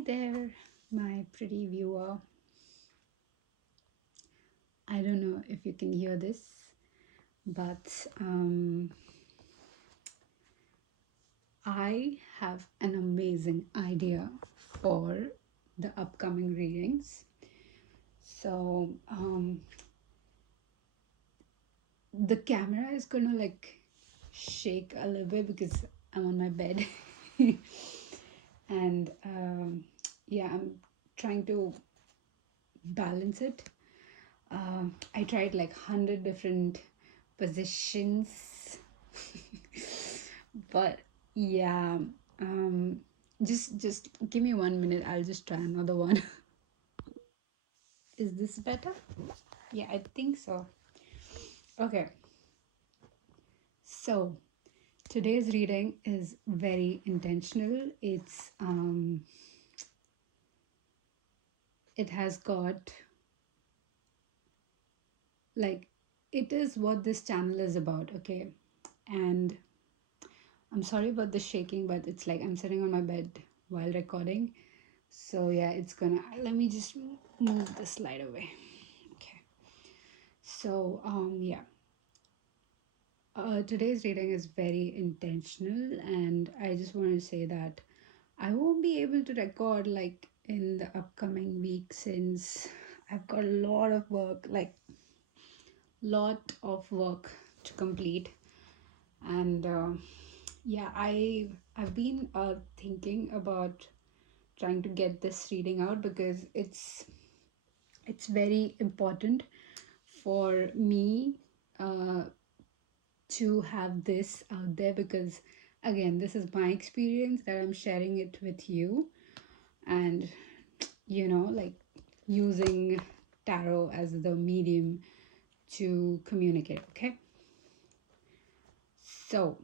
Hi there, my pretty viewer. I don't know if you can hear this, but I have an amazing idea for the upcoming readings. So, the camera is gonna like shake a little bit because I'm on my bed. And yeah, I'm trying to balance it. I tried like 100 different positions, but yeah, um, just give me 1 minute. I'll just try another one. Is this better? Yeah, I think so. Okay, so today's reading is very intentional. It has got like it is what this channel is about. Okay, and I'm sorry about the shaking, but it's like I'm sitting on my bed while recording. So yeah, it's gonna, let me just move the slide away. Okay. So yeah, today's reading is very intentional, and I just want to say that I won't be able to record like in the upcoming week since I've got a lot of work, like lot of work to complete. And yeah, I've been thinking about trying to get this reading out because it's very important for me uh, to have this out there, because again, this is my experience that I'm sharing it with you, and like using tarot as the medium to communicate. Okay, so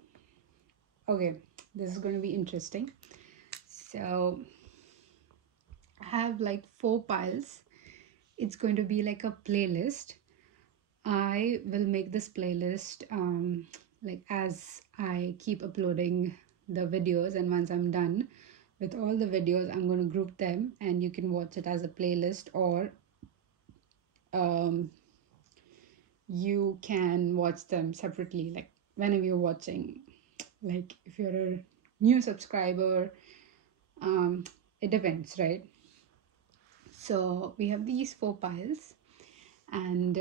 okay, this is going to be interesting. So I have like 4 piles. It's going to be like a playlist. I will make this playlist like as I keep uploading the videos, and once I'm done with all the videos, I'm going to group them and you can watch it as a playlist, or um, you can watch them separately, like whenever you're watching. Like if you're a new subscriber, um, it depends, right? So we have these 4 piles, and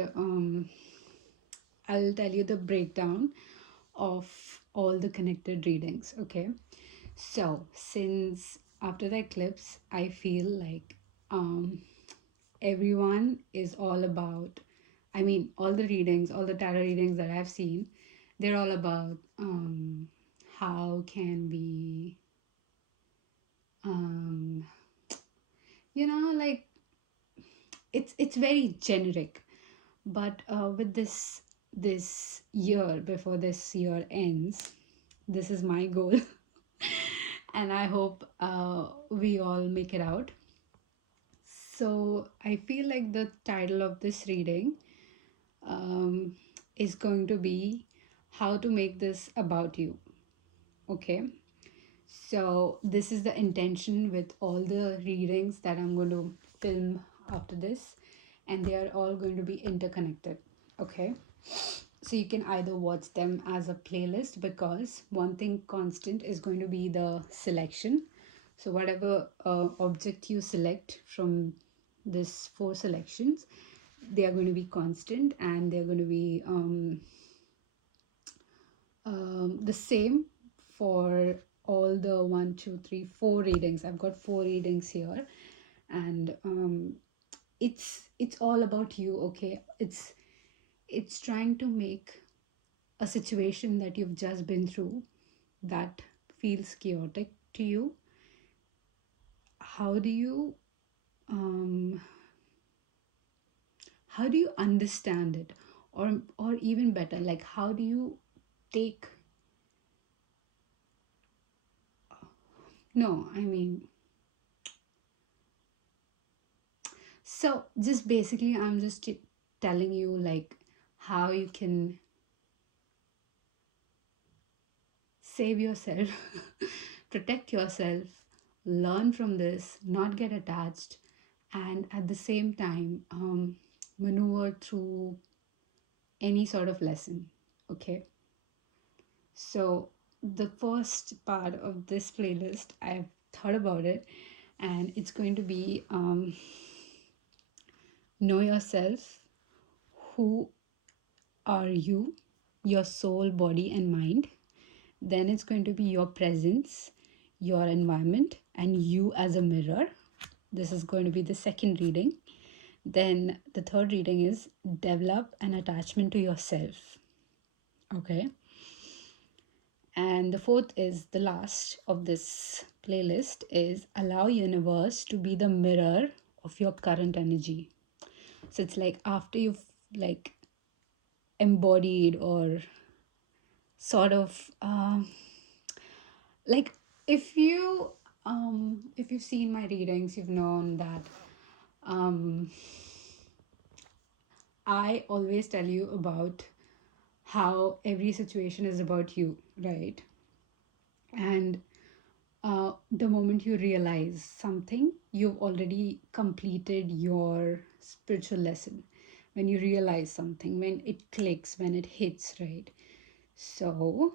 I'll tell you the breakdown of all the connected readings. Okay, so since after the eclipse, I feel like everyone is all about, I mean, all the readings, all the tarot readings that I've seen, they're all about how can we um like it's very generic. But with this year, before this year ends, this is my goal. And I hope we all make it out. So I feel like the title of this reading um, is going to be how to make this about you. Okay, so this is the intention with all the readings that I'm going to film after this, and they are all going to be interconnected. Okay, so you can either watch them as a playlist, because one thing constant is going to be the selection. So whatever object you select from this 4 selections, they are going to be constant, and they're going to be the same for all the 1, 2, 3, 4 readings. I've got 4 readings here, and it's all about you. Okay, it's trying to make a situation that you've just been through that feels chaotic to you. How do you um how do you understand it, or even better, like how do you take, no, I mean, so just basically I'm just telling you like how you can save yourself, protect yourself, learn from this, not get attached, and at the same time maneuver through any sort of lesson. Okay, so the first part of this playlist, I've thought about it, and it's going to be know yourself. Who are you? Your soul, body, and mind. Then it's going to be your presence, your environment, and you as a mirror. This is going to be the second reading. Then the third reading is develop an attachment to yourself. Okay. And the fourth is the last of this playlist is allow universe to be the mirror of your current energy. So it's like after you've like embodied or sort of like if you've seen my readings, you've known that um I always tell you about how every situation is about you, right? And the moment you realize something, you've already completed your spiritual lesson. When you realize something, when it clicks, when it hits, right? So,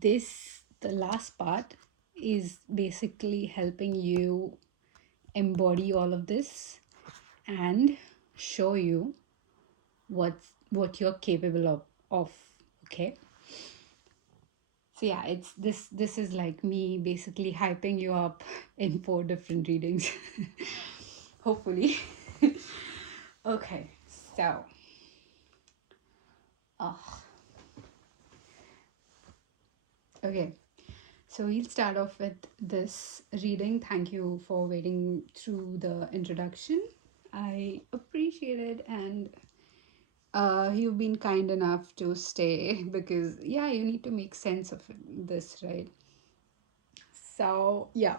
the last part is basically helping you embody all of this and show you what you're capable of. Okay, so yeah, it's this is like me basically hyping you up in four different readings. Hopefully. Okay, so oh, okay, so we'll start off with this reading. Thank you for waiting through the introduction. I appreciate it, and you've been kind enough to stay because yeah, you need to make sense of this, right? So yeah,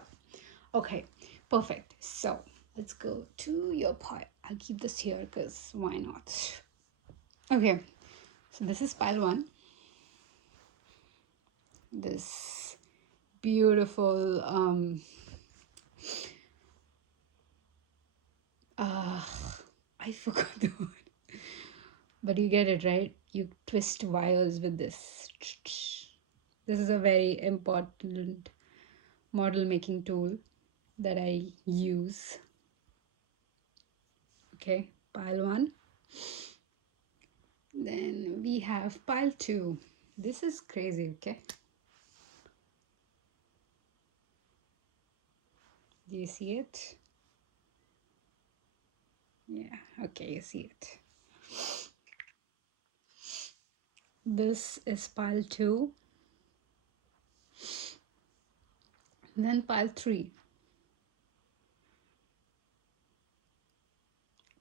okay, perfect. So let's go to your part. I'll keep this here because why not? Okay, so this is pile one. This beautiful uh I forgot the word. But you get it, right? You twist wires with this. This is a very important model making tool that I use. Okay, pile one. Then we have pile two. This is crazy, okay? Do you see it? Yeah, okay, you see it. This is pile two. Then pile three.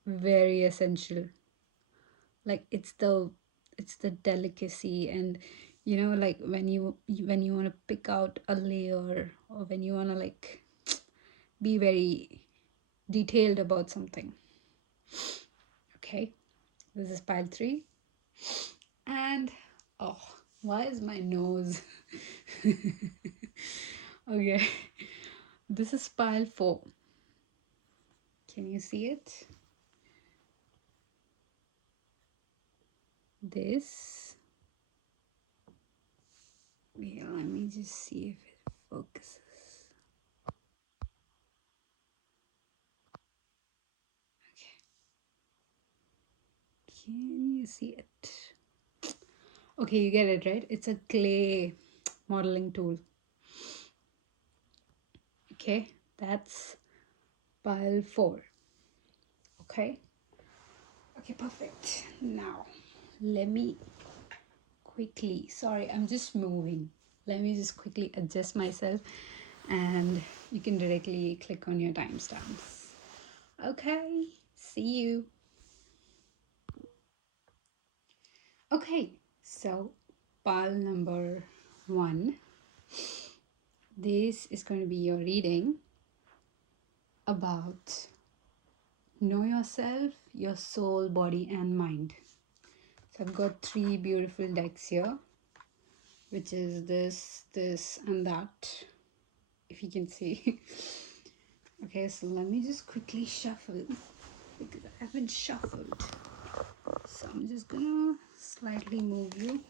Very essential. Like it's the delicacy, and you know, like when you want to pick out a layer, or when you want to like be very detailed about something. Okay, this is pile three. And oh, why is my nose? Okay, this is pile four. Can you see it? This, yeah, let me just see if it focuses. Can you see it? Okay, you get it, right? It's a clay modeling tool. Okay, that's pile four. Okay. Okay, perfect. Now, let me quickly, sorry, I'm just moving. Let me just quickly adjust myself and you can directly click on your timestamps. Okay, see you. Okay, so pile number one. This is going to be your reading about know yourself, your soul, body, and mind. So I've got three beautiful decks here, which is this, and that. if you can see. Okay, so let me just quickly shuffle because I haven't shuffled. So I'm just gonna slightly move you.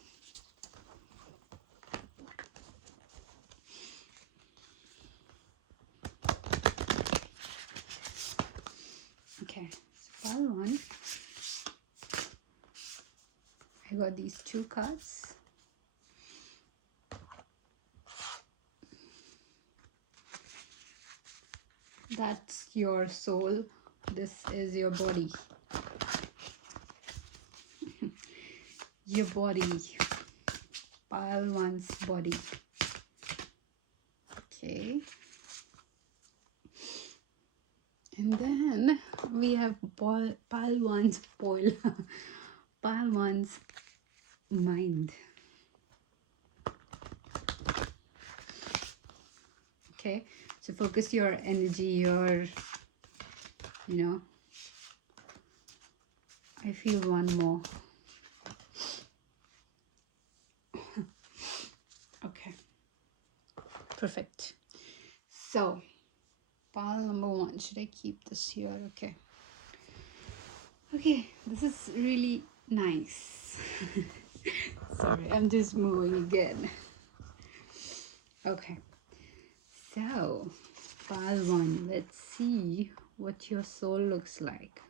Okay, so pile one. I got these two cards. That's your soul. This is your body. Your body. Pile one's body. Okay. And then we have pile one's foil. Pile one's mind. Okay. So focus your energy, I feel one more. Okay. Perfect. So, pile number one. Should I keep this here? Okay. Okay, this is really nice. Sorry, I'm just moving again. Okay. So, pile one. Let's see what your soul looks like.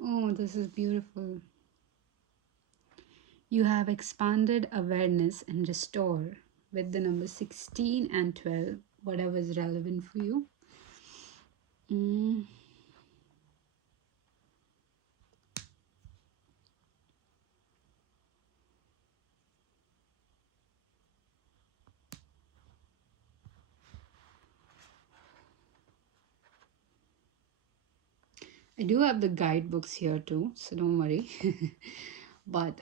Oh, this is beautiful. You have expanded awareness and restore with the number 16 and 12, whatever is relevant for you. I do have the guidebooks here too, so don't worry. But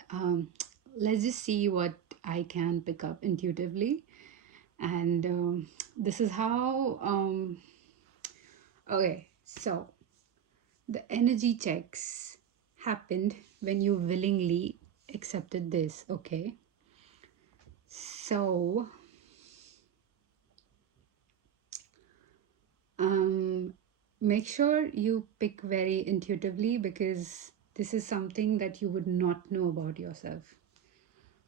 let's just see what I can pick up intuitively. And this is how, okay, so the energy checks happened when you willingly accepted this, okay? So, make sure you pick very intuitively because this is something that you would not know about yourself.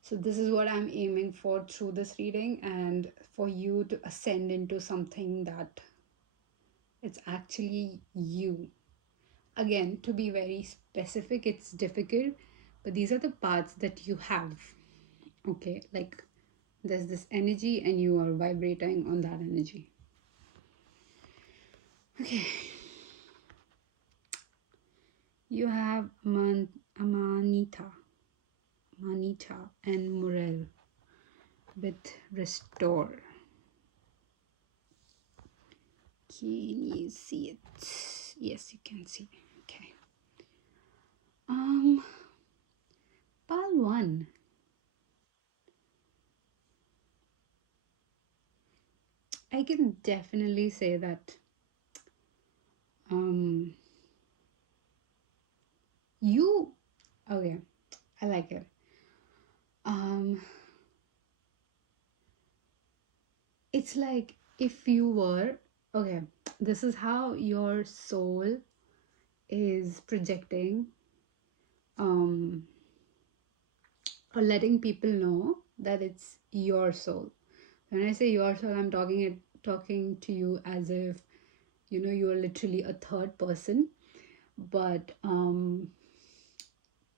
So this is what I'm aiming for through this reading, and for you to ascend into something that it's actually you. Again, to be very specific, it's difficult, but these are the parts that you have. Okay, like there's this energy and you are vibrating on that energy. Okay. You have Manita and Morel with Restore. Can you see it? Yes, you can see. Okay. Pile one. I can definitely say that you, okay, I like it. It's like if you were, okay, this is how your soul is projecting or letting people know that it's your soul. When I say your soul, I'm talking to you as if you're literally a third person, but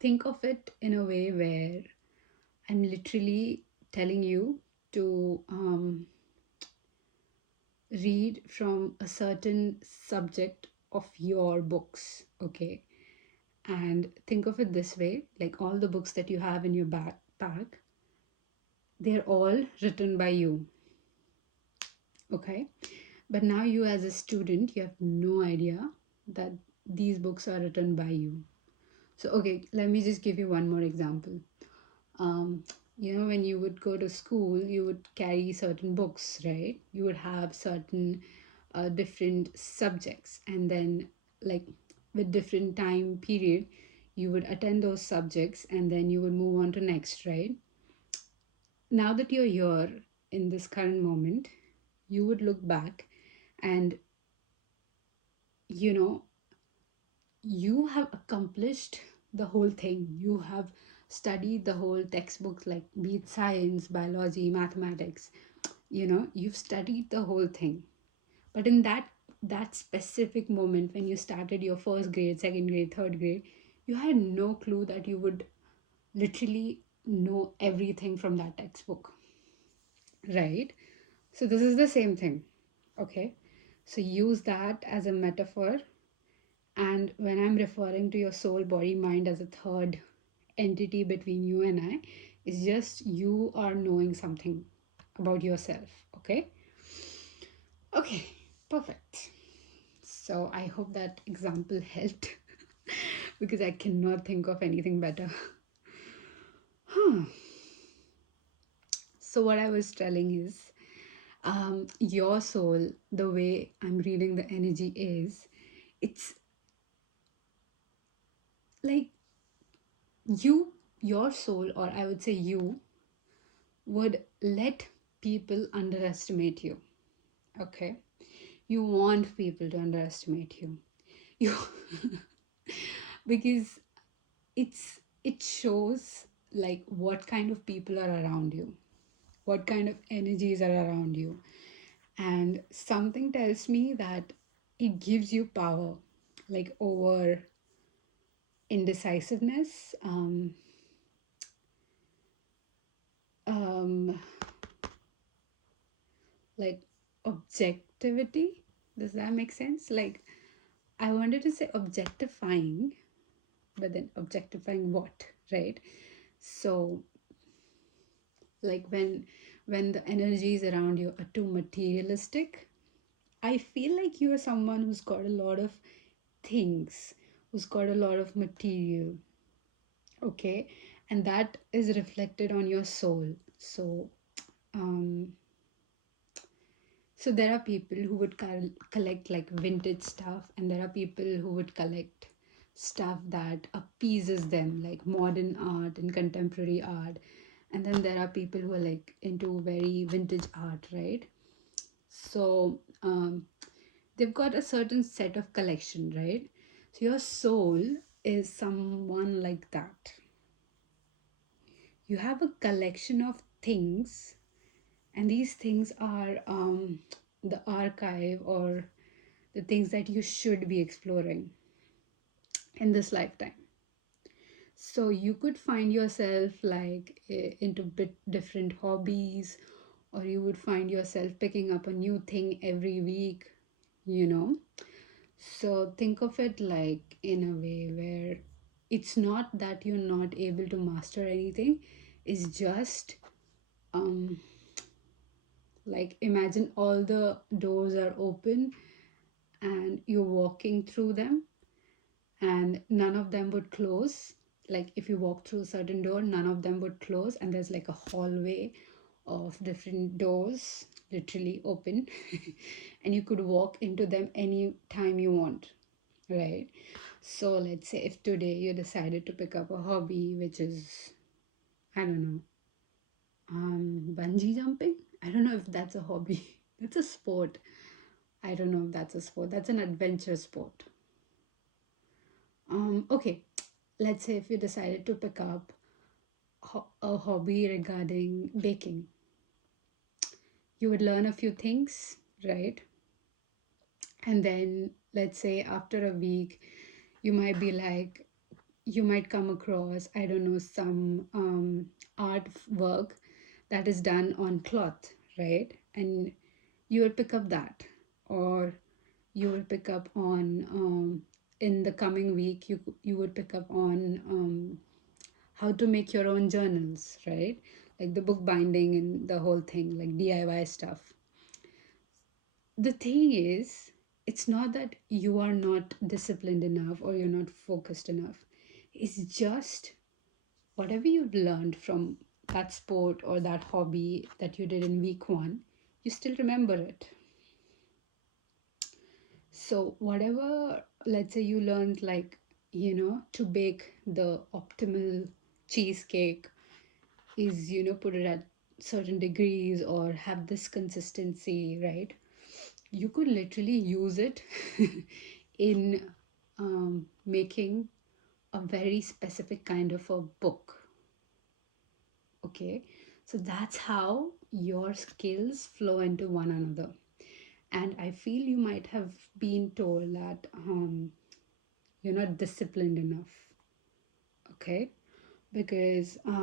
think of it in a way where I'm literally telling you to read from a certain subject of your books, okay? And think of it this way, like all the books that you have in your backpack, they're all written by you, okay? But now you as a student, you have no idea that these books are written by you. So, okay, let me just give you one more example. When you would go to school, you would carry certain books, right? You would have certain different subjects, and then, like, with different time period, you would attend those subjects, and then you would move on to next, right? now that you're here in this current moment, you would look back and, you know, you have accomplished the whole thing. You have studied the whole textbooks, like be it science, biology, mathematics. You've studied the whole thing. But in that specific moment when you started your first grade, second grade, third grade, you had no clue that you would literally know everything from that textbook, right? So this is the same thing. Okay, so use that as a metaphor. And when I'm referring to your soul, body, mind as a third entity between you and I, it's just you are knowing something about yourself. Okay. Okay, perfect. So I hope that example helped because I cannot think of anything better. So what I was telling is, your soul, the way I'm reading the energy is, it's like your soul, or I would say you, would let people underestimate you. Okay, you want people to underestimate you. You because it shows like what kind of people are around you, what kind of energies are around you. And something tells me that it gives you power, like over indecisiveness, um, like objectivity. Does that make sense? Like, I wanted to say objectifying, but then objectifying what, right? So, like when the energies around you are too materialistic, I feel like you are someone who's got a lot of things, who's got a lot of material. Okay, and that is reflected on your soul. So um so there are people who would collect like vintage stuff, and there are people who would collect stuff that appeases them, like modern art and contemporary art. And then there are people who are like into very vintage art, right? So they've got a certain set of collection, right? So your soul is someone like that. You have a collection of things, and these things are the archive, or the things that you should be exploring in this lifetime. So you could find yourself like into bit different hobbies, or you would find yourself picking up a new thing every week, you know. So think of it like in a way where it's not that you're not able to master anything, it's just um like imagine all the doors are open and you're walking through them, and none of them would close. Like if you walk through a certain door, none of them would close, and there's like a hallway of different doors literally open and you could walk into them any time you want, right? So let's say if today you decided to pick up a hobby, which is, I don't know, bungee jumping. I don't know if that's a hobby. That's a sport. I don't know if that's a sport. That's an adventure sport. Okay, let's say if you decided to pick up a hobby regarding baking, you would learn a few things, right? And then let's say after a week, you might be like, you might come across, I don't know, some art work that is done on cloth, right? And you will pick up that, or you will pick up on in the coming week, you would pick up on how to make your own journals, right? Like the book binding and the whole thing, like DIY stuff. The thing is, it's not that you are not disciplined enough or you're not focused enough. It's just whatever you've learned from that sport or that hobby that you did in week one, you still remember it. So, whatever, let's say you learned, like, to bake the optimal cheesecake is, put it at certain degrees or have this consistency, right? You could literally use it in making a very specific kind of a book. Okay, so that's how your skills flow into one another. And I feel you might have been told that you're not disciplined enough. Okay, because how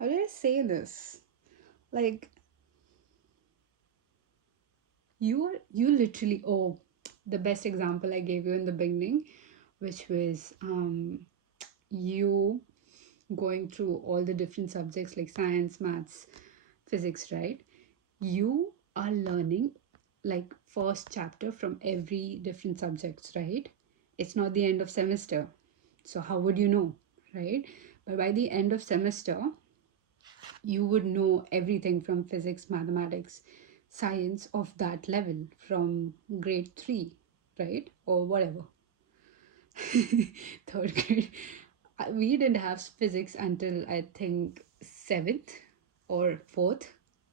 do I say this? Like, you literally, oh, the best example I gave you in the beginning, which was you going through all the different subjects like science, maths, physics, right? You are learning like first chapter from every different subjects, right? It's not the end of semester, so how would you know, right? But by the end of semester, you would know everything from physics, mathematics, science of that level from grade 3, right? Or whatever. Third grade. We didn't have physics until I think 7th or 4th.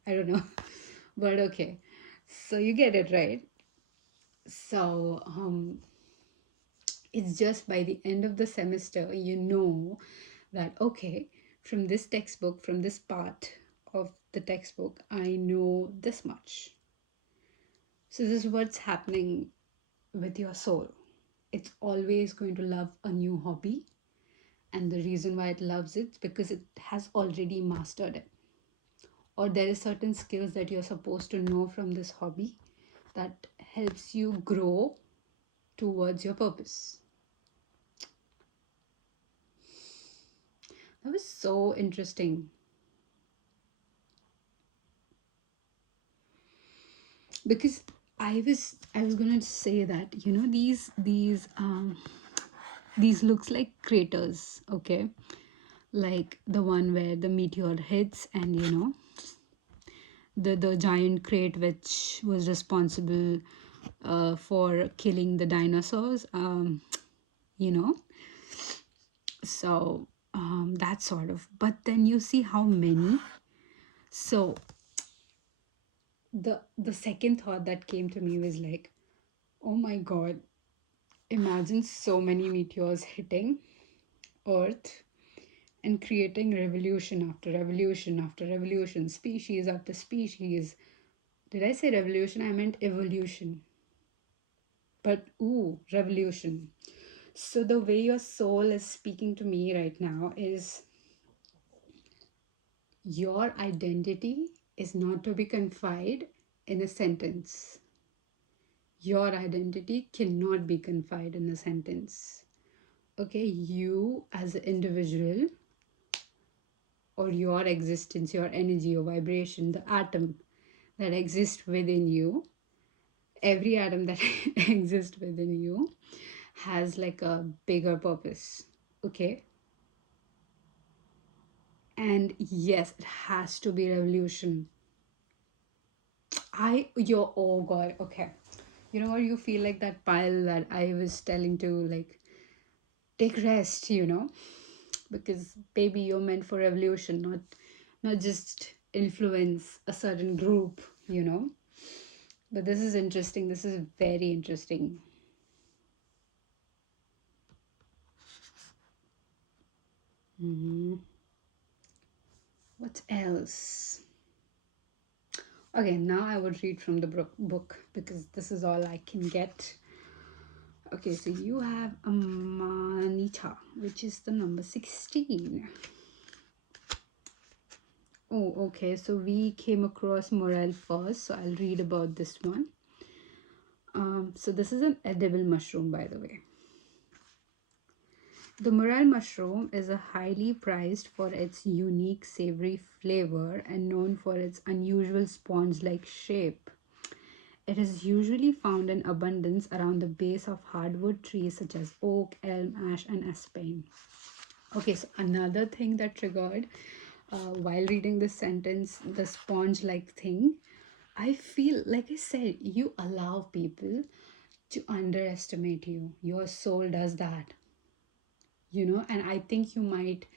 I don't know. But okay. So you get it, right? So it's just by the end of the semester, you know that, okay, from this textbook, from this part of the textbook, I know this much. So this is what's happening with your soul. It's always going to love a new hobby. And the reason why it loves it is because it has already mastered it. Or there is certain skills that you're supposed to know from this hobby that helps you grow towards your purpose. That was so interesting because I was gonna say that, these looks like craters, okay, like the one where the meteor hits, and the giant crate which was responsible for killing the dinosaurs, you know so that sort of. But then you see how many. So the second thought that came to me was like, oh my god, imagine so many meteors hitting earth and creating revolution after revolution after revolution, species after species. Did I say revolution? I meant evolution. But ooh, revolution. So the way your soul is speaking to me right now is, your identity is not to be confined in a sentence. Your identity cannot be confined in a sentence. Okay, you as an individual, or your existence, your energy, your vibration, the atom that exists within you, every atom that exists within you has like a bigger purpose. Okay, and yes, it has to be revolution. Oh god, okay. You know what, you feel like that pile that I was telling to, like, take rest, because baby, you're meant for revolution, not just influence a certain group. But this is interesting, this is very interesting. What else? Okay, now I would read from the book because this is all I can get. Okay, so you have a Manita, which is the number 16. Oh, okay, so we came across morel first, so I'll read about this one. So this is an edible mushroom, by the way. The morel mushroom is a highly prized for its unique savory flavor and known for its unusual sponge-like shape. It is usually found in abundance around the base of hardwood trees such as oak, elm, ash, and aspen. Okay, so another thing that triggered while reading this sentence, the sponge like thing, I feel like I said, you allow people to underestimate you. Your soul does that, and I think you might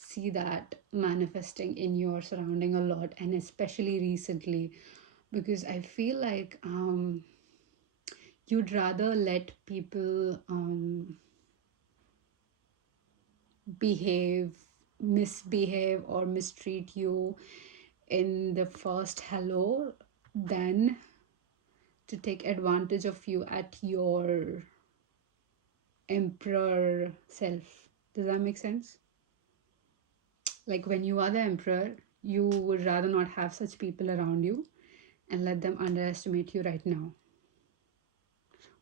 see that manifesting in your surrounding a lot, and especially recently, because I feel like you'd rather let people behave, misbehave, or mistreat you in the first hello than to take advantage of you at your emperor self. Does that make sense? Like when you are the emperor, you would rather not have such people around you and let them underestimate you right now.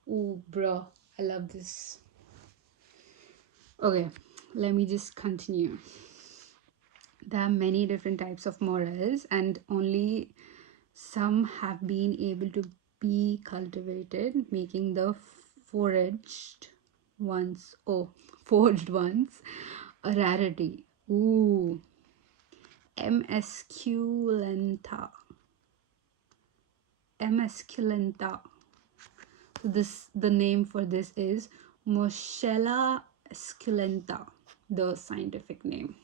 Oh, bro, I love this. Okay, let me just continue. There are many different types of morals, and only some have been able to be cultivated, making the foraged forged ones a rarity. Ooh, Emasculenta. Emasculenta. This the name for this is Moschella esculenta, the scientific name.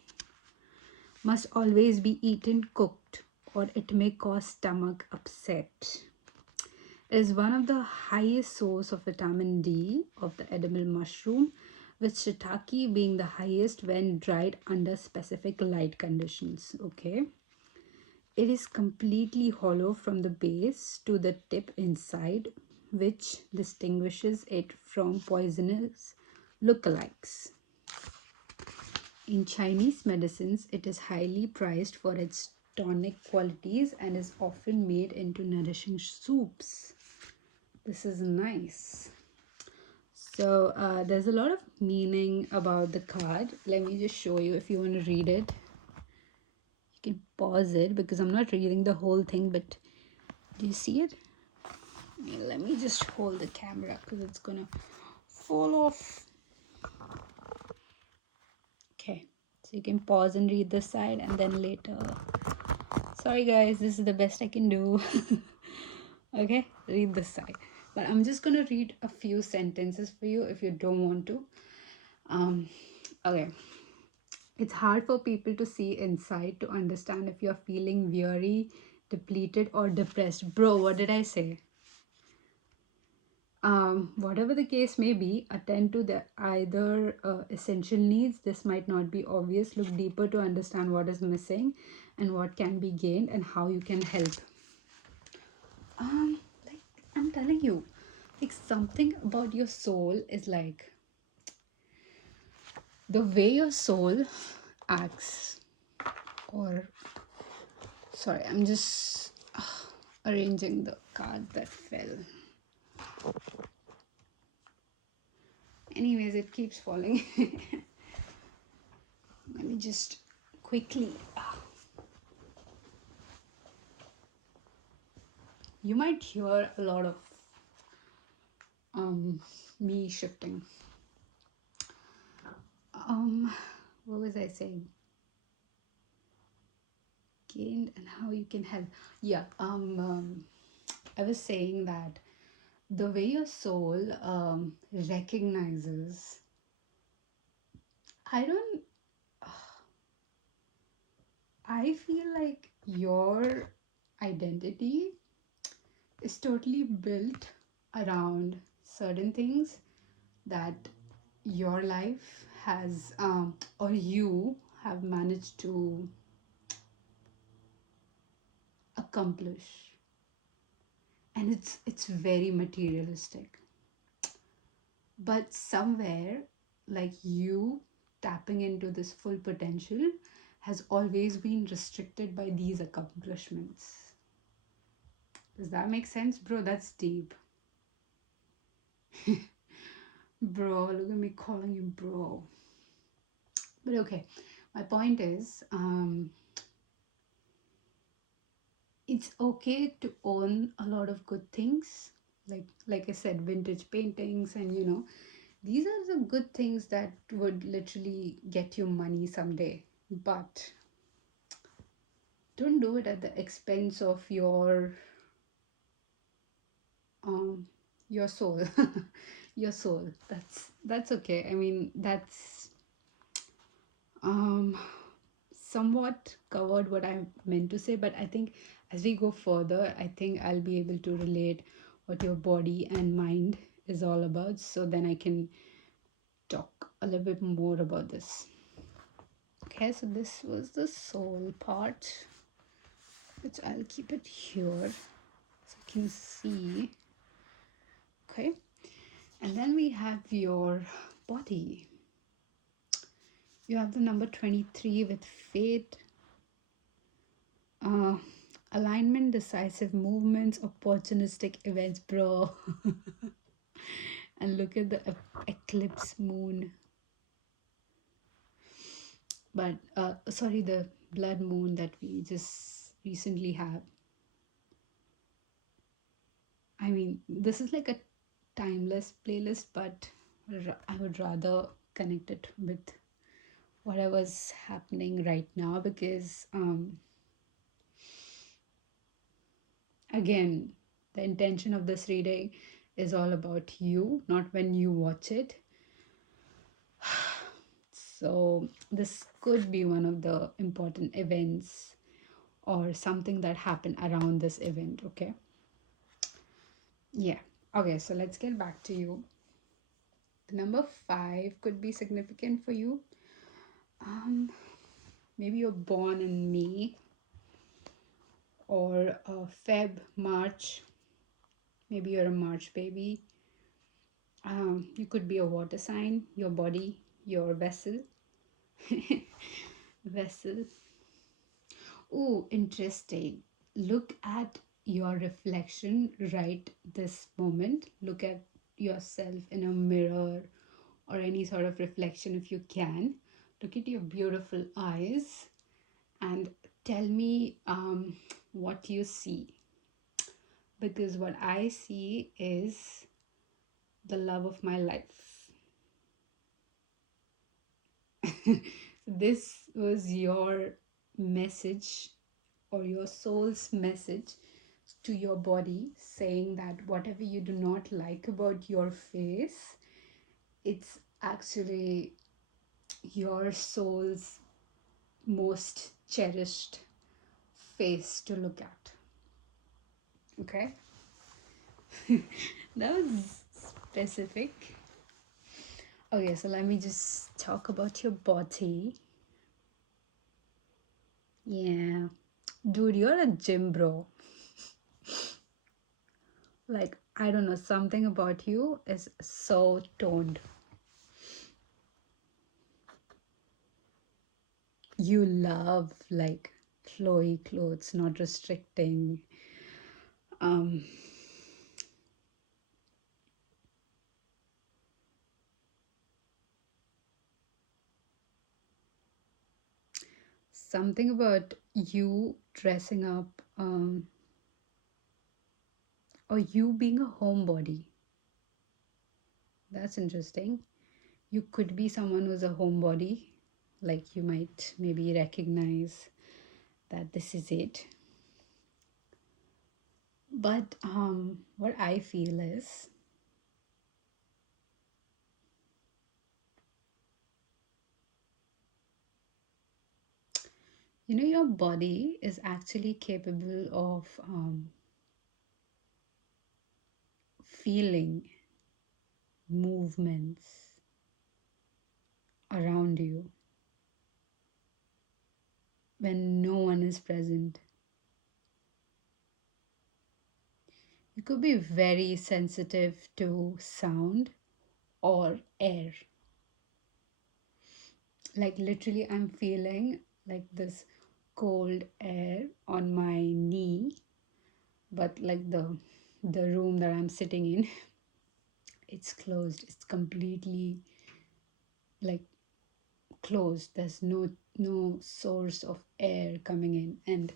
Must always be eaten cooked or it may cause stomach upset. It is one of the highest source of vitamin D of the edible mushroom, with shiitake being the highest when dried under specific light conditions. Okay. It is completely hollow from the base to the tip inside, which distinguishes it from poisonous lookalikes. In Chinese medicines, it is highly prized for its tonic qualities and is often made into nourishing soups. This is nice. So there's a lot of meaning about the card. Let me just show you if you want to read it. You can pause it because I'm not reading the whole thing, but do you see it? Yeah, let me just hold the camera because it's gonna fall off. Okay, so you can pause and read this side and then later. Sorry guys, this is the best I can do. Okay, read this side. But I'm just gonna read a few sentences for you if you don't want to. Okay. It's hard for people to see inside to understand if you're feeling weary, depleted, or depressed. Bro, what did I say? Whatever the case may be, attend to the either essential needs. This might not be obvious. Look deeper to understand what is missing and what can be gained and how you can help. Like I'm telling you, like something about your soul is like the way your soul acts, or sorry, I'm just arranging the cards that fell. Anyways, it keeps falling. Let me just quickly. You might hear a lot of me shifting. What was I saying? Gained and how you can help. Yeah. I was saying that the way your soul recognizes. I don't. I feel like your identity is totally built around certain things that your life has or you have managed to accomplish, and it's very materialistic, but somewhere like you tapping into this full potential has always been restricted by these accomplishments. Does that make sense, bro? That's deep. Bro, look at me calling you bro. But okay, my point is it's okay to own a lot of good things, like I said, vintage paintings, and these are the good things that would literally get you money someday. But don't do it at the expense of your soul. Your soul. That's okay. I mean, that's somewhat covered what I meant to say, but I think as we go further, I think I'll be able to relate what your body and mind is all about. So then I can talk a little bit more about this. Okay, so this was the soul part, which I'll keep it here so you can see. Okay, and then we have your body. You have the number 23 with fate, uh, alignment, decisive movements, opportunistic events, bro. And look at the eclipse moon, but sorry, the blood moon that we just recently have. I mean, this is like a timeless playlist, but I would rather connect it with whatever's happening right now, because again, the intention of this reading is all about you, not when you watch it. So this could be one of the important events or something that happened around this event. Okay, yeah, okay, so let's get back to you. The number 5 could be significant for you. Maybe you're born in May or Feb, March. Maybe you're a March baby. You could be a water sign, your body, your vessel. Vessel. Oh, interesting. Look at your reflection right this moment. Look at yourself in a mirror or any sort of reflection if you can. Look at your beautiful eyes and tell me what you see. Because what I see is the love of my life. This was your message or your soul's message to your body, saying that whatever you do not like about your face, it's actually your soul's most cherished face to look at. Okay, that was specific. Okay, so let me just talk about your body. Yeah, dude, you're a gym bro. Like, I don't know, something about you is so toned. You love like flowy clothes, not restricting. Um, Something about you dressing up, or you being a homebody. That's interesting. You could be someone who's a homebody, like you might maybe recognize that this is it. But what I feel is, your body is actually capable of feeling movements around you when no one is present. You could be very sensitive to sound or air. Like literally, I'm feeling like this cold air on my knee, but like the room that I'm sitting in, it's closed. It's completely like closed. There's no source of air coming in, and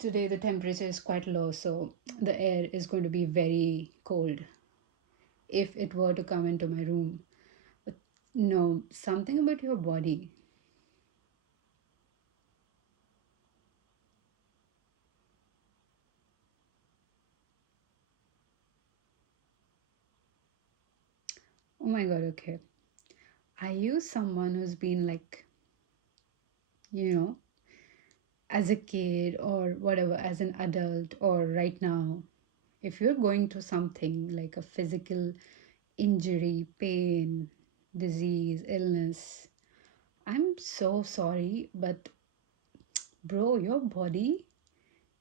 today the temperature is quite low, so the air is going to be very cold if it were to come into my room. But no, something about your body. Oh my god, okay. Are you someone who's been like you know, as a kid or whatever, as an adult or right now, if you're going through something like a physical injury, pain, disease, illness, I'm so sorry, but bro, your body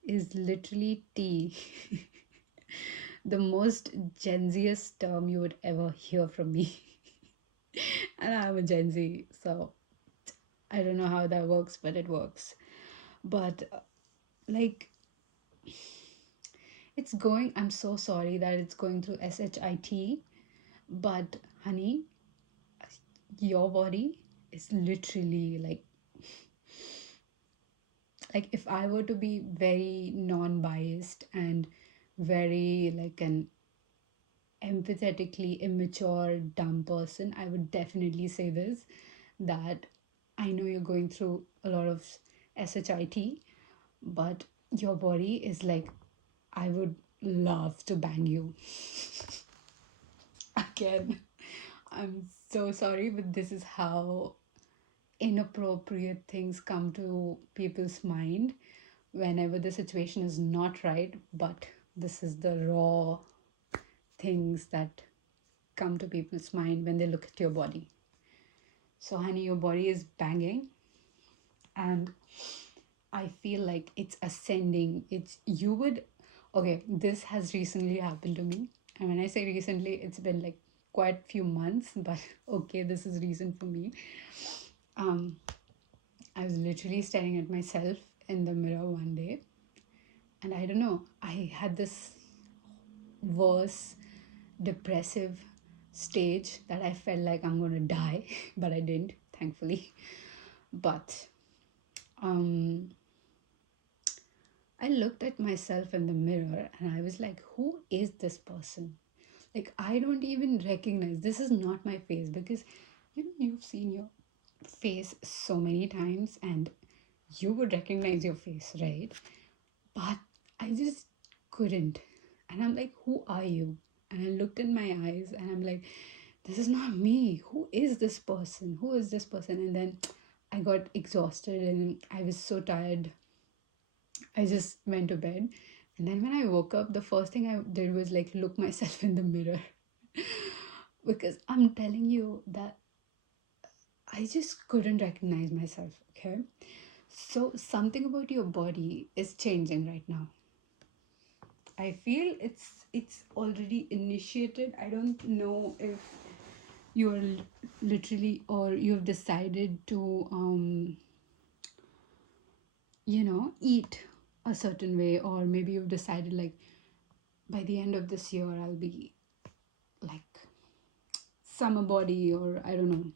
is literally tea. The most Gen Ziest term you would ever hear from me. And I'm a Gen Z, so I don't know how that works, but it works. But like, it's going, I'm so sorry that it's going through SHIT, but honey, your body is literally like if I were to be very non-biased and very like an empathetically immature dumb person, I would definitely say this, that I know you're going through a lot of SHIT, but your body is like, I would love to bang you. Again, I'm so sorry, but this is how inappropriate things come to people's mind whenever the situation is not right, but this is the raw things that come to people's mind when they look at your body. So, honey, your body is banging, and I feel like it's ascending. It's you would, okay, this has recently happened to me. And when I say recently, it's been like quite few months, but okay, this is recent for me. Um, I was literally staring at myself in the mirror one day, and I don't know, I had this worse depressive stage that I felt like I'm gonna die, but I didn't, thankfully. But um, I looked at myself in the mirror and I was like, who is this person? Like, I don't even recognize, this is not my face, because you know, you've seen your face so many times and you would recognize your face, right? But I just couldn't. And I'm like, who are you? And I looked in my eyes and I'm like, this is not me. Who is this person? Who is this person? And then I got exhausted and I was so tired. I just went to bed. And then when I woke up, the first thing I did was like look myself in the mirror. Because I'm telling you that I just couldn't recognize myself, okay? So something about your body is changing right now. I feel it's already initiated. I don't know if you're literally or you've decided to eat a certain way, or maybe you've decided like by the end of this year I'll be like summer body, or I don't know.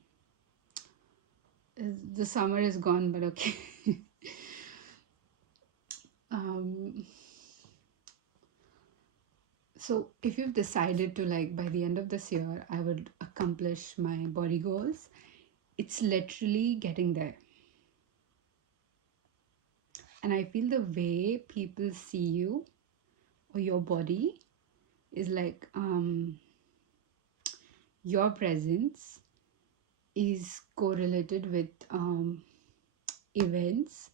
The summer is gone, but okay. um so if you've decided to like by the end of this year I would accomplish my body goals, it's literally getting there. And I feel the way people see you or your body is like your presence is correlated with events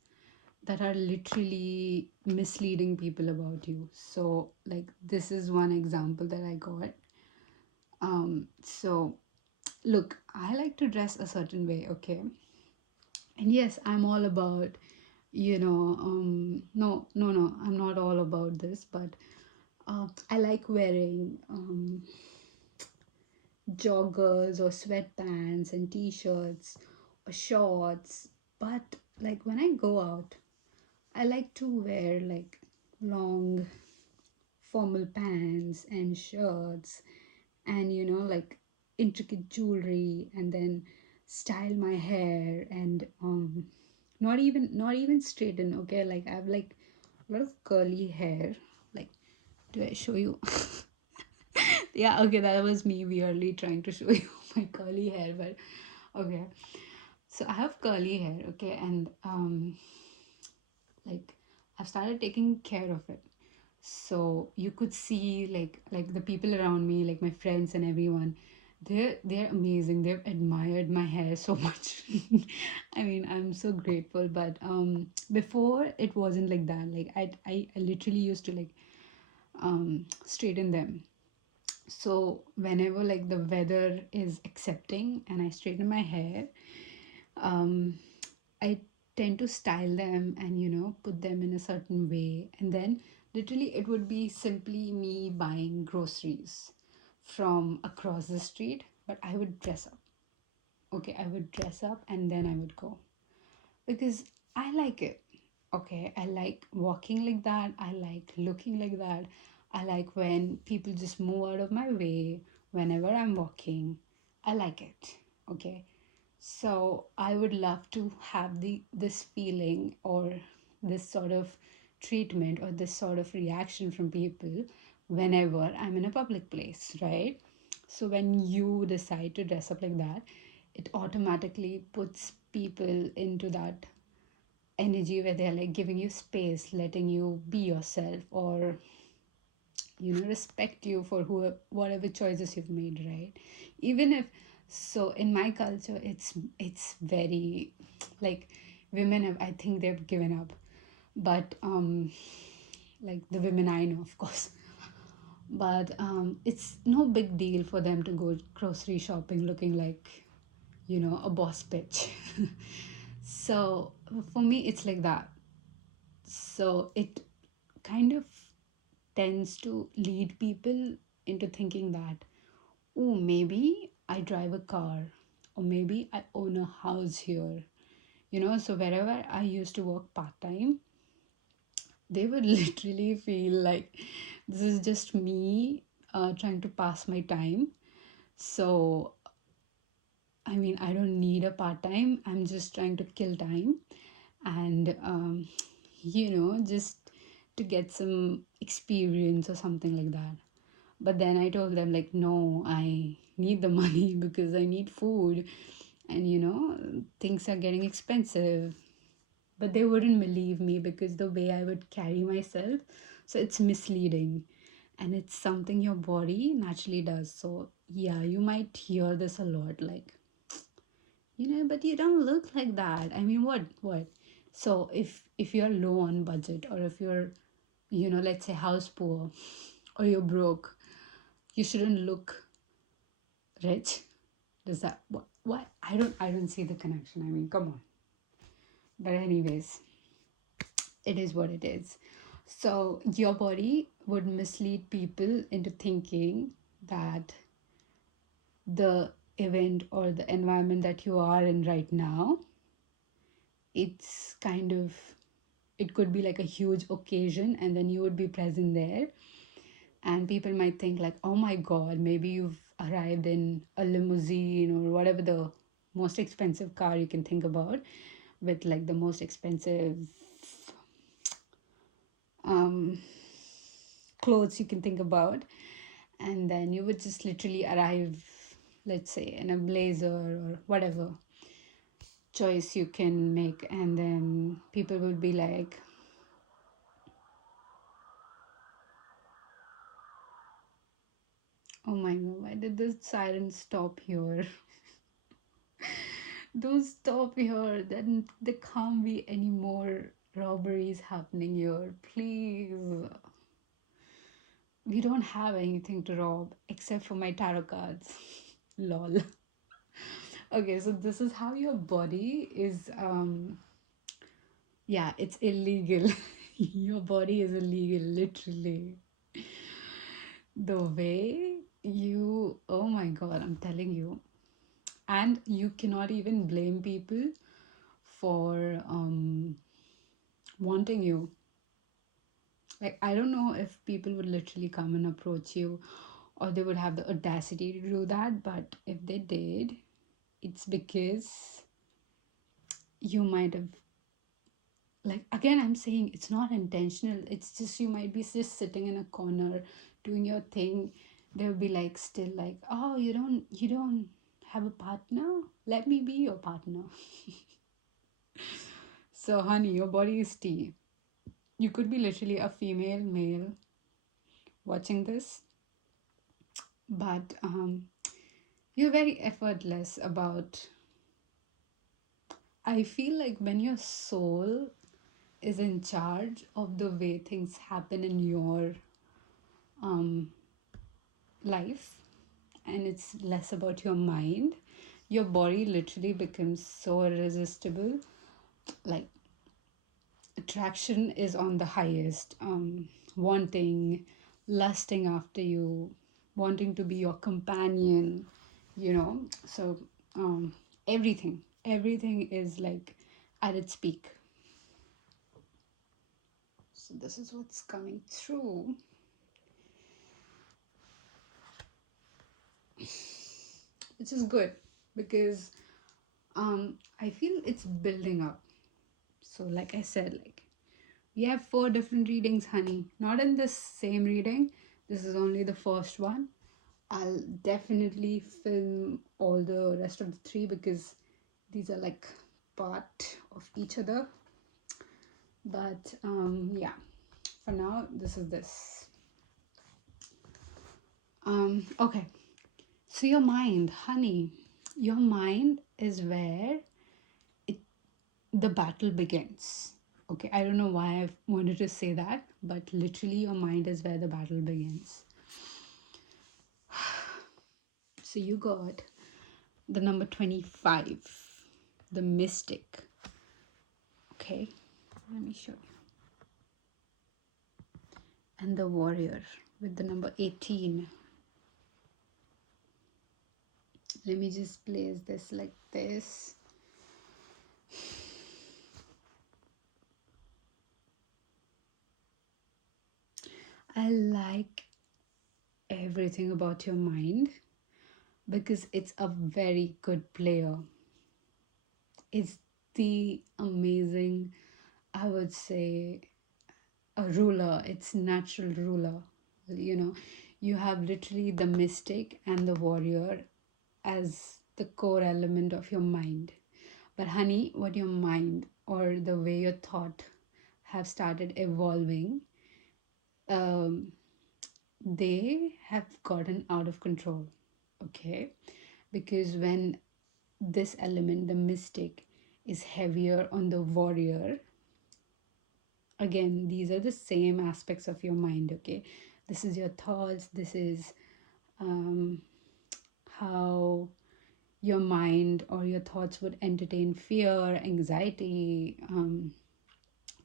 that are literally misleading people about you. So like this is one example that I got. So look, I like to dress a certain way, okay? And yes, I'm all about, no, I'm not all about this, but I like wearing joggers or sweatpants and t-shirts or shorts. But like when I go out, I like to wear like long formal pants and shirts, and like intricate jewelry, and then style my hair, and not even straighten, okay? Like I have like a lot of curly hair. Like, do I show you? Yeah, okay, that was me weirdly trying to show you my curly hair, but okay. So I have curly hair, okay, and like I've started taking care of it. So you could see like the people around me, like my friends and everyone, They're amazing. They've admired my hair so much. I mean, I'm so grateful. But before it wasn't like that. Like I literally used to like straighten them. So whenever like the weather is accepting and I straighten my hair, um, I tend to style them and put them in a certain way. And then literally it would be simply me buying groceries from across the street, but I would dress up. Okay, I would dress up and then I would go because I like it. Okay, I like walking like that. I like looking like that. I like when people just move out of my way whenever I'm walking. I like it. Okay. So I would love to have this feeling or this sort of treatment or this sort of reaction from people whenever I'm in a public place, right? So when you decide to dress up like that, it automatically puts people into that energy where they're like giving you space, letting you be yourself, or respect you for who whatever choices you've made, right? Even if so in my culture it's very like women have, I think they've given up, but like the women I know, of course. But it's no big deal for them to go grocery shopping looking like a boss bitch. So for me it's like that. So it kind of tends to lead people into thinking that, oh, maybe I drive a car, or maybe I own a house here. So wherever I used to work part time, they would literally feel like this is just me trying to pass my time. So, I mean, I don't need a part time, I'm just trying to kill time and, just to get some experience or something like that. But then I told them, like, no, I need the money because I need food and, things are getting expensive. But they wouldn't believe me because the way I would carry myself. So it's misleading and it's something your body naturally does. So, yeah, you might hear this a lot like, but you don't look like that. I mean, what? So if you're low on budget or if you're, let's say house poor or you're broke, you shouldn't look rich. Does that what I don't see the connection. I mean, come on. But anyways, it is what it is. So your body would mislead people into thinking that the event or the environment that you are in right now, it's kind of, it could be like a huge occasion and then you would be present there, and people might think like, oh my god, maybe you've arrived in a limousine or whatever the most expensive car you can think about, with like the most expensive um, clothes you can think about, and then you would just literally arrive, let's say in a blazer or whatever choice you can make, and then people would be like, oh my god, why did the siren stop here? Don't stop here. Then there can't be any more robberies happening here. Please. We don't have anything to rob except for my tarot cards. Lol. Okay, so this is how your body is yeah, it's illegal. Your body is illegal, literally. The way you, oh my god, I'm telling you. And you cannot even blame people for wanting you. Like, I don't know if people would literally come and approach you or they would have the audacity to do that, but if they did, it's because you might have, like, again, I'm saying it's not intentional. It's just you might be just sitting in a corner doing your thing. They'll be like, still like, oh, you don't have a partner? Let me be your partner. So, honey, your body is tea. You could be literally a female, male watching this, but you're very effortless about. I feel like when your soul is in charge of the way things happen in your um, life, and it's less about your mind, your body literally becomes so irresistible. Like, attraction is on the highest, wanting, lusting after you, wanting to be your companion, you know. So um, everything is like at its peak. So this is what's coming through. Which is good because I feel it's building up. So like I said, like, we have 4 different readings, honey. Not in this same reading. This is only the first one. I'll definitely film all the rest of the 3 because these are like part of each other. But yeah, for now, this is this. Okay, so your mind, honey, your mind is where it the battle begins. Okay, I don't know why I've wanted to say that, but literally, your mind is where the battle begins. So you got the number 25, the mystic. Okay, let me show you. And the warrior with the number 18. Let me just place this like this. I like everything about your mind because it's a very good player. It's the amazing, I would say, a ruler. It's natural ruler. You know, you have literally the mystic and the warrior as the core element of your mind. But honey, what your mind or the way your thought have started evolving, um, they have gotten out of control. Okay, because when this element, the mystic, is heavier on the warrior, again, these are the same aspects of your mind. Okay, this is your thoughts, this is um, how your mind or your thoughts would entertain fear, anxiety,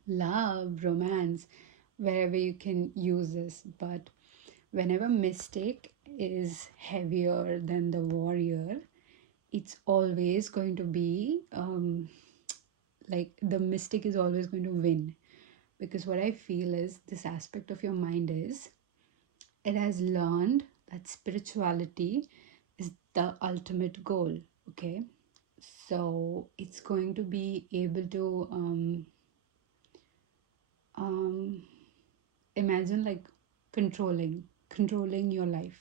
love, romance, wherever you can use this. But whenever mystic is heavier than the warrior, it's always going to be like the mystic is always going to win. Because what I feel is this aspect of your mind is it has learned that spirituality is the ultimate goal. Okay, so it's going to be able to um, imagine like controlling your life.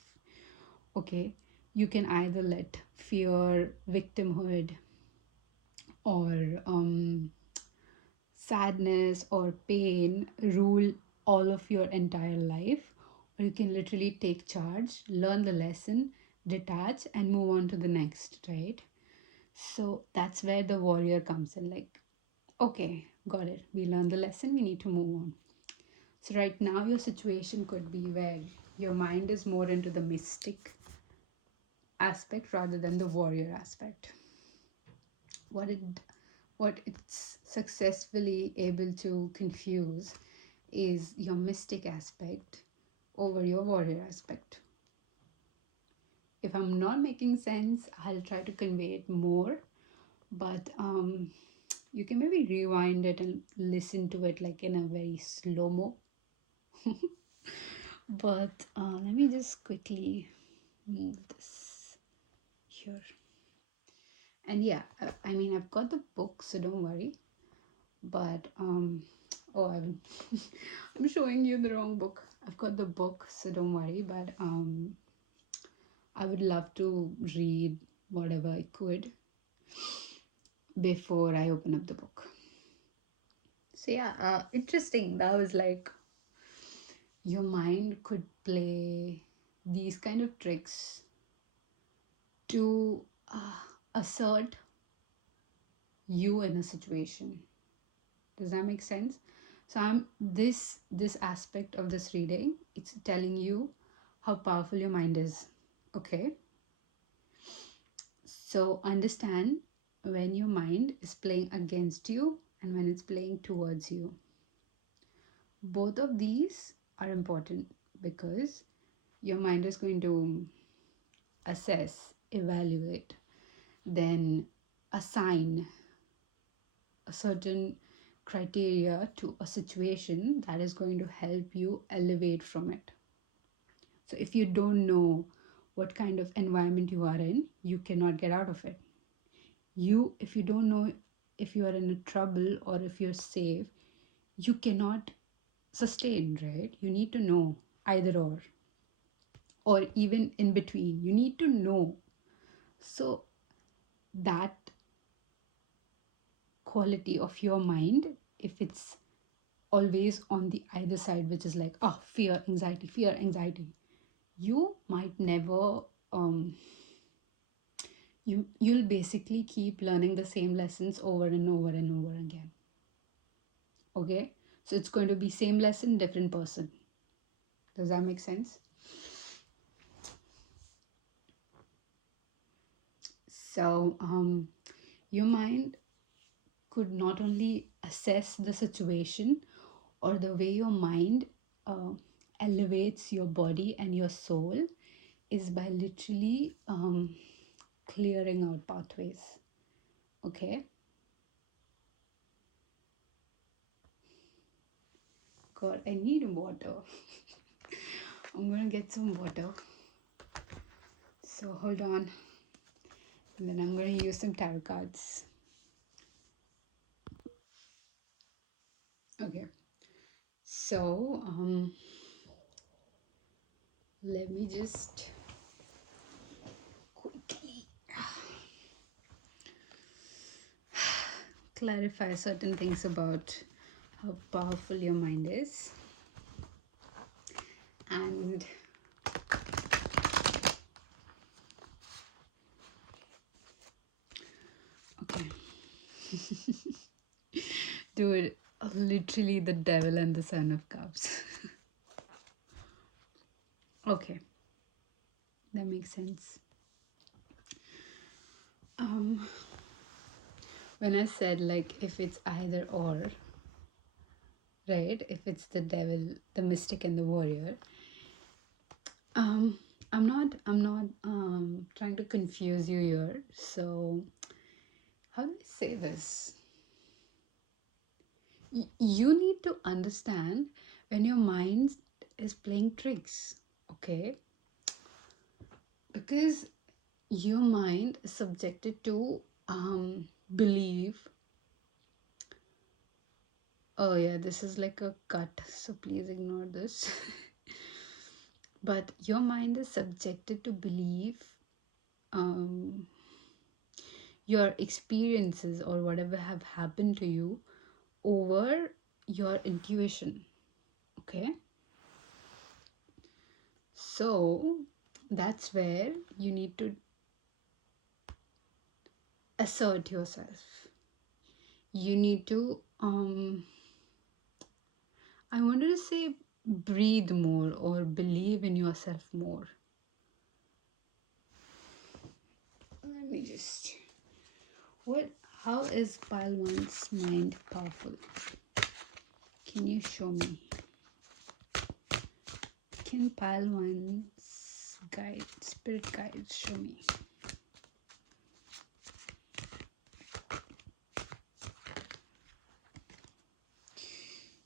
Okay, you can either let fear, victimhood, or sadness or pain rule all of your entire life, or you can literally take charge, learn the lesson, detach, and move on to the next, right? So that's where the warrior comes in. Like, okay, got it, we learned the lesson, we need to move on. So right now your situation could be where your mind is more into the mystic aspect rather than the warrior aspect. What it what it's successfully able to confuse is your mystic aspect over your warrior aspect. If I'm not making sense, I'll try to convey it more, but you can maybe rewind it and listen to it like in a very slow mo. But let me just quickly move this here. And yeah, I mean, I've got the book, so don't worry. But oh, I'm showing you the wrong book. I've got the book, so don't worry. But I would love to read whatever I could before I open up the book. So yeah, interesting. That was like your mind could play these kind of tricks to assert you in a situation. Does that make sense? So I'm this aspect of this reading, it's telling you how powerful your mind is. Okay, so understand when your mind is playing against you and when it's playing towards you. Both of these are important because your mind is going to assess, evaluate, then assign a certain criteria to a situation that is going to help you elevate from it. So if you don't know what kind of environment you are in, you cannot get out of it. If you don't know if you are in a trouble or if you're safe, you cannot sustain, right? You need to know either or even in between. You need to know. So that quality of your mind, if it's always on the either side, which is like, oh, fear, anxiety, you might never you'll basically keep learning the same lessons over and over and over again. Okay, so it's going to be same lesson, different person. Does that make sense? So your mind could not only assess the situation, or the way your mind elevates your body and your soul is by literally clearing out pathways. Okay, God, I need water. I'm gonna get some water, so hold on, and then I'm gonna use some tarot cards. Okay, so let me just quickly clarify certain things about how powerful your mind is. And okay, dude, literally the devil and the son of cups. Okay, that makes sense. When I said, like, if it's either or, right, if it's the devil, the mystic and the warrior, I'm not trying to confuse you here. So how do I say this? You need to understand when your mind is playing tricks. Okay, because your mind is subjected to believe. Oh yeah, this is like a cut, so please ignore this. But your mind is subjected to believe um, your experiences or whatever have happened to you over your intuition. Okay, so that's where you need to assert yourself. You need to I wanted to say breathe more or believe in yourself more. Let me just how is pile one's mind powerful? Can you show me? Can pile one's spirit guides show me?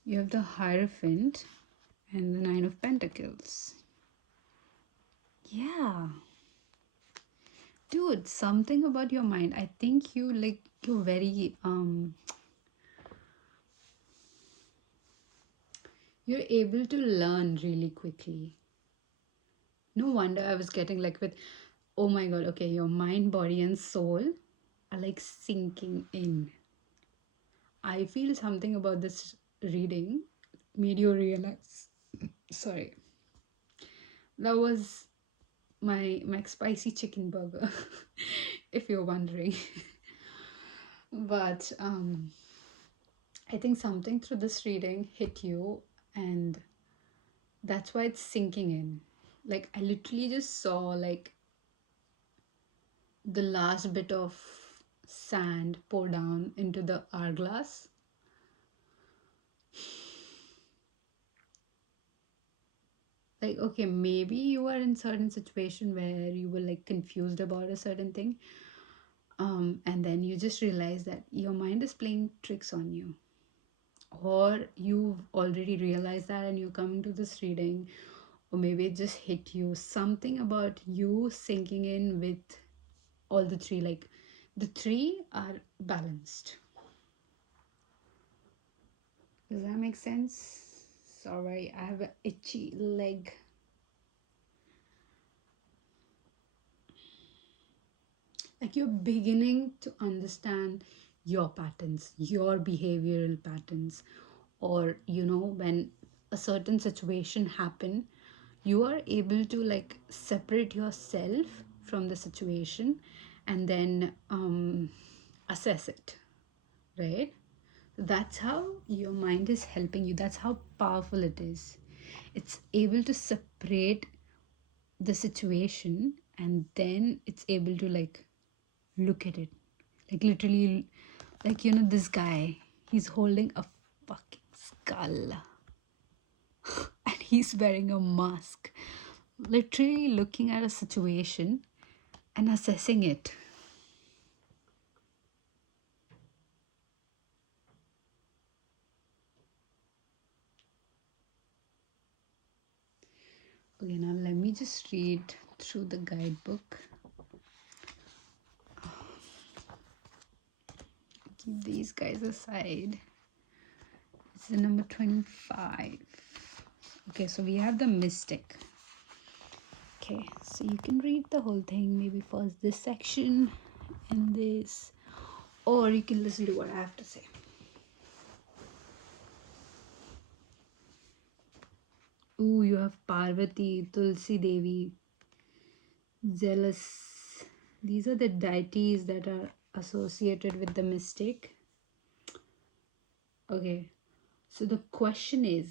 You have the Hierophant and the Nine of Pentacles. Yeah. Dude, something about your mind. I think you're very you're able to learn really quickly. No wonder I was getting like with, oh my god, okay, your mind, body, and soul are like sinking in. I feel something about this reading made you realize. Sorry. That was my spicy chicken burger, if you're wondering. But I think something through this reading hit you, and that's why it's sinking in. Like, I literally just saw like the last bit of sand pour down into the hourglass. Like, okay, maybe you are in certain situation where you were like confused about a certain thing, and then you just realize that your mind is playing tricks on you, or you've already realized that and you're coming to this reading, or maybe it just hit you something about you sinking in with all the three. Like, the three are balanced. Does that make sense? Sorry, I have an itchy leg. Like, you're beginning to understand your patterns, your behavioral patterns, or when a certain situation happen, you are able to like separate yourself from the situation, and then assess it, right? That's how your mind is helping you. That's how powerful it is. It's able to separate the situation, and then it's able to like look at it, like literally, like this guy, he's holding a fucking skull and he's wearing a mask, literally looking at a situation and assessing it. Okay, now let me just read through the guidebook. Keep these guys aside. It's the number 25. Okay, so we have the mystic. Okay, so you can read the whole thing, maybe first this section and this, or you can listen to what I have to say. Ooh, you have Parvati, Tulsi Devi, Zealous. These are the deities that are associated with the mystic. Okay, so the question is,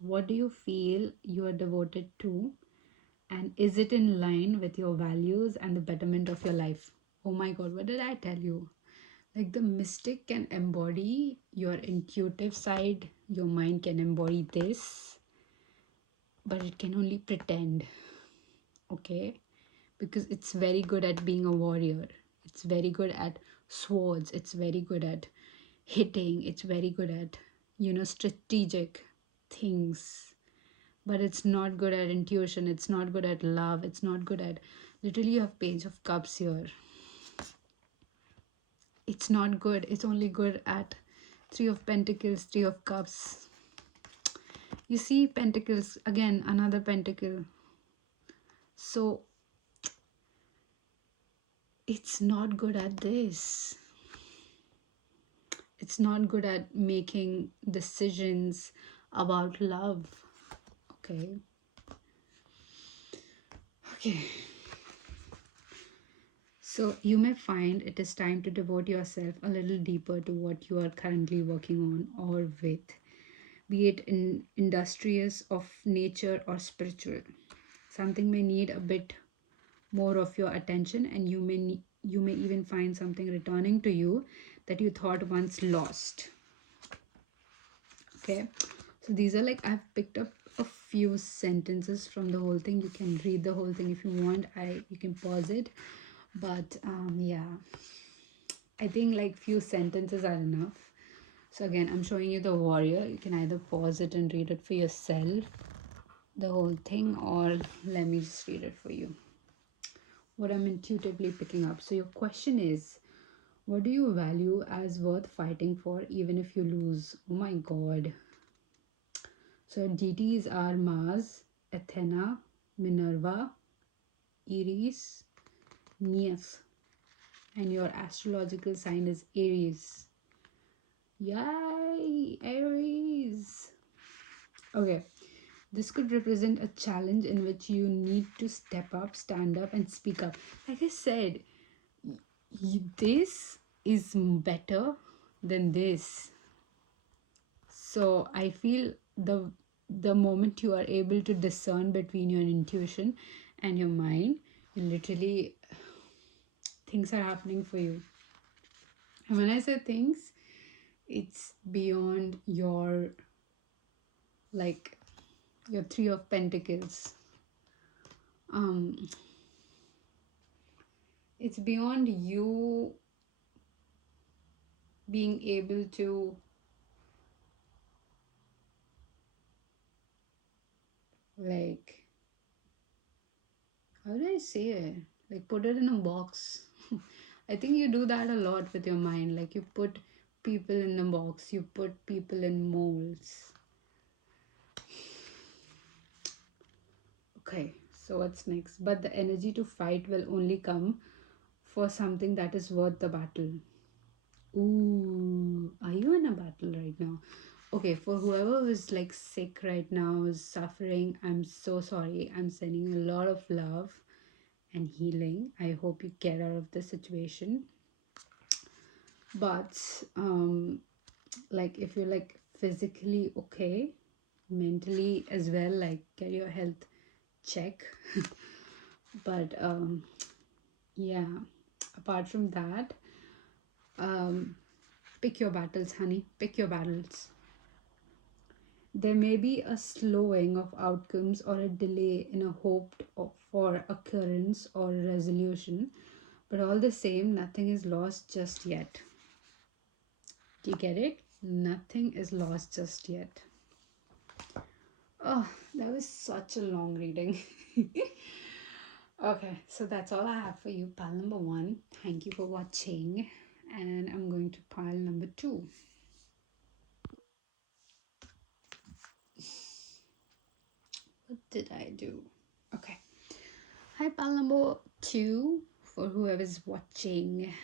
what do you feel you are devoted to? And is it in line with your values and the betterment of your life? Oh my god, what did I tell you? Like, the mystic can embody your intuitive side, your mind can embody this, but it can only pretend, okay? Because it's very good at being a warrior, it's very good at swords, it's very good at hitting, it's very good at strategic things, but it's not good at intuition, it's not good at love, it's not good at, literally you have page of cups here, it's not good, it's only good at three of pentacles, three of cups. You see pentacles again, another pentacle. So it's not good at this, it's not good at making decisions about love. Okay, so you may find it is time to devote yourself a little deeper to what you are currently working on or with, be it in industrious, of nature, or spiritual. Something may need a bit more of your attention, and you may even find something returning to you that you thought once lost. Okay, so these are like, I've picked up a few sentences from the whole thing. You can read the whole thing if you want. You can pause it, but yeah, I think like few sentences are enough. So again, I'm showing you the warrior. You can either pause it and read it for yourself, the whole thing, or let me just read it for you, what I'm intuitively picking up. So your question is, what do you value as worth fighting for even if you lose? Oh my god. So deities are Mars, Athena, Minerva, Eris, Neith, and your astrological sign is Aries. Yay, Aries. Okay, This could represent a challenge in which you need to step up, stand up, and speak up. Like I said, this is better than this. So I feel the moment you are able to discern between your intuition and your mind, you literally, things are happening for you. And when I say things, it's beyond your, like, your three of pentacles. It's beyond you being able to, like, how do I say it, like, put it in a box. I think you do that a lot with your mind. Like, you put people in a box, you put people in molds. Okay, so what's next? But the energy to fight will only come for something that is worth the battle. Ooh, are you in a battle right now? Okay, for whoever is like sick right now, is suffering, I'm so sorry. I'm sending a lot of love and healing. I hope you get out of the situation. But like, if you're like physically okay, mentally as well, like, get your health check. But yeah, apart from that, pick your battles, honey. Pick your battles. There may be a slowing of outcomes or a delay in a hope for occurrence or resolution, but all the same, nothing is lost just yet. Do you get it? Nothing is lost just yet. Oh, that was such a long reading. Okay, so that's all I have for you, pile number one. Thank you for watching, and I'm going to pile number two. What did I do? Okay. Hi, pile number two, for whoever's watching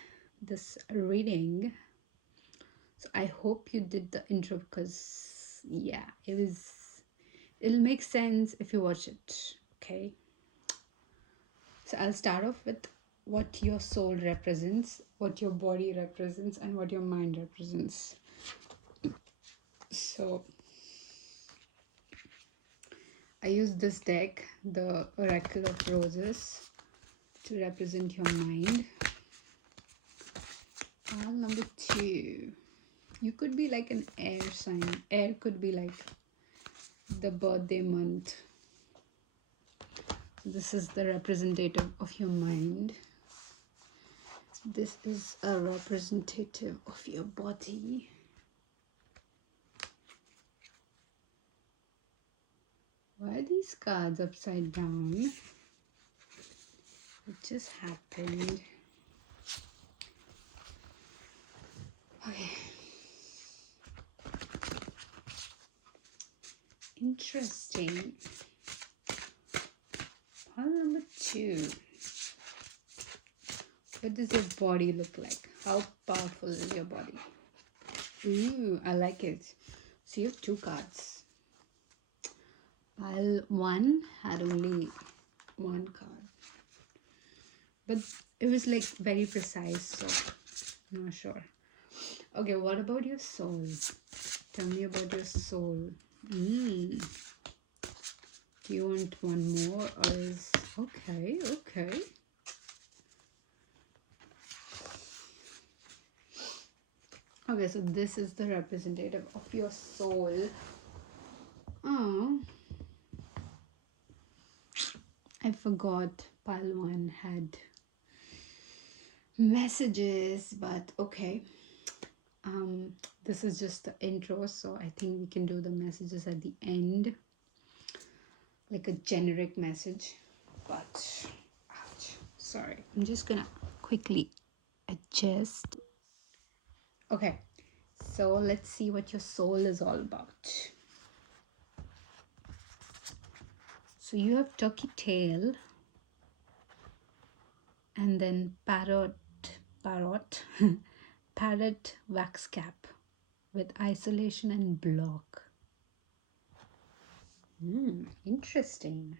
this reading. So I hope you did the intro, because yeah, it'll make sense if you watch it. Okay. So I'll start off with what your soul represents, what your body represents, and what your mind represents. So I use this deck, the Oracle of Roses, to represent your mind. Pile number two. You could be like an air sign. Air could be like the birthday month. This is the representative of your mind. This is a representative of your body. Why are these cards upside down? What just happened? Okay. Interesting. Pile number two. What does your body look like? How powerful is your body? Ooh, I like it. So you have two cards. Pile one had only one card, but it was like very precise, so I'm not sure. Okay, what about your soul? Tell me about your soul. Do you want one more, or is okay? Okay, so this is the representative of your soul. Oh, I forgot pile one had messages, but okay. This is just the intro, so I think we can do the messages at the end, like a generic message. But ouch, sorry, I'm just gonna quickly adjust. Okay, so let's see what your soul is all about. So you have turkey tail, and then parrot, parrot wax cap with isolation and block. Interesting.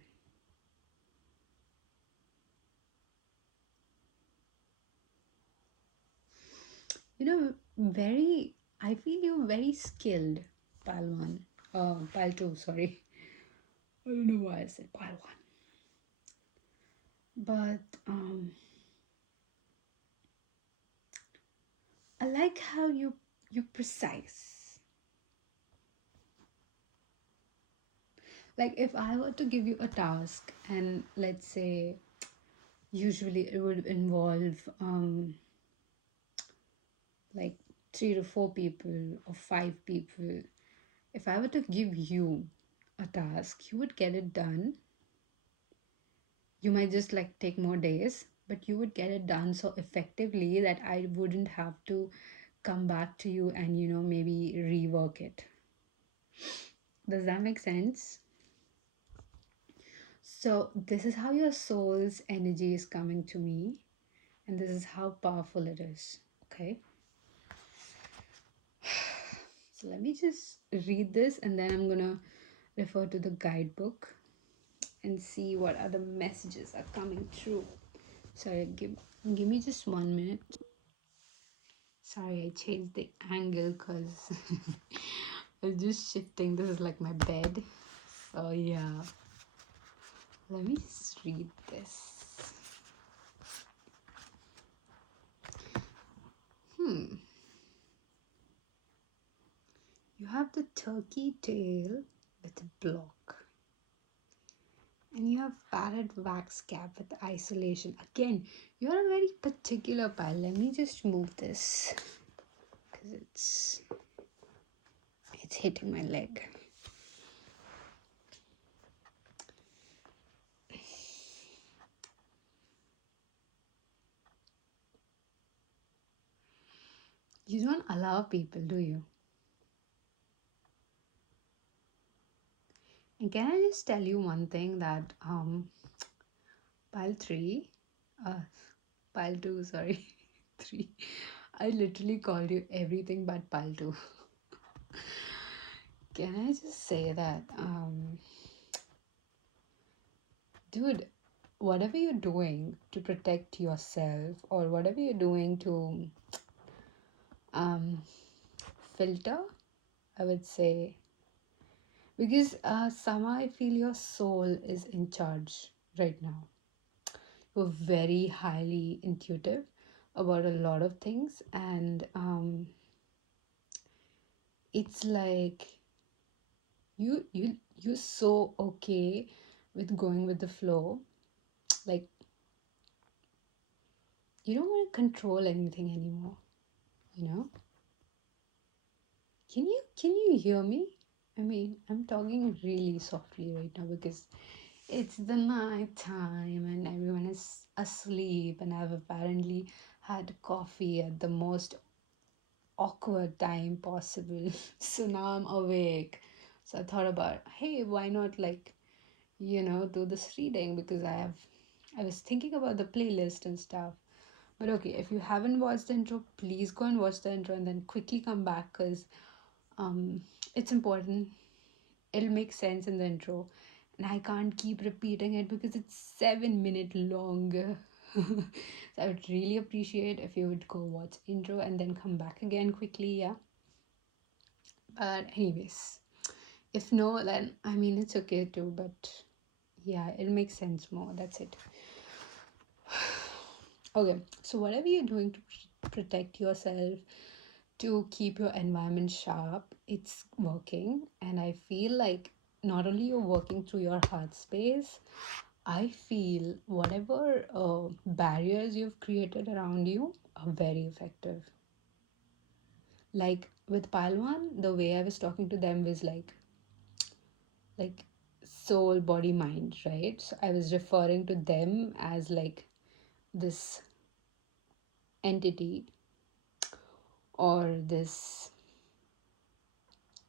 You know, very, I feel you're very skilled, Palwan. Palto, sorry. I don't know why I said Palwan. But I like how you precise. Like if I were to give you a task and let's say usually it would involve like 3 to 4 people or 5 people. If I were to give you a task, you would get it done. You might just like take more days, but you would get it done so effectively that I wouldn't have to come back to you and maybe rework it. Does that make sense? So this is how your soul's energy is coming to me, and this is how powerful it is. Okay, so let me just read this and then I'm gonna refer to the guidebook and see what other messages are coming through. Sorry, give me just 1 minute. Sorry, I changed the angle because I was just shifting. This is like my bed. So yeah, let me just read this. You have the turkey tail with a block. And you have parrot wax cap with isolation. Again, you're a very particular pile. Let me just move this because it's hitting my leg. You don't allow people, do you? And can I just tell you one thing that pile 3, uh, pile 2, sorry, 3. I literally called you everything but pile 2. Can I just say that, dude, whatever you're doing to protect yourself or whatever you're doing to filter, I would say, because somehow I feel your soul is in charge right now. You're very highly intuitive about a lot of things, and it's like you're so okay with going with the flow. Like you don't want to control anything anymore, you know. Can you hear me? I mean, I'm talking really softly right now because it's the night time and everyone is asleep, and I've apparently had coffee at the most awkward time possible. So now I'm awake. So I thought about, hey, why not do this reading, because I was thinking about the playlist and stuff. But okay, if you haven't watched the intro, please go and watch the intro and then quickly come back, because it's important. It'll make sense in the intro, and I can't keep repeating it because it's 7 minute long. So I would really appreciate if you would go watch intro and then come back again quickly. Yeah, but anyways, if no, then I mean it's okay too, but yeah, it'll make sense more. That's it. Okay, so whatever you're doing to protect yourself, to keep your environment sharp, it's working. And I feel like not only you're working through your heart space, I feel whatever barriers you've created around you are very effective. Like with Palwan, the way I was talking to them was like soul, body, mind, right? So I was referring to them as like this entity or this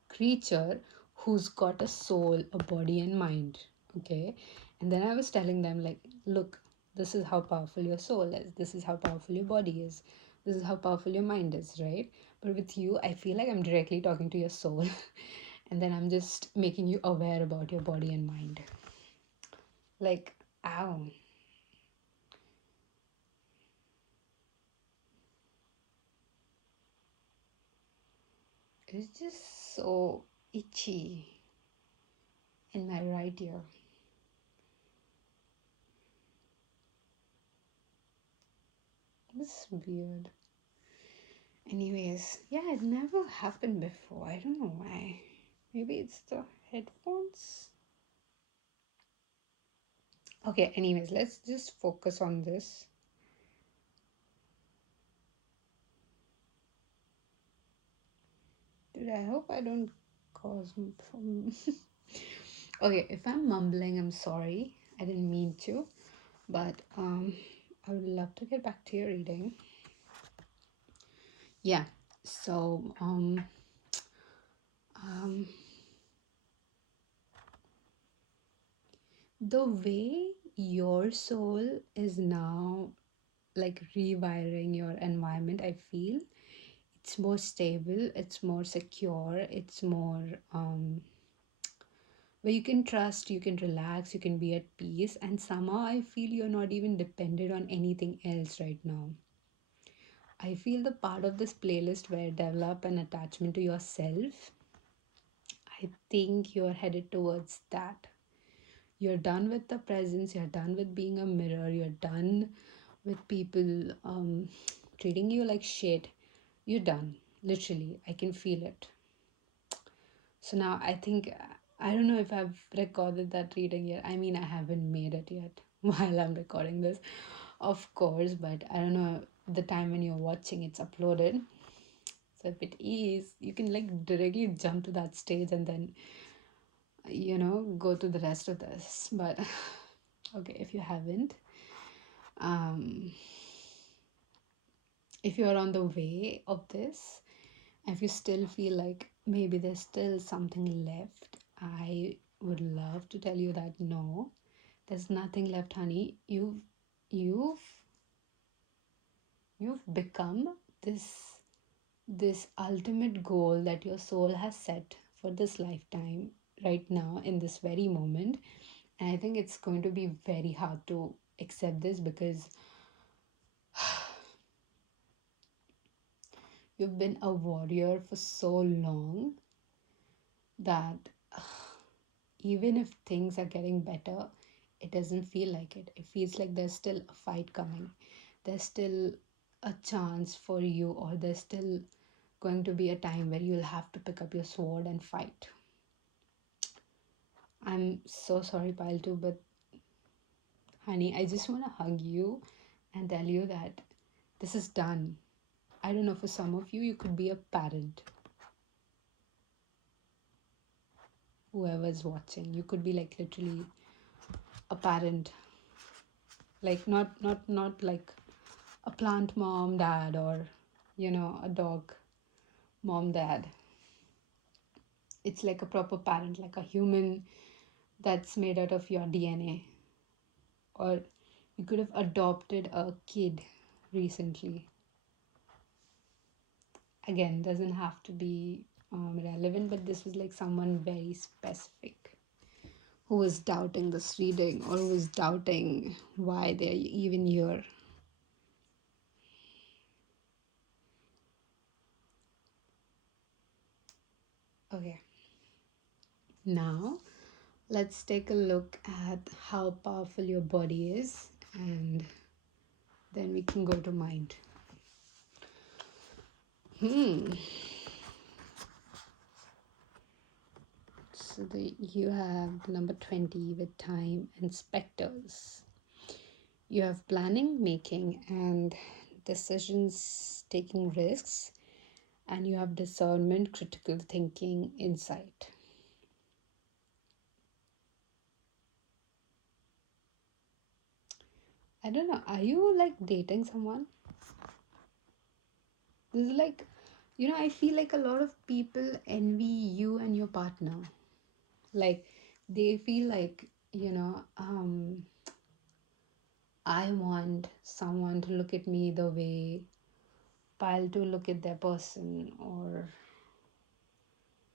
creature who's got a soul, a body, and mind. Okay. And then I was telling them, like, look, this is how powerful your soul is, this is how powerful your body is, this is how powerful your mind is, right? But with you, I feel like I'm directly talking to your soul. And then I'm just making you aware about your body and mind. Like, ow. It's just so itchy in my right ear. It's weird. Anyways, yeah, it never happened before. I don't know why. Maybe it's the headphones. Okay, anyways, let's just focus on this. Dude, I hope I don't cause okay, if I'm mumbling, I'm sorry. I didn't mean to. But I would love to get back to your reading. Yeah. So um the way your soul is now like rewiring your environment, I feel it's more stable, it's more secure, it's more where you can trust, you can relax, you can be at peace, and somehow I feel you're not even dependent on anything else right now. I feel the part of this playlist where develop an attachment to yourself, I think you're headed towards that. You're done with the presence, you're done with being a mirror, you're done with people treating you like shit. You're done. Literally, I can feel it. So now I think, I don't know if I've recorded that reading yet. I mean, I haven't made it yet while I'm recording this, of course, but I don't know the time when you're watching it's uploaded. So if it is, you can like directly jump to that stage and then, go to the rest of this. But okay, if you haven't, um, if you're on the way of this, if you still feel like maybe there's still something left, I would love to tell you that no, there's nothing left, honey. You've you've become this ultimate goal that your soul has set for this lifetime right now in this very moment. And I think it's going to be very hard to accept this because you've been a warrior for so long that even if things are getting better, it doesn't feel like it. It feels like there's still a fight coming. There's still a chance for you, or there's still going to be a time where you'll have to pick up your sword and fight. I'm so sorry, Paltu, but honey, I just want to hug you and tell you that this is done. I don't know, for some of you, you could be a parent. Whoever's watching, you could be like literally a parent. Like not like a plant mom, dad, or a dog mom, dad. It's like a proper parent, like a human that's made out of your DNA. Or you could have adopted a kid recently. Again, doesn't have to be relevant, but this was like someone very specific who was doubting this reading, or who was doubting why they're even here. Okay, now let's take a look at how powerful your body is, and then we can go to mind. So you have number 20 with time and specters. You have planning, making, and decisions, taking risks, and you have discernment, critical thinking, insight. I don't know, are you like dating someone? This is like, I feel like a lot of people envy you and your partner. Like, they feel like, I want someone to look at me the way Pile to look at their person, or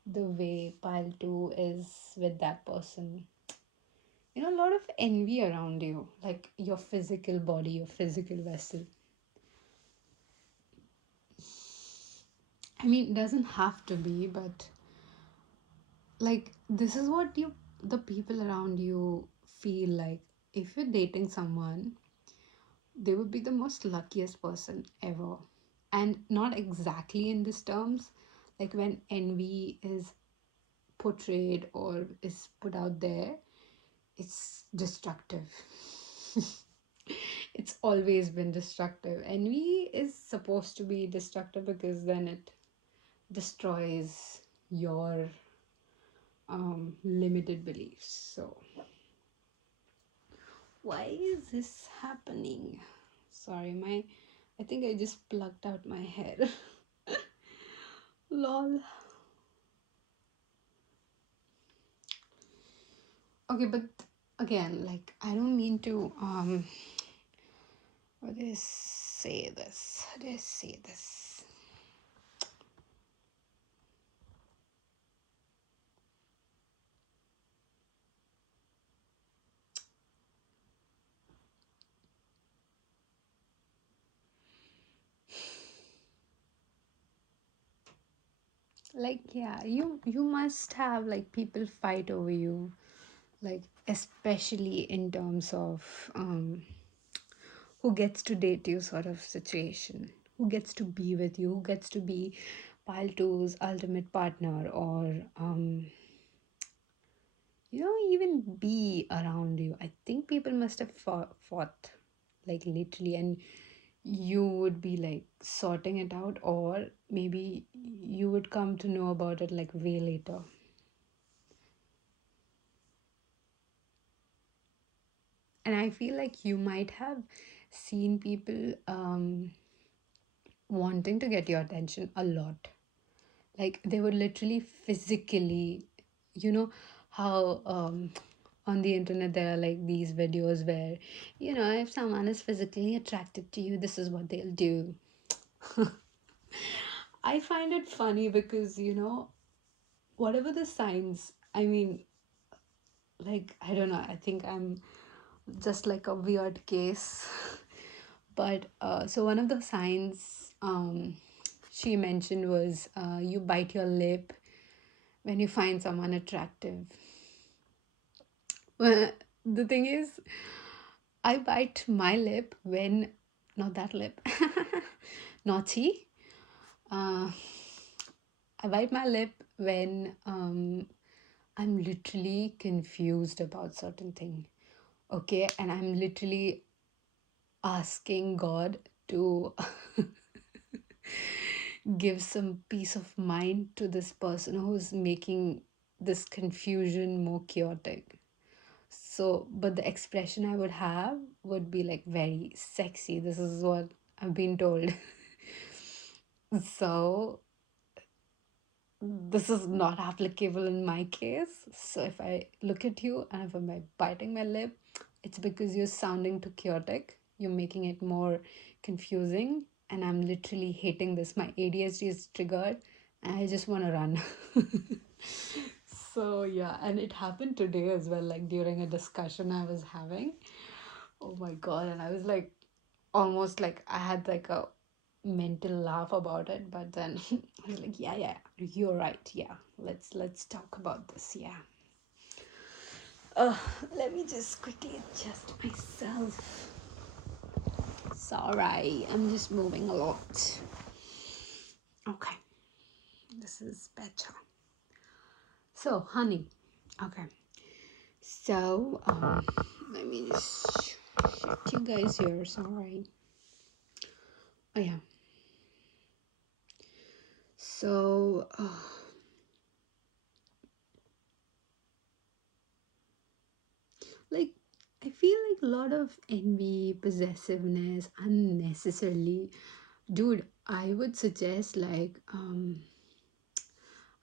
the way pile 2 is with that person. A lot of envy around you, like your physical body, your physical vessel. I mean, it doesn't have to be, but like this is what the people around you feel like. If you're dating someone, they would be the most luckiest person ever. And not exactly in these terms, like when envy is portrayed or is put out there, it's destructive. It's always been destructive. Envy is supposed to be destructive because then it destroys your limited beliefs. So, why is this happening? Sorry, I think I just plucked out my hair. Lol. Okay, but again, like I don't mean to what do I say this? How do I say this? Like yeah, you must have like people fight over you, like especially in terms of who gets to date you sort of situation, who gets to be with you, who gets to be pile two's ultimate partner, or even be around you. I think people must have fought like literally, and you would be like sorting it out, or maybe you would come to know about it like way later. And I feel like you might have seen people wanting to get your attention a lot. Like they would literally physically, you know, how on the internet there are like these videos where, if someone is physically attracted to you, this is what they'll do. I find it funny because, whatever the signs, I mean, like, I don't know, I think I'm just like a weird case. But so one of the signs she mentioned was you bite your lip when you find someone attractive. Well, the thing is, I bite my lip when, not that lip, naughty. Uh, I bite my lip when I'm literally confused about certain thing. Okay, and I'm literally asking God to give some peace of mind to this person who's making this confusion more chaotic. So, but the expression I would have would be like very sexy. This is what I've been told. So, this is not applicable in my case. So, if I look at you and if I'm like biting my lip, it's because you're sounding too chaotic. You're making it more confusing. And I'm literally hating this. My ADHD is triggered and I just want to run. So, yeah, and it happened today as well, like during a discussion I was having. Oh my god, and I was like almost like I had like a mental laugh about it, but then I was like, yeah, yeah, you're right. Yeah. Let's talk about this. Yeah. Uh, Let me just quickly adjust myself. Sorry, I'm just moving a lot. Okay. This is better. So, honey. Okay. So, let me just shift you guys here. Sorry. Oh yeah. So, like I feel like a lot of envy, possessiveness, unnecessarily. Dude, I would suggest like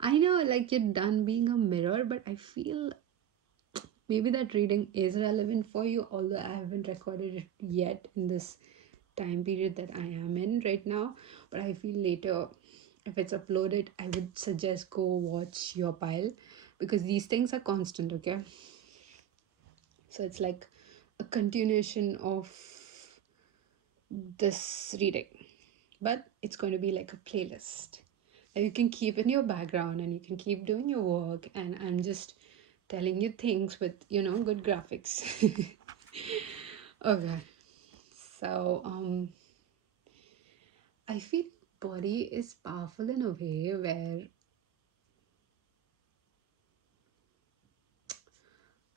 I know like you're done being a mirror, but I feel maybe that reading is relevant for you, although I haven't recorded it yet in this time period that I am in right now. But I feel later if it's uploaded, I would suggest go watch your pile, because these things are constant, okay? So it's like a continuation of this reading, but it's going to be like a playlist that you can keep in your background and you can keep doing your work, and I'm just telling you things with, good graphics. Okay, so I feel body is powerful in a way where,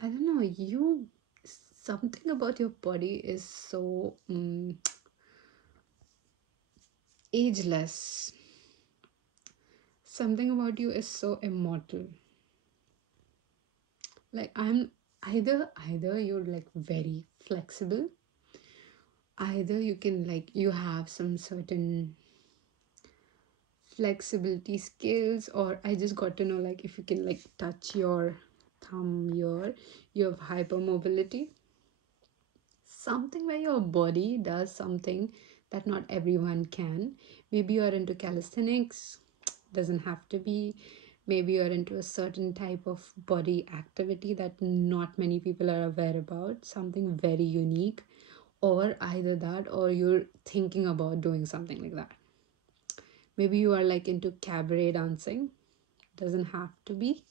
I don't know, something about your body is so ageless. Something about you is so immortal. Like, I'm either you're like very flexible, either you can, like, you have some certain flexibility skills, or I just got to know, like, if you can like touch your thumb here, you have hypermobility. Something where your body does something that not everyone can. Maybe you're into calisthenics, doesn't have to be. Maybe you're into a certain type of body activity that not many people are aware about, something very unique, or either that, or you're thinking about doing something like that. Maybe you are like into cabaret dancing, doesn't have to be.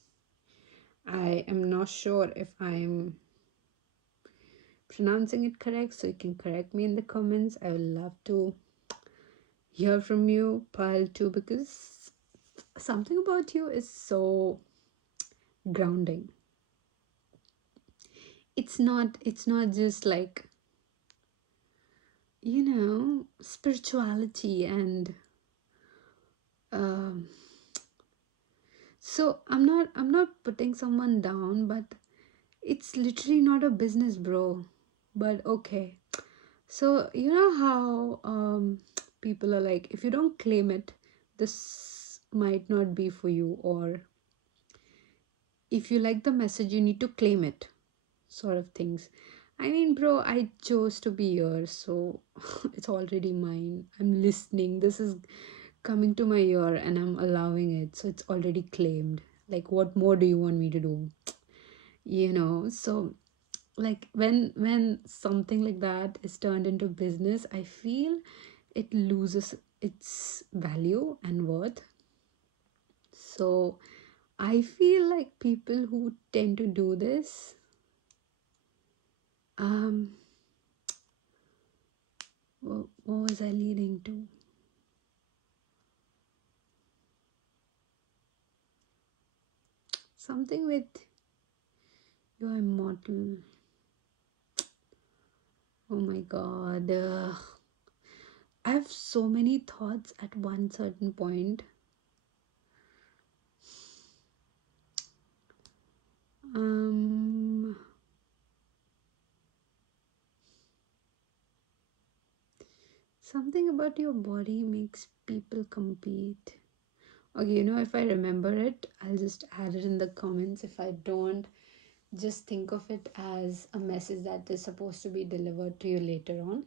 I am not sure if I'm pronouncing it correct, so you can correct me in the comments. I would love to hear from you, Pile, too, because something about you is so grounding. It's not just like, spirituality and um so I'm not putting someone down, but it's literally not a business, bro. But okay. So you know how people are like, if you don't claim it, this might not be for you, or if you like the message, you need to claim it, sort of things. I mean, bro, I chose to be here, so it's already mine. I'm listening. This is coming to my ear and I'm allowing it, so it's already claimed. Like, what more do you want me to do? So like, when something like that is turned into business, I feel it loses its value and worth. So I feel like people who tend to do this, um what was I leading to? Something with you're immortal. Oh my god. I have so many thoughts at one certain point. Um, Something about your body makes people compete. Okay, if I remember it, I'll just add it in the comments. If I don't, just think of it as a message that is supposed to be delivered to you later on.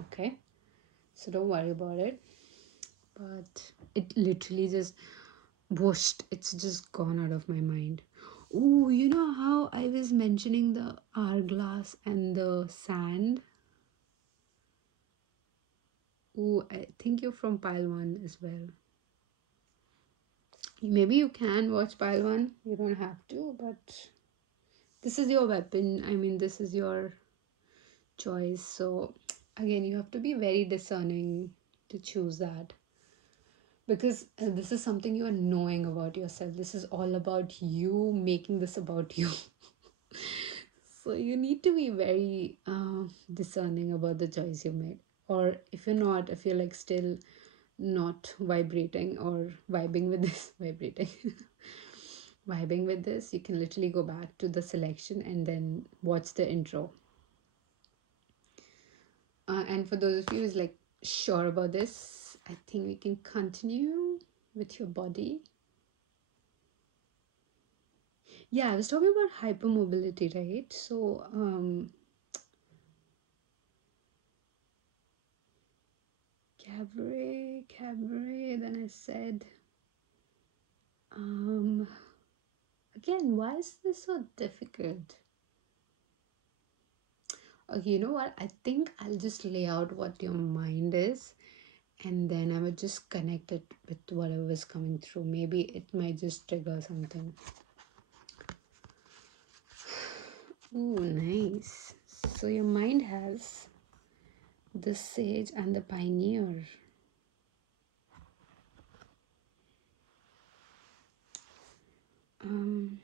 Okay, so don't worry about it. But it literally just whooshed, it's just gone out of my mind. Oh, you know how I was mentioning the hourglass and the sand? Oh, I think you're from pile one as well. Maybe you can watch pile one, you don't have to, but this is your weapon. I mean, this is your choice. So, again, you have to be very discerning to choose that, because this is something you are knowing about yourself. This is all about you making this about you. So you need to be very discerning about the choice you made. Or if you're not, if you're like still not vibrating or vibing with this, vibrating, vibing with this, you can literally go back to the selection and then watch the intro. And for those of you who's like sure about this, I think we can continue with your body. Yeah, I was talking about hypermobility, right? So cabaret, then I said Again, why is this so difficult? Okay, you know what? I think I'll just lay out what your mind is, and then I would just connect it with whatever is coming through. Maybe it might just trigger something. Ooh, nice. So your mind has the sage and the pioneer. Um,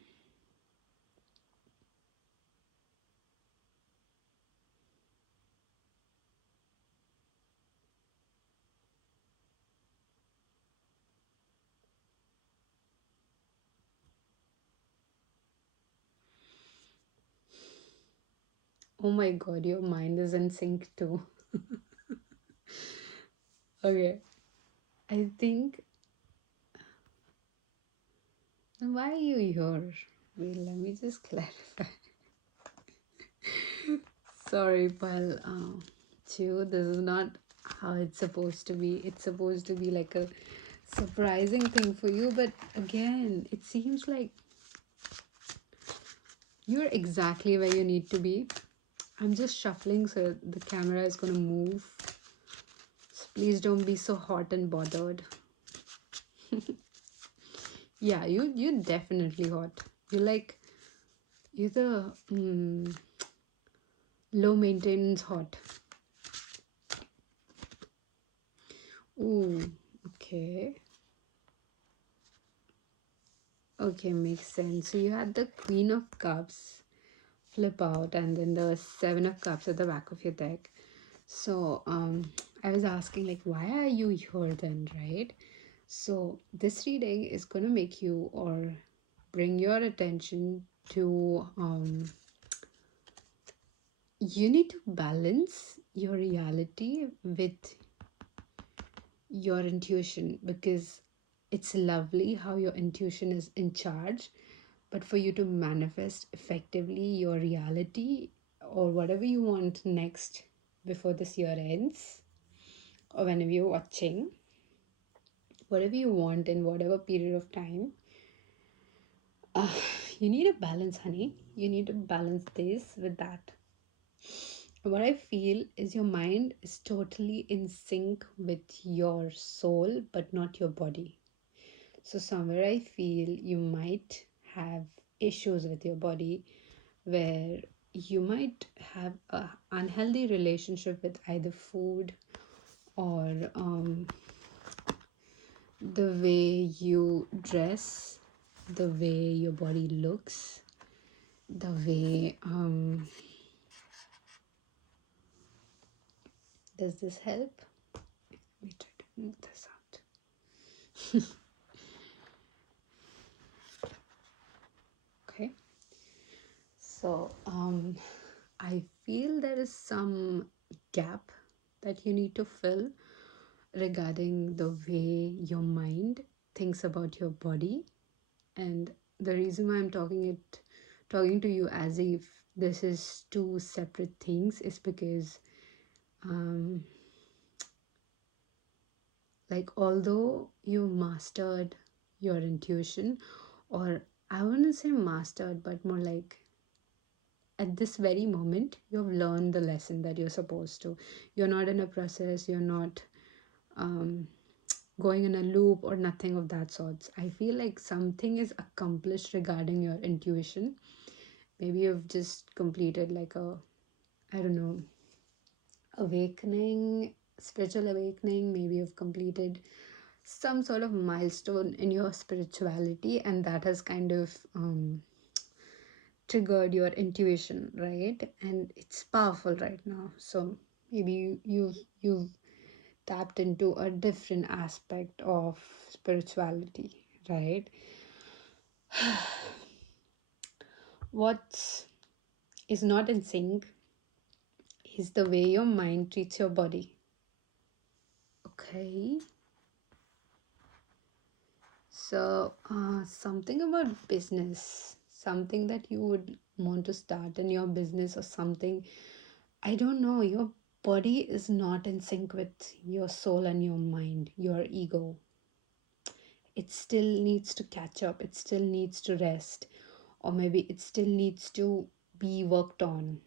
oh my god, your mind is in sync too. Okay, I think. Why are you here? Wait, let me just clarify. Sorry, pal. Chew, this is not how it's supposed to be. It's supposed to be like a surprising thing for you, but again, it seems like you're exactly where you need to be. I'm just shuffling so the camera is gonna move. So please don't be so hot and bothered. Yeah, you're definitely hot. You're the low maintenance hot. Ooh, okay. Okay, makes sense. So you had the Queen of Cups flip out, and then the Seven of Cups at the back of your deck. So I was asking, like, why are you here then, right? So this reading is gonna make you or bring your attention to you need to balance your reality with your intuition, because it's lovely how your intuition is in charge, but for you to manifest effectively your reality or whatever you want next before this year ends, or whenever you're watching, whatever you want in whatever period of time, uh, you need a balance, honey. You need to balance this with that. What I feel is your mind is totally in sync with your soul, but not your body. So, somewhere I feel you might have issues with your body where you might have a unhealthy relationship with either food or the way you dress, the way your body looks, the way does this help? Let me try to move this out. Okay, so I feel there is some gap that you need to fill regarding the way your mind thinks about your body. And the reason why I'm talking to you as if this is two separate things is because like, although you mastered your intuition, or I wouldn't say mastered, but more like at this very moment you've learned the lesson that you're supposed to. You're not in a process, you're not going in a loop or nothing of that sorts. I feel like something is accomplished regarding your intuition. Maybe you've just completed like a, I don't know, awakening, spiritual awakening. Maybe you've completed some sort of milestone in your spirituality, and that has kind of triggered your intuition, right? And it's powerful right now. So maybe you've tapped into a different aspect of spirituality, right? What is not in sync is the way your mind treats your body. Okay. So, something about business, something that you would want to start in your business or something. I don't know. Your body is not in sync with your soul and your mind, your ego. It still needs to catch up, it still needs to rest. or maybe it still needs to be worked on,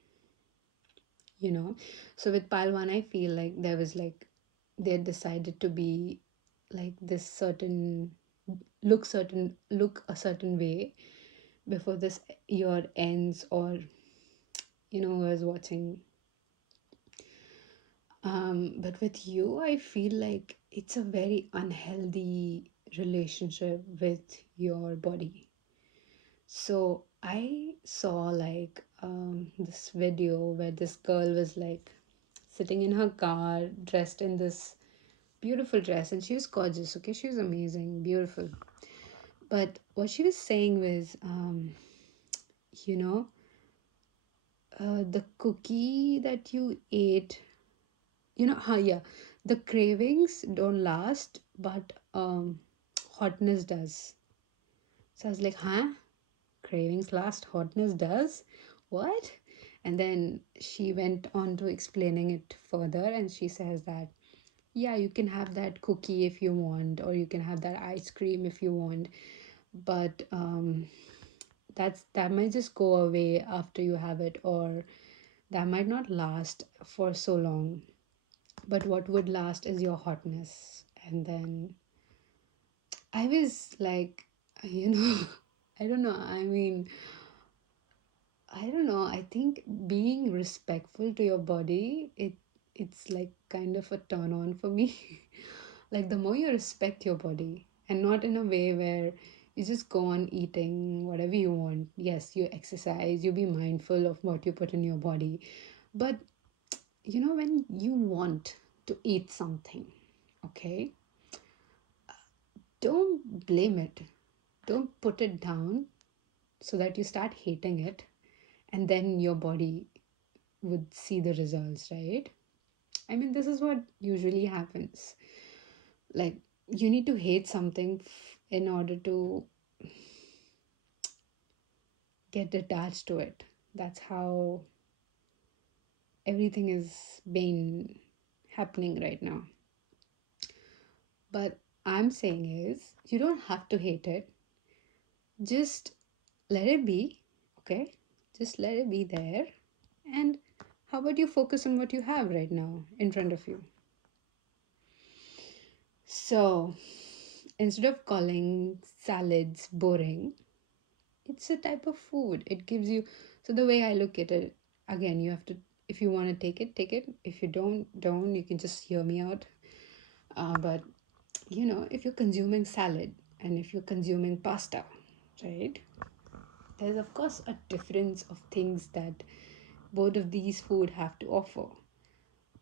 you know. So with pile one, I feel like there was like they had decided to be like this certain look a certain way before this year ends, or I was watching. But with you, I feel like it's a very unhealthy relationship with your body. So I saw like this video where this girl was like sitting in her car dressed in this beautiful dress, and she was gorgeous. Okay, she was amazing, beautiful. But what she was saying was, you know, the cookie that you ate, yeah, the cravings don't last, but hotness does. So I was like, huh? Cravings last, hotness does? What? And then she went on to explaining it further, and she says that, yeah, you can have that cookie if you want, or you can have that ice cream if you want, but that might just go away after you have it, or that might not last for so long. But what would last is your hotness. And then I was like, I don't know. I mean, I don't know. I think being respectful to your body, it's like kind of a turn on for me. Like the more you respect your body, and not in a way where you just go on eating whatever you want. Yes, you exercise, you be mindful of what you put in your body. But when you want to eat something, okay, don't blame it. Don't put it down so that you start hating it, and then your body would see the results, right? I mean, this is what usually happens. Like, you need to hate something in order to get attached to it. That's how everything is been happening right now. But I'm saying is, you don't have to hate it. Just let it be, okay? Just let it be there. And how about you focus on what you have right now in front of you? So, instead of calling salads boring, it's a type of food. It gives you, so the way I look at it, again, you have to, if you want to take it, take it. If you don't, you can just hear me out. But if you're consuming salad and if you're consuming pasta, right, there's of course a difference of things that both of these food have to offer.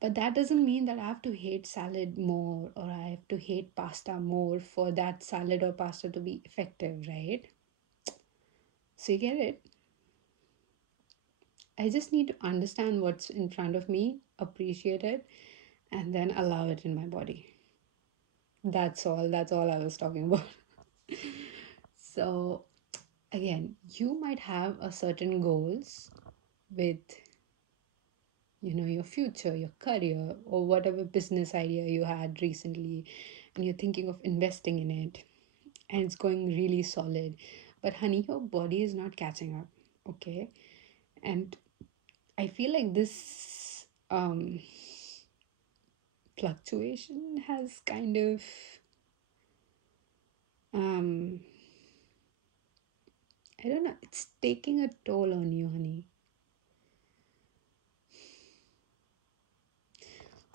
But that doesn't mean that I have to hate salad more, or I have to hate pasta more for that salad or pasta to be effective, right? So you get it? I just need to understand what's in front of me, appreciate it, and then allow it in my body. That's all. That's all I was talking about. So, again, you might have a certain goals with your future, your career, or whatever business idea you had recently, and you're thinking of investing in it, and it's going really solid. But honey, your body is not catching up, okay? And I feel like this fluctuation has kind of um I don't know, it's taking a toll on you, honey.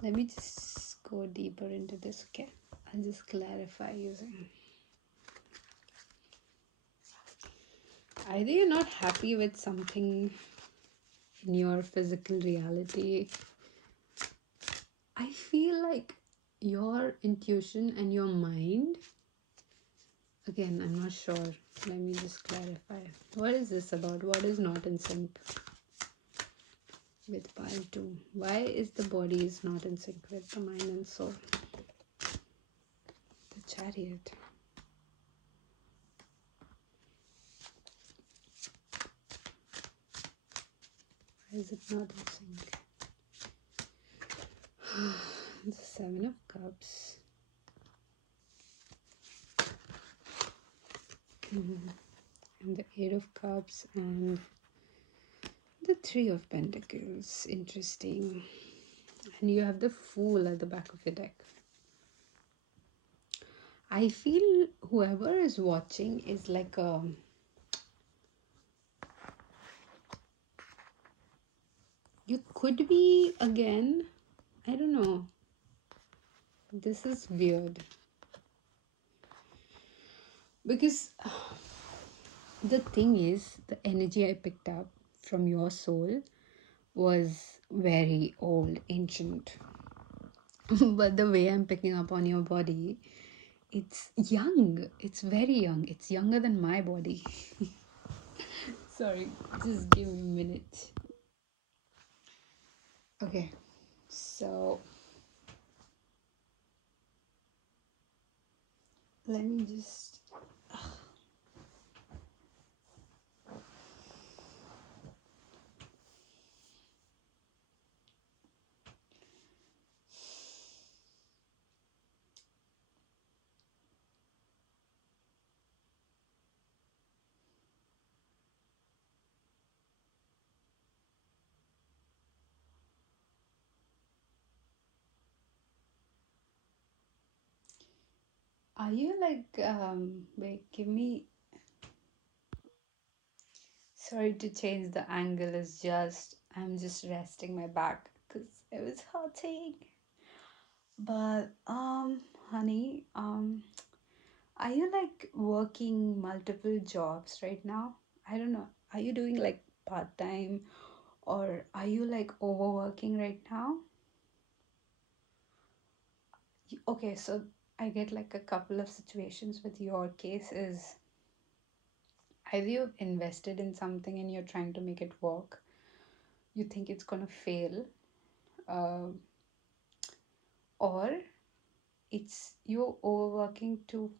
Let me just go deeper into this, okay? I'll just clarify using. Either you're not happy with something in your physical reality. I feel like your intuition and your mind, again, I'm not sure. Let me just clarify. What is this about? What is not in sync with pile 2? Why is the body is not in sync with the mind and soul? The chariot. Why is it not in sync? The 7 of Cups. and the Eight of Cups, and the Three of Pentacles. Interesting. And you have the Fool at the back of your deck. I feel whoever is watching is like a, you could be again, I don't know. This is weird. Because the thing is, the energy I picked up from your soul was very old, ancient. But the way I'm picking up on your body, it's young. It's very young. It's younger than my body. Sorry, just give me a minute. Okay, so let me just. Are you like, wait, give me. Sorry to change the angle, it's just, I'm just resting my back because it was hurting. But, honey, are you like working multiple jobs right now? I don't know. Are you doing like part time, or are you like overworking right now? Okay, so I get like a couple of situations with your case is either you've invested in something and you're trying to make it work, you think it's gonna fail, uh, or it's you're overworking to,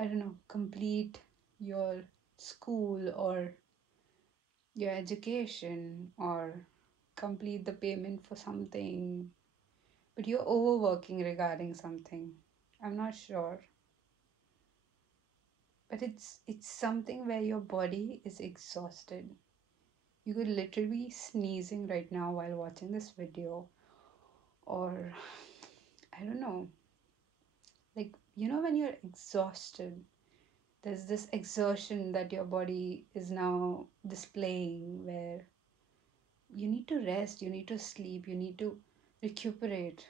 I don't know, complete your school or your education or complete the payment for something, but you're overworking regarding something. I'm not sure, but it's something where your body is exhausted. You could literally be sneezing right now while watching this video, or I don't know, like, when you're exhausted, there's this exertion that your body is now displaying where you need to rest, you need to sleep, you need to recuperate.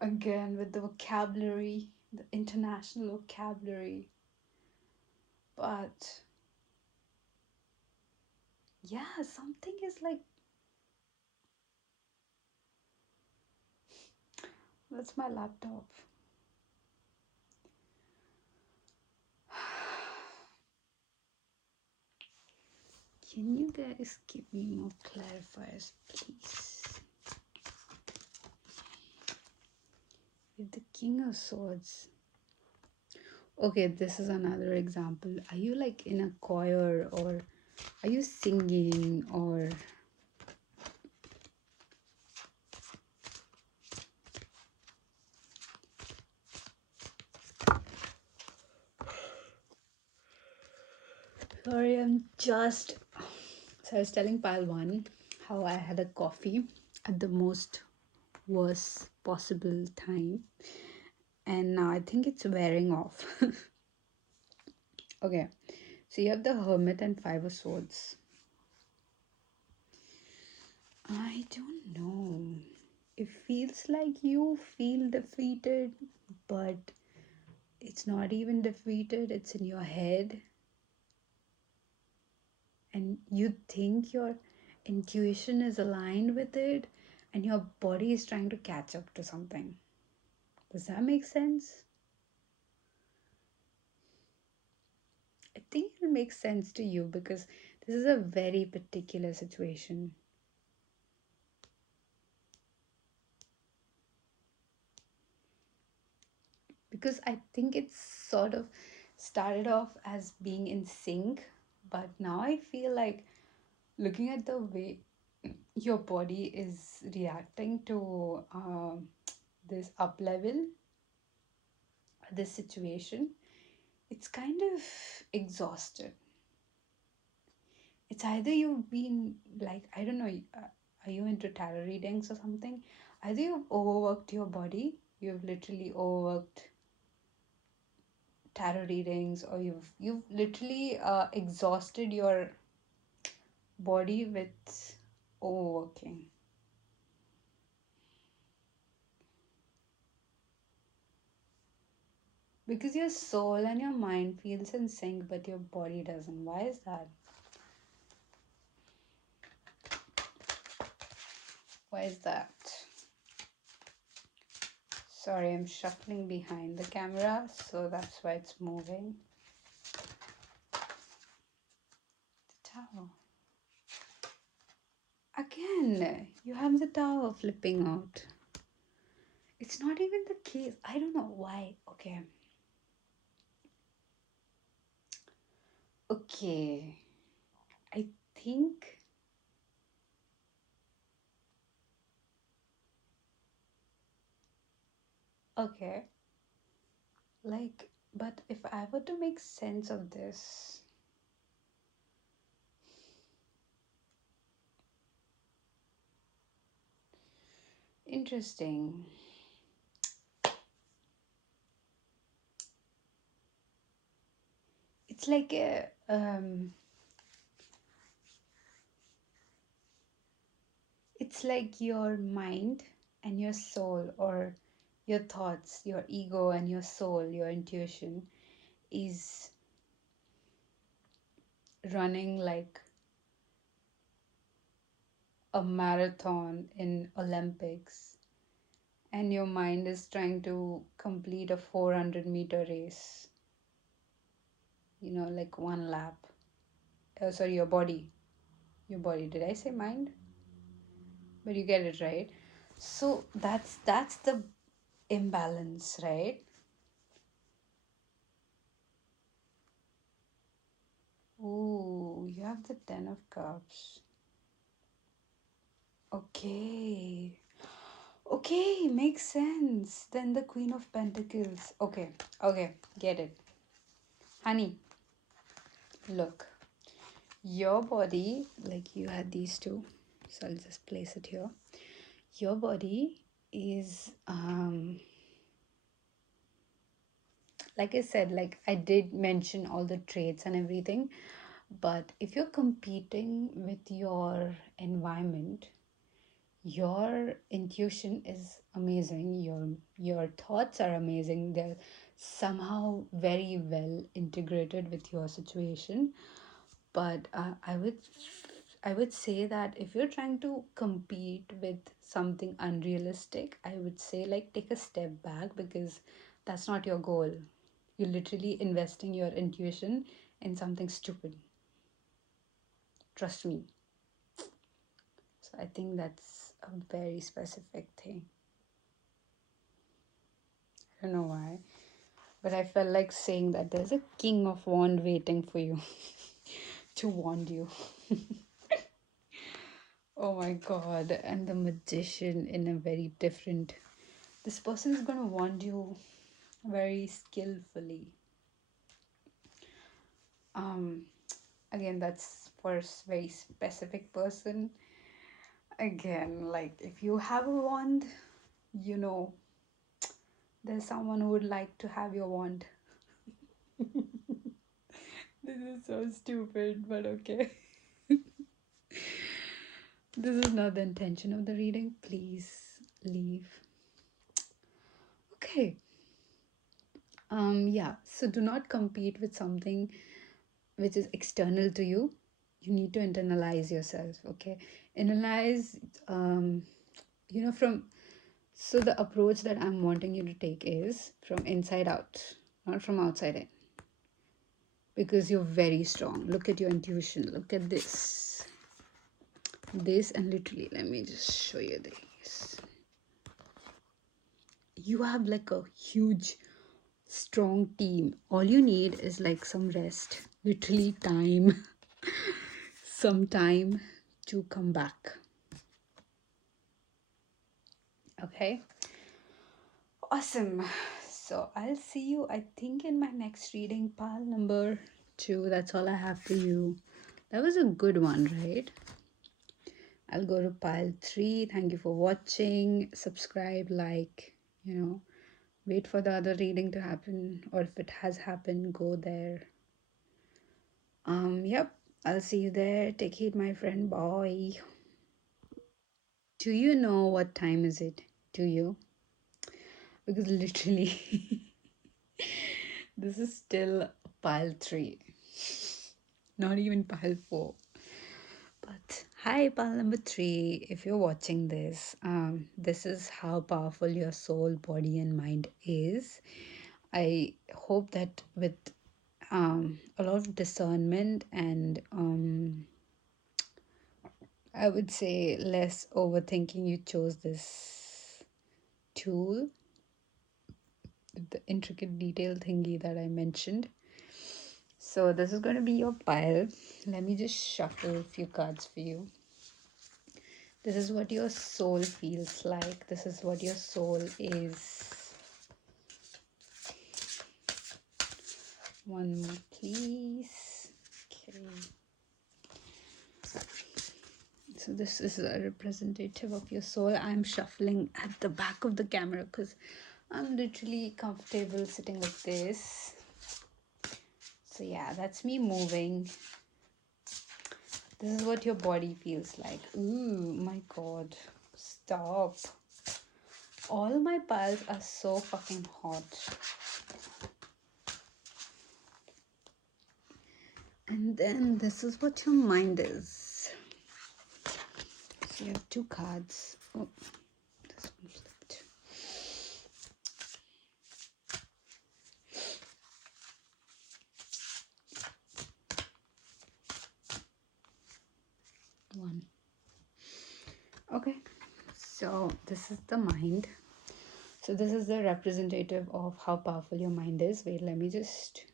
Again, with the vocabulary, the international vocabulary. But yeah, something is like, that's my laptop. Can you guys give me more clarifiers, please? With the King of Swords. Okay, this is another example. Are you like in a choir, or are you singing, or sorry, I'm just, so I was telling pile one how I had a coffee at the most worst possible time, and now I think it's wearing off. Okay, so you have the Hermit and Five of Swords. I don't know. It feels like you feel defeated, but it's not even defeated, it's in your head. And you think your intuition is aligned with it, and your body is trying to catch up to something. Does that make sense? I think it'll make sense to you because this is a very particular situation. Because I think it's sort of started off as being in sync, but now I feel like, looking at the way your body is reacting to this up level, this situation, it's kind of exhausted. It's either you've been like, I don't know, are you into tarot readings or something? Either you've overworked your body, you've literally overworked tarot readings, or you've literally exhausted your body with overworking. Because your soul and your mind feels in sync, but your body doesn't. Why is that? Why is that? Sorry, I'm shuffling behind the camera, so that's why it's moving. The tower. Again, you have the tower flipping out. It's not even the case. I don't know why. Okay. Okay. I think. Okay. Like, but if I were to make sense of this, interesting. It's like it's like your mind and your soul, or your thoughts, your ego and your soul, your intuition is running like a marathon in Olympics, and your mind is trying to complete a 400-meter race, like one lap. Oh, sorry, your body. Your body. Did I say mind? But you get it right. So that's the imbalance, right? Ooh, you have the 10 of cups. Okay. Okay, makes sense. Then the Queen of Pentacles. Okay, okay, get it. Honey, look. Your body, like you had these two, so I'll just place it here. Your body is, like I said, like I did mention all the traits and everything, but if you're competing with your environment, your intuition is amazing, your thoughts are amazing, they're somehow very well integrated with your situation. But I would say that if you're trying to compete with something unrealistic, I would say like take a step back, because that's not your goal. You're literally investing your intuition in something stupid. Trust me. So I think that's a very specific thing. I don't know why, but I felt like saying that there's a king of wand waiting for you to wand you. Oh my god, and the magician in a very different. This person is going to wand you very skillfully. Um, Again, that's for a very specific person. Again, like if you have a wand, you know there's someone who would like to have your wand. This is so stupid, but okay. This is not the intention of the reading. Please leave. Okay. Yeah, so do not compete with something which is external to you. You need to internalize yourself, okay? Analyze, from. So the approach that I'm wanting you to take is from inside out, not from outside in, because you're very strong. Look at your intuition. Look at this, and literally, let me just show you this. You have like a huge strong team. All you need is like some rest, literally time, some time to come back. Okay, awesome. So I'll see you, I think, in my next reading, pile number 2. That's all I have for you. That was a good one, right? I'll go to pile 3. Thank you for watching. Subscribe, like, wait for the other reading to happen, or if it has happened, go there. Yep, I'll see you there. Take heed, my friend. Bye. Do you know what time is it? Do you? Because literally this is still pile 3, not even pile 4. But hi, pile number 3. If you're watching this, this is how powerful your soul, body, and mind is. I hope that with a lot of discernment and I would say less overthinking, you chose this tool, the intricate detail thingy that I mentioned. So this is going to be your pile. Let me just shuffle a few cards for you. This is what your soul feels like. This is what your soul is. One more, please. Okay. So this is a representative of your soul. I'm shuffling at the back of the camera because I'm literally comfortable sitting like this. So yeah, that's me moving. This is what your body feels like. Ooh, my God. Stop. All my piles are so fucking hot. And then this is what your mind is. So you have 2 cards. Oh, this one flipped. One. Okay, so this is the mind. So this is the representative of how powerful your mind is. Wait, let me just...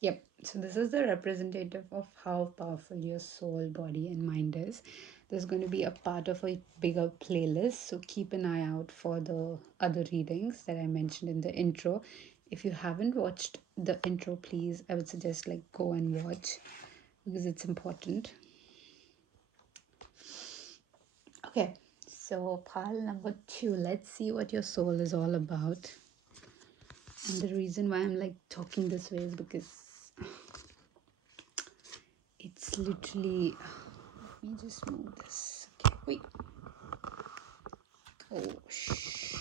Yep, so this is the representative of how powerful your soul, body, and mind is. There's going to be a part of a bigger playlist, so keep an eye out for the other readings that I mentioned in the intro. If you haven't watched the intro, please, I would suggest go and watch because it's important. Okay, so pile number 2. Let's see what your soul is all about. And the reason why I'm talking this way is because it's literally... Let me just move this. Okay, wait. Oh, shh.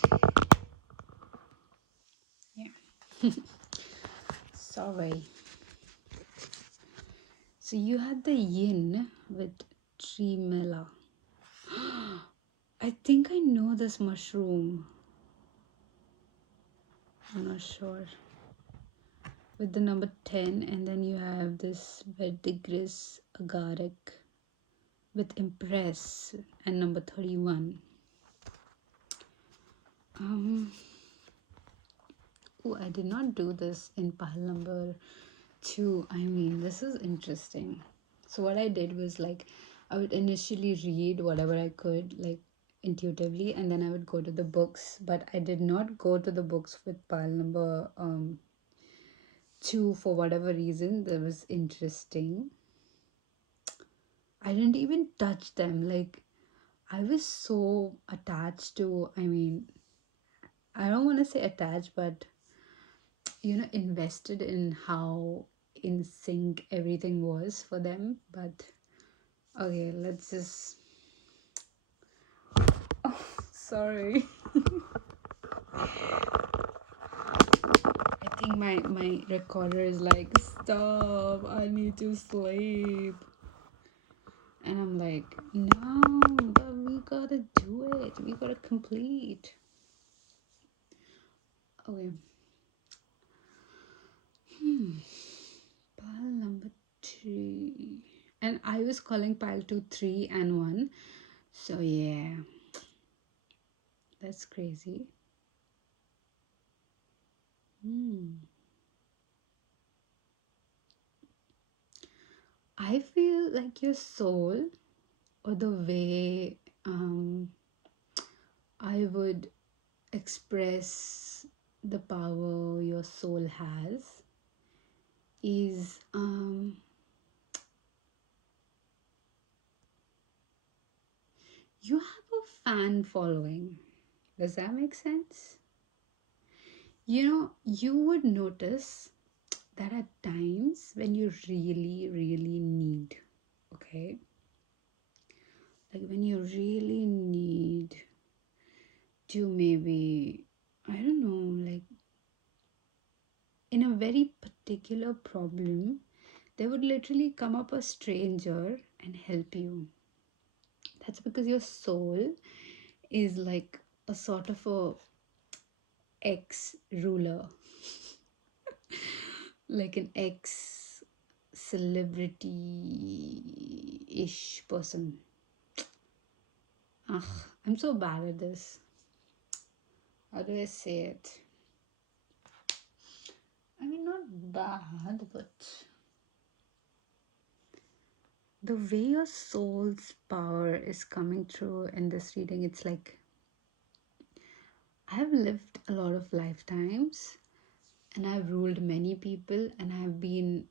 Yeah. Sorry. So you had the yin with tremella. I think I know this mushroom. I'm not sure. With the number 10, and then you have this verdigris agaric with impress and number 31. Oh, I did not do this in pile number 2. I mean, this is interesting. So what I did was I would initially read whatever I could intuitively, and then I would go to the books, but I did not go to the books with pile number 2 for whatever reason. That was interesting. I didn't even touch them. I was so attached to, I mean, I don't want to say attached, but invested in how in sync everything was for them. But okay, let's just... Oh, sorry. I think my recorder is stop, I need to sleep. And I'm no, but we gotta do it. We gotta complete. Okay. Pile number 3. And I was calling pile 2, 3, and 1. So yeah. That's crazy. I feel like your soul, or the way I would express the power your soul has is you have a fan following. Does that make sense? You would notice that at times when you really, really need, okay, like when you really need to maybe, I don't know, like in a very particular problem, there would literally come up a stranger and help you. That's because your soul is like a sort of a ex ruler, like an ex celebrity ish person. Ugh, I'm so bad at this. How do I say it? I mean, not bad, but the way your soul's power is coming through in this reading, it's like I've lived a lot of lifetimes and I've ruled many people and I've been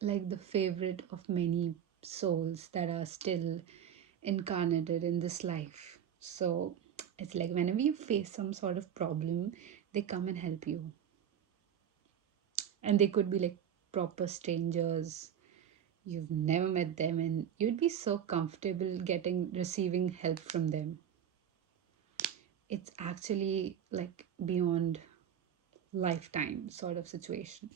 like the favorite of many souls that are still incarnated in this life. So it's like whenever you face some sort of problem, they come and help you. And they could be like proper strangers. You've never met them and you'd be so comfortable getting receiving help from them. It's actually like beyond lifetime sort of situation.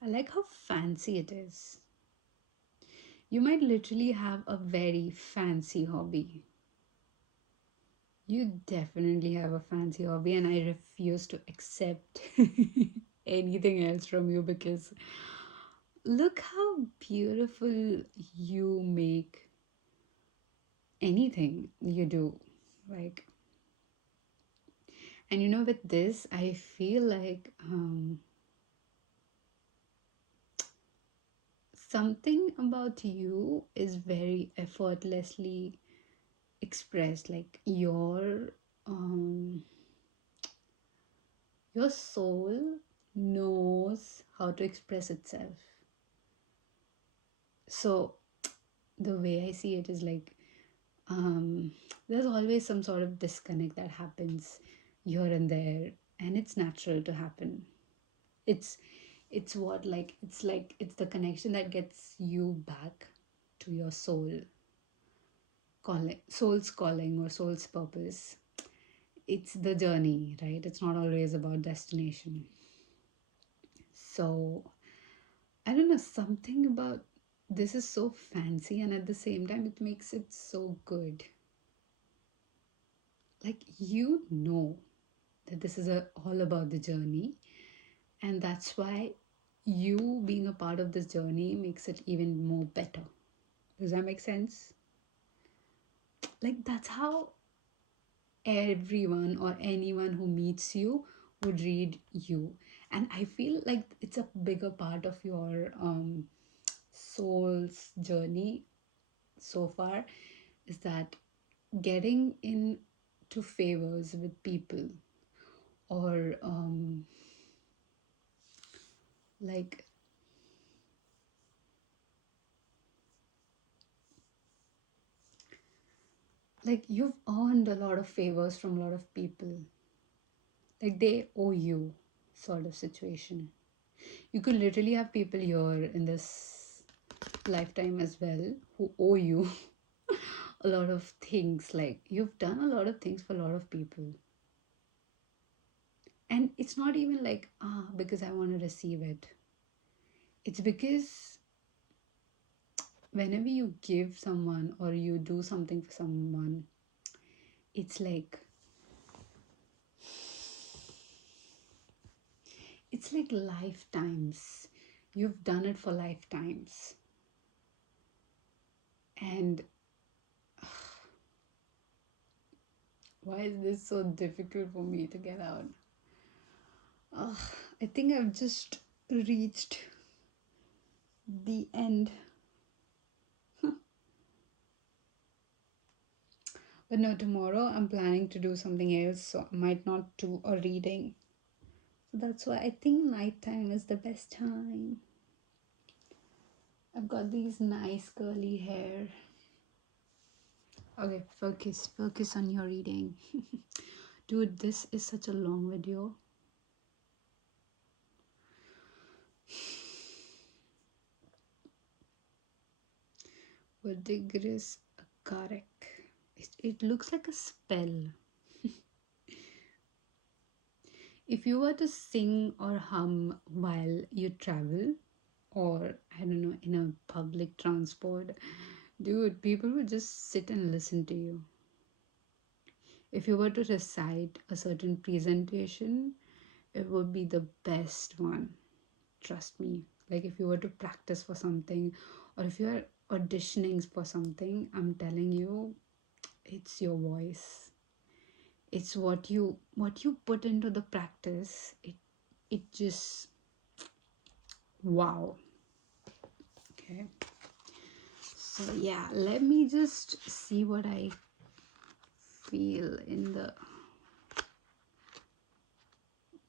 I like how fancy it is. You might literally have a very fancy hobby. You definitely have a fancy hobby, and I refuse to accept anything else from you because look how beautiful you make anything you do. Like, and with this, I feel like something about you is very effortlessly expressed. Like, your soul knows how to express itself. So the way I see it is like um, there's always some sort of disconnect that happens here and there, and it's natural to happen. It's it's what like it's the connection that gets you back to your soul's calling or soul's purpose. It's the journey, right? It's not always about destination. So I don't know, something about this is so fancy and at the same time it makes it so good. Like that this is all about the journey, and that's why you being a part of this journey makes it even more better. Does that make sense? Like that's how everyone or anyone who meets you would read you, and I feel like it's a bigger part of your soul's journey so far is that getting into favors with people, or like you've earned a lot of favors from a lot of people, like they owe you sort of situation. You could literally have people here in this lifetime as well who owe you a lot of things. Like you've done a lot of things for a lot of people, and it's not even like because I want to receive it. It's because whenever you give someone or you do something for someone, it's like lifetimes. You've done it for lifetimes. And Why is this so difficult for me to get out? Ugh, I think I've just reached the end. But no, tomorrow I'm planning to do something else, so I might not do a reading. So that's why I think nighttime is the best time. I've got these nice curly hair. Okay, focus on your reading. Dude, this is such a long video. Verdigris Karek. It looks like a spell. If you were to sing or hum while you travel, or I don't know, in a public transport, dude, people would just sit and listen to you. If you were to recite a certain presentation, it would be the best one. Trust me. Like if you were to practice for something, or if you are auditioning for something, I'm telling you, it's your voice. It's what you put into the practice. It just wow. Okay. So yeah, let me just see what I feel in the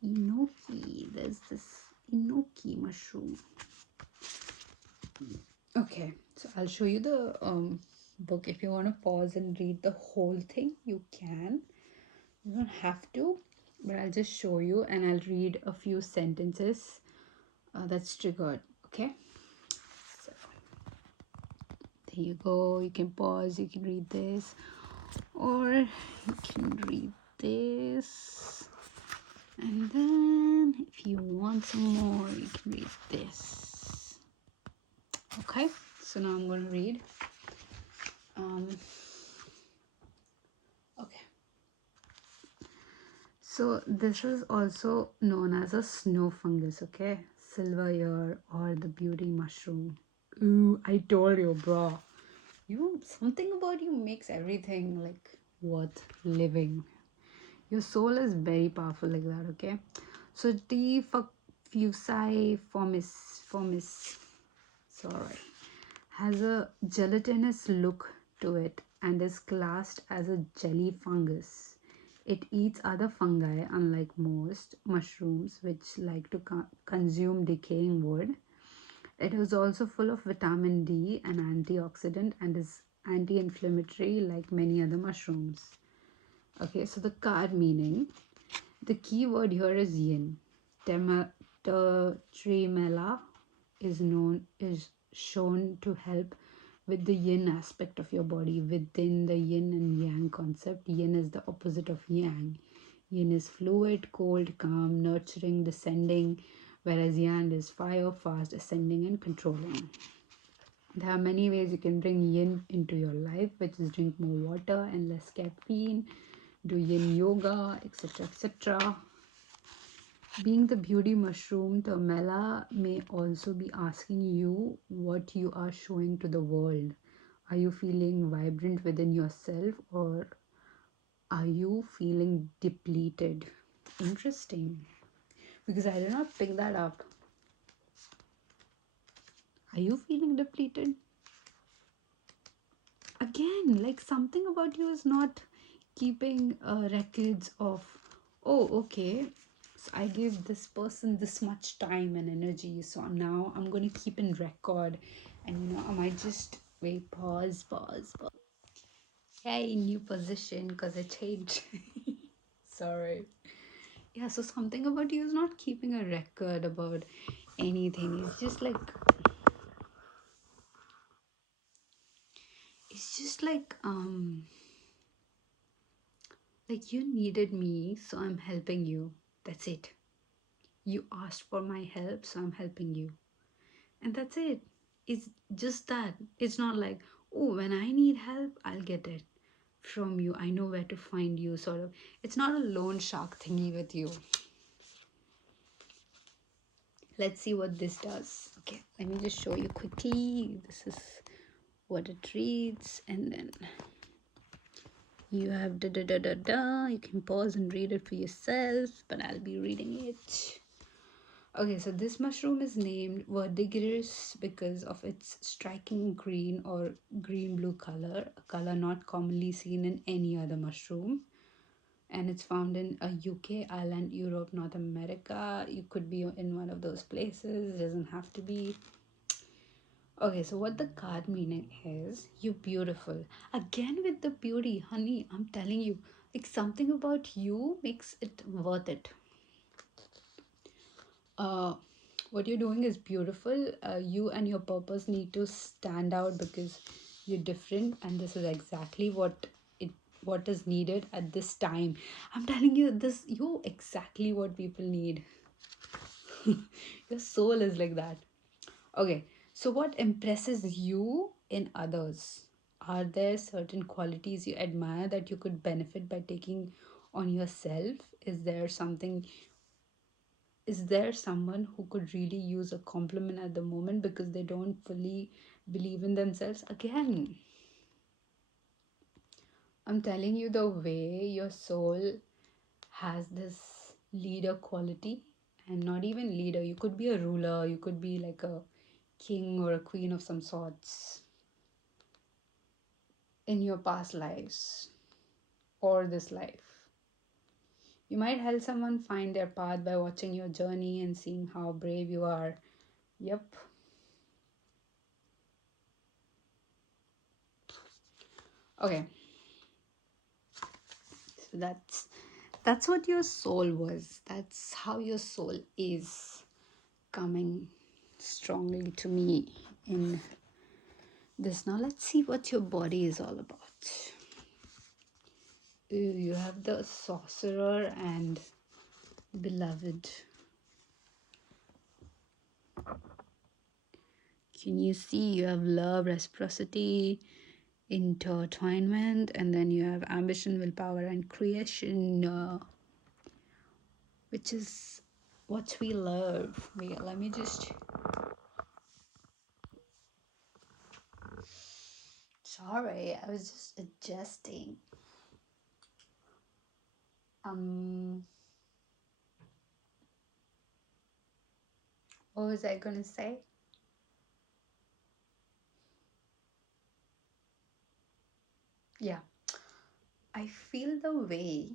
enoki. There's this enoki mushroom. Okay, so I'll show you the book. If you want to pause and read the whole thing, you can. You don't have to, but I'll just show you and I'll read a few sentences that's triggered. Okay, so there you go. You can pause, you can read this, or you can read this, and then if you want some more, you can read this. Okay, so now I'm going to read. Okay, so this is also known as a snow fungus. Okay, silver ear or the beauty mushroom. Ooh, I told you, bro. You, something about you makes everything like worth living. Your soul is very powerful like that. Okay, so T fusiformis, sorry, has a gelatinous look to it and is classed as a jelly fungus. It eats other fungi, unlike most mushrooms, which like to consume decaying wood. It is also full of vitamin D, an antioxidant, and is anti inflammatory like many other mushrooms. Okay, so the card meaning, the key word here is yin. Tremella is shown to help with the yin aspect of your body. Within the yin and yang concept, yin is the opposite of yang. Yin is fluid, cold, calm, nurturing, descending, whereas yang is fire, fast, ascending, and controlling. There are many ways you can bring yin into your life, which is drink more water and less caffeine, do yin yoga, etc. etc. Being the beauty mushroom, the Mela may also be asking you what you are showing to the world. Are you feeling vibrant within yourself, or are you feeling depleted? Interesting. Because I did not pick that up. Are you feeling depleted? Again, like something about you is not keeping records of, oh, okay, so I gave this person this much time and energy, so now I'm going to keep in record. And I might just wait, pause. Hey, new position because I changed. Sorry. Yeah, so something about you is not keeping a record about anything. It's just like you needed me, so I'm helping you. That's it. You asked for my help, so I'm helping you. And that's it. It's just that. It's not like, oh, when I need help, I'll get it from you. I know where to find you, sort of. It's not a loan shark thingy with you. Let's see what this does. Okay, let me just show you quickly. This is what it reads, and then You have da da da da da. You can pause and read it for yourself, but I'll be reading it. Okay, so this mushroom is named verdigris because of its striking green or green blue color, a color not commonly seen in any other mushroom. And it's found in a UK, Ireland, Europe, North America. You could be in one of those places, it doesn't have to be. Okay, so what the card meaning is, you beautiful. Again with the beauty, honey, I'm telling you, like something about you makes it worth it. uh, what you're doing is beautiful. You and your purpose need to stand out because you're different, and this is exactly what is needed at this time. I'm telling you, this you exactly what people need. Your soul is like that. Okay, so what impresses you in others? Are there certain qualities you admire that you could benefit by taking on yourself? Is there someone who could really use a compliment at the moment because they don't fully believe in themselves? Again, I'm telling you, the way your soul has this leader quality, and not even leader, you could be a ruler, you could be like a king or a queen of some sorts in your past lives or this life. You might help someone find their path by watching your journey and seeing how brave you are. Yep. Okay, so that's what your soul was. That's how your soul is coming strongly to me in this. Now let's see what your body is all about. Ooh, you have the sorcerer and beloved. Can you see you have love, reciprocity, intertwinement, and then you have ambition, willpower, and creation, which is what we love. Wait, let me just. Sorry, I was just adjusting. Um, what was I gonna say? Yeah, I feel the way.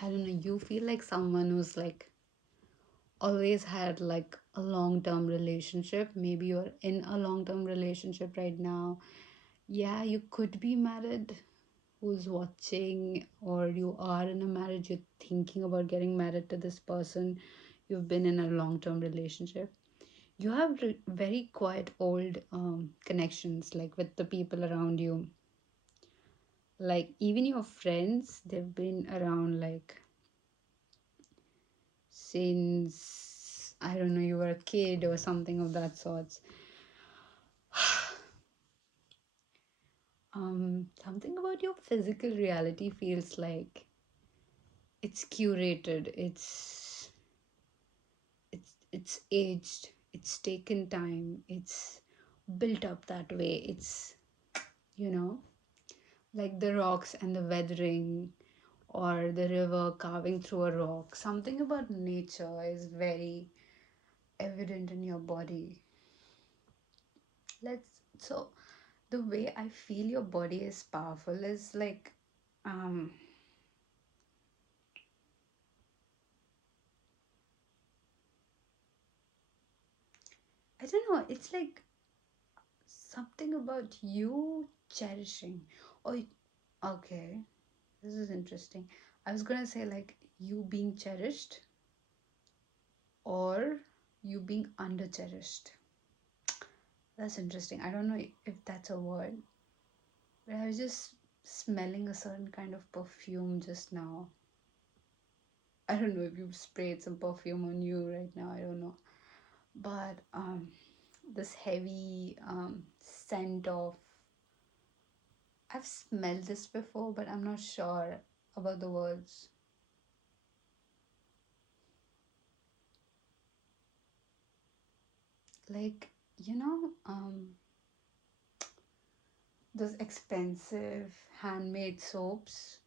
I don't know. You feel like someone who's like always had like a long-term relationship. Maybe you're in a long-term relationship right now. Yeah, you could be married. Who's watching, or you are in a marriage, you're thinking about getting married to this person, you've been in a long-term relationship. You have very quiet old connections, like with the people around you, like even your friends, they've been around like since, I don't know, you were a kid or something of that sorts. Something about your physical reality feels like it's curated, it's aged, it's taken time, it's built up that way. It's, you know, like the rocks and the weathering, or the river carving through a rock. Something about nature is very evident in your body. Let's so the way I feel your body is powerful is like, um I don't know, it's like something about you cherishing. Or okay, this is interesting. I was gonna say like you being cherished or you being under cherished. That's interesting. I don't know if that's a word, but I was just smelling a certain kind of perfume just now. I don't know if you've sprayed some perfume on you right now. I don't know, but this heavy scent of. I've smelled this before, but I'm not sure about the words. Like, you know, those expensive handmade soaps,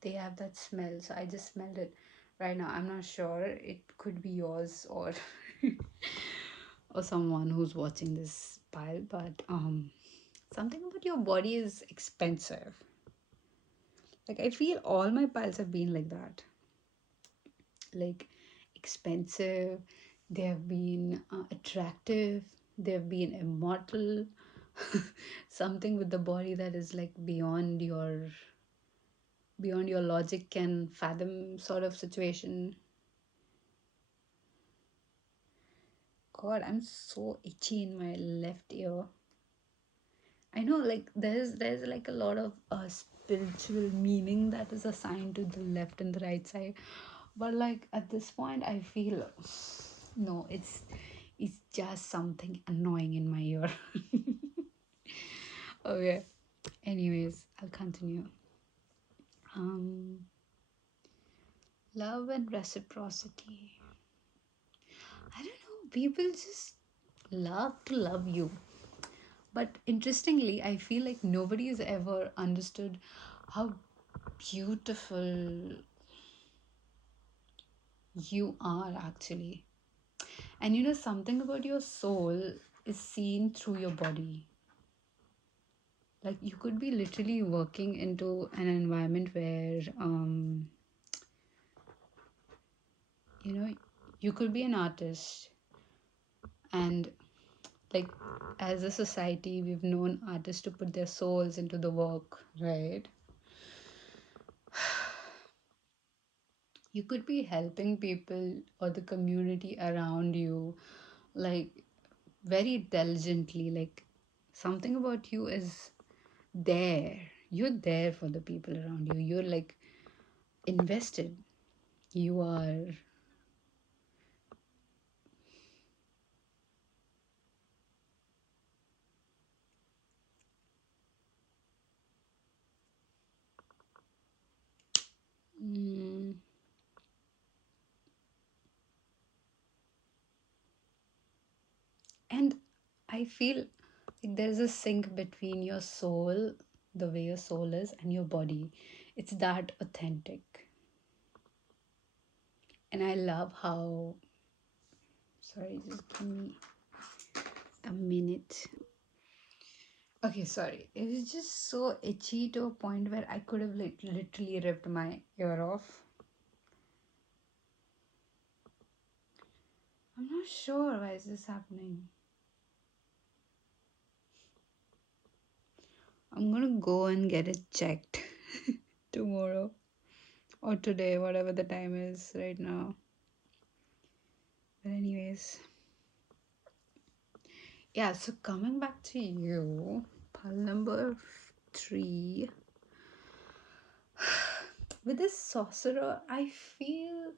they have that smell. So I just smelled it right now. I'm not sure. It could be yours or or someone who's watching this pile, but something about your body is expensive. Like I feel all my piles have been like that. Like expensive, they have been attractive, they have been immortal. Something with the body that is like beyond your logic can fathom sort of situation. God, I'm so itchy in my left ear. I know, like there's like a lot of spiritual meaning that is assigned to the left and the right side, but like at this point, I feel no, it's just something annoying in my ear. Okay. Anyways, I'll continue. Um, love and reciprocity. I don't know. People just love to love you. But interestingly, I feel like nobody has ever understood how beautiful you are actually. And something about your soul is seen through your body. Like you could be literally working into an environment where, you know, you could be an artist. And like as a society, we've known artists to put their souls into the work, right? You could be helping people or the community around you, like very diligently. Like something about you is there. You're there for the people around you. You're like invested. You are. mm, and I feel like there's a sync between your soul, the way your soul is, and your body. It's that authentic. And I love how, sorry, just give me a minute. Okay, sorry. It was just so itchy to a point where I could have like literally ripped my ear off. I'm not sure why is this happening. I'm gonna go and get it checked tomorrow or today, whatever the time is right now. But anyways, yeah. So coming back to you, pile number 3. With this sorcerer, I feel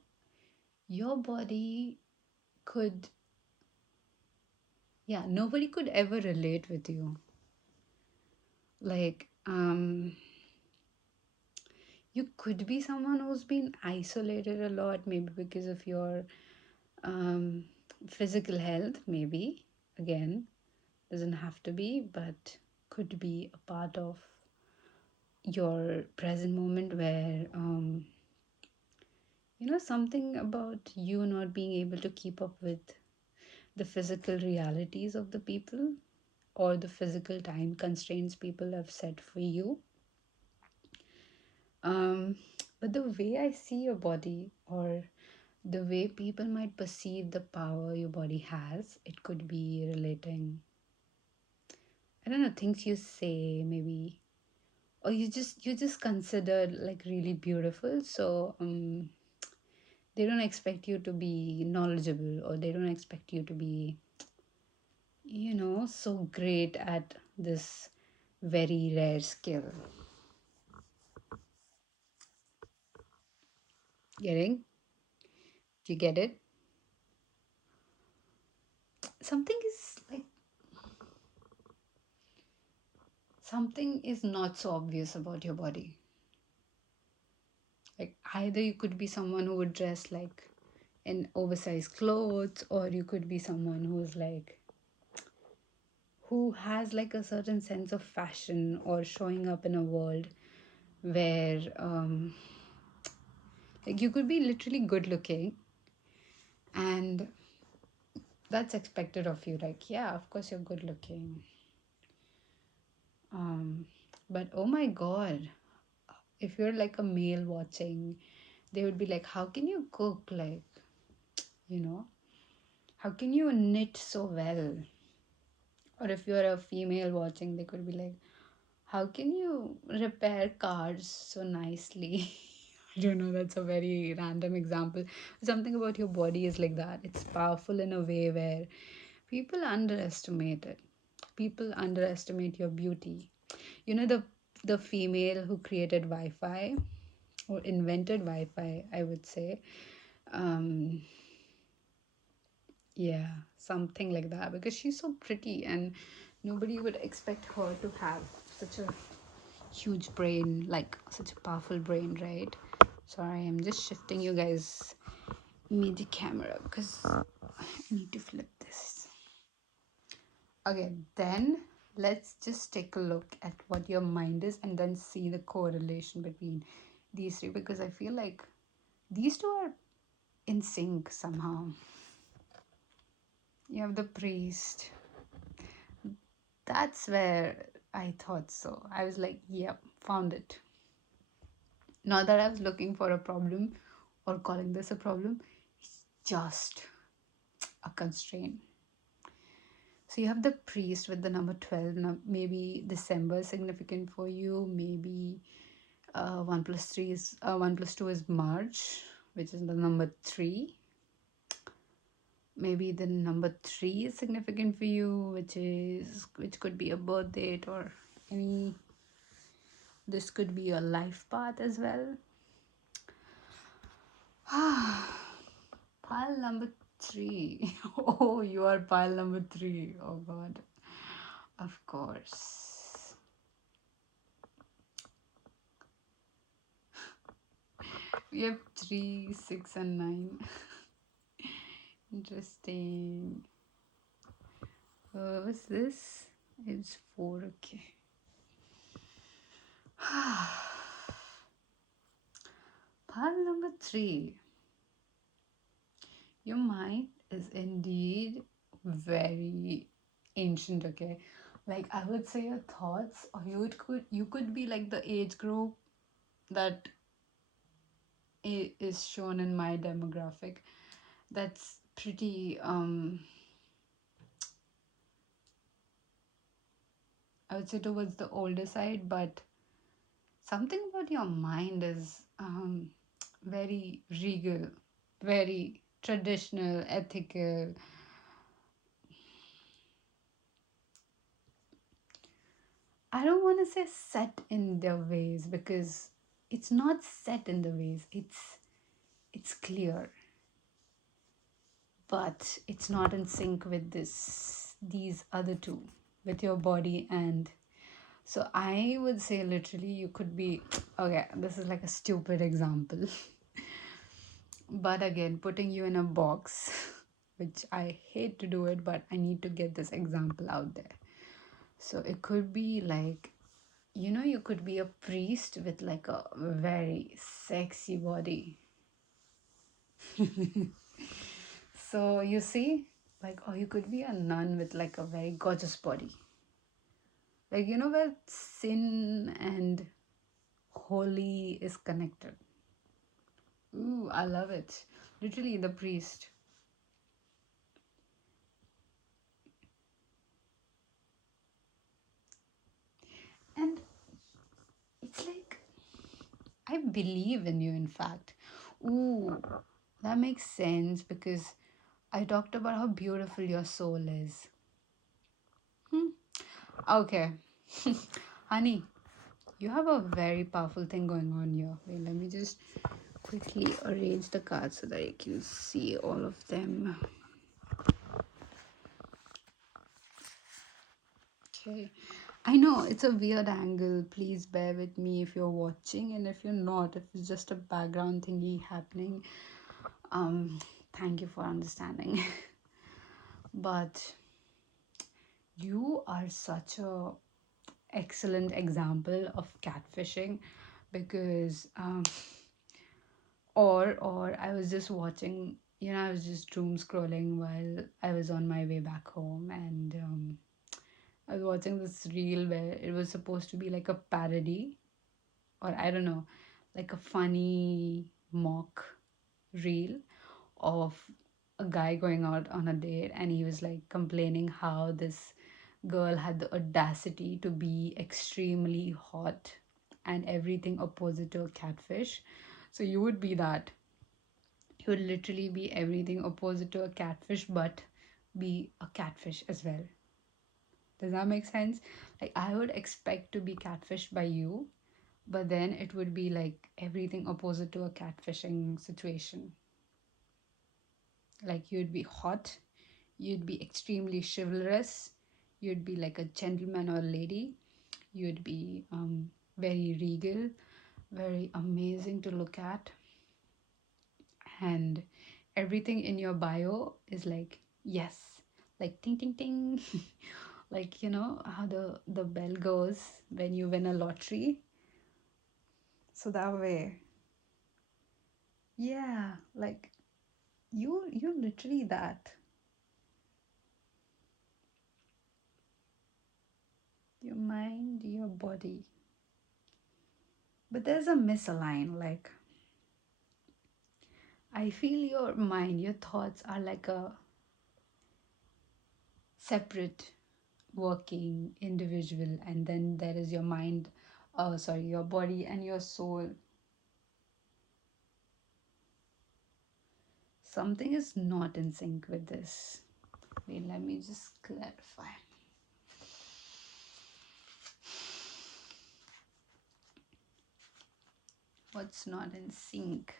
your body could, yeah, nobody could ever relate with you. Like, you could be someone who's been isolated a lot, maybe because of your um, physical health, maybe. Again, doesn't have to be, but could be a part of your present moment where, something about you not being able to keep up with the physical realities of the people or the physical time constraints people have set for you. Um, but the way I see your body, or the way people might perceive the power your body has, it could be relating, I don't know, things you say maybe, or you just considered like really beautiful. So they don't expect you to be knowledgeable, or they don't expect you to be, so great at this very rare skill. Getting? Do you get it? Something is like, something is not so obvious about your body. Like either you could be someone who would dress like in oversized clothes, or you could be someone who's like who has like a certain sense of fashion or showing up in a world where like you could be literally good looking and that's expected of you. Like, yeah, of course you're good looking. um but oh my god, if you're like a male watching, they would be like, how can you cook, like, you know, how can you knit so well? Or if you're a female watching, they could be like, how can you repair cars so nicely? I don't know, that's a very random example. Something about your body is like that. It's powerful in a way where people underestimate it. People underestimate your beauty. You know, the female who created Wi-Fi or invented Wi-Fi, I would say. Um, yeah, something like that, because she's so pretty and nobody would expect her to have such a huge brain, like such a powerful brain, right? Sorry, I'm just shifting you guys me the camera because I need to flip this. Okay, then let's just take a look at what your mind is and then see the correlation between these three, because I feel like these two are in sync somehow. You have the priest. That's where I thought so. I was like, yep, found it. Not that I was looking for a problem or calling this a problem, it's just a constraint. So you have the priest with the number 12. Now, maybe December is significant for you. Maybe 1 plus 3 is 1 plus 2 is March, which is the number 3. Maybe the number 3 is significant for you, which could be a birth date or any. This could be your life path as well. Pile number 3. Oh, you are pile number 3. Oh god. Of course. We have 3, 6, and 9. Interesting. What's this? It's 4. Okay. Pile number 3. Your mind is indeed very ancient, okay? Like, I would say your thoughts, or you could be like the age group that is shown in my demographic. That's pretty I would say towards the older side, but something about your mind is very regal, very traditional, ethical. I don't want to say set in their ways, because it's not set in the ways. It's clear, but it's not in sync with these other two, with your body. And so I would say literally you could be okay, this is like a stupid example. But again, putting you in a box, which I hate to do it, but I need to get this example out there. So it could be like, you could be a priest with like a very sexy body. So you see, like, or you could be a nun with like a very gorgeous body. Like, where sin and holy is connected. Ooh, I love it. Literally, the priest. And it's like, I believe in you, in fact. Ooh, that makes sense because I talked about how beautiful your soul is. Okay. Honey, you have a very powerful thing going on here. Wait, let me just quickly arrange the cards so that you can see all of them. Okay. I know it's a weird angle. Please bear with me if you're watching, and if you're not, if it's just a background thingy happening, thank you for understanding. But You are such a excellent example of catfishing because or I was just watching, I was just doom scrolling while I was on my way back home, and I was watching this reel where it was supposed to be like a parody, or I don't know, like a funny mock reel of a guy going out on a date, and he was like complaining how this girl had the audacity to be extremely hot and everything opposite to a catfish. So you would be that. You would literally be everything opposite to a catfish, but be a catfish as well. Does that make sense? Like, I would expect to be catfished by you, but then it would be like everything opposite to a catfishing situation. Like, you'd be hot, you'd be extremely chivalrous, you'd be like a gentleman or lady, you'd be very regal, very amazing to look at, and everything in your bio is like, yes, like ting ting ting. Like, how the bell goes when you win a lottery. So that way, yeah, like you literally that. Your mind, your body. But there's a misalign. Like, I feel your mind, your thoughts are like a separate working individual, and then there is your mind, sorry, your body and your soul. Something is not in sync with this. Wait, let me just clarify. What's not in sync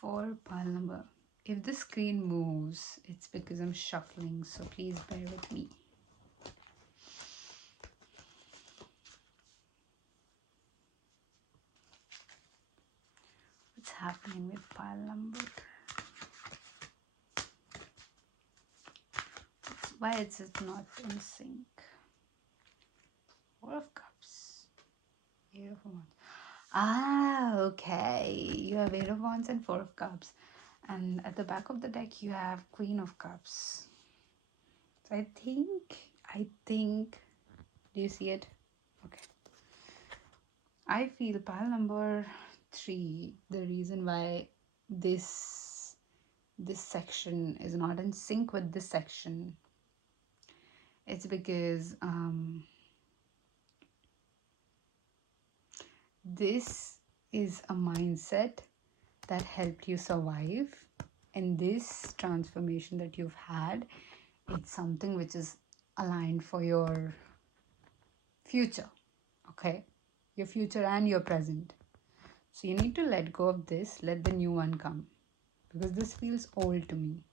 for pile number? If the screen moves, it's because I'm shuffling, so please bear with me. What's happening with pile number? Why is it not in sync? Four of Cups, Eight of Wands. Ah, okay. You have Eight of Wands and Four of Cups. And at the back of the deck, you have Queen of Cups. So I think, do you see it? Okay. I feel pile number 3, the reason why this section is not in sync with this section, it's because this is a mindset that helped you survive, and this transformation that you've had, it's something which is aligned for your future. Okay, your future and your present. So you need to let go of this, let the new one come, because this feels old to me.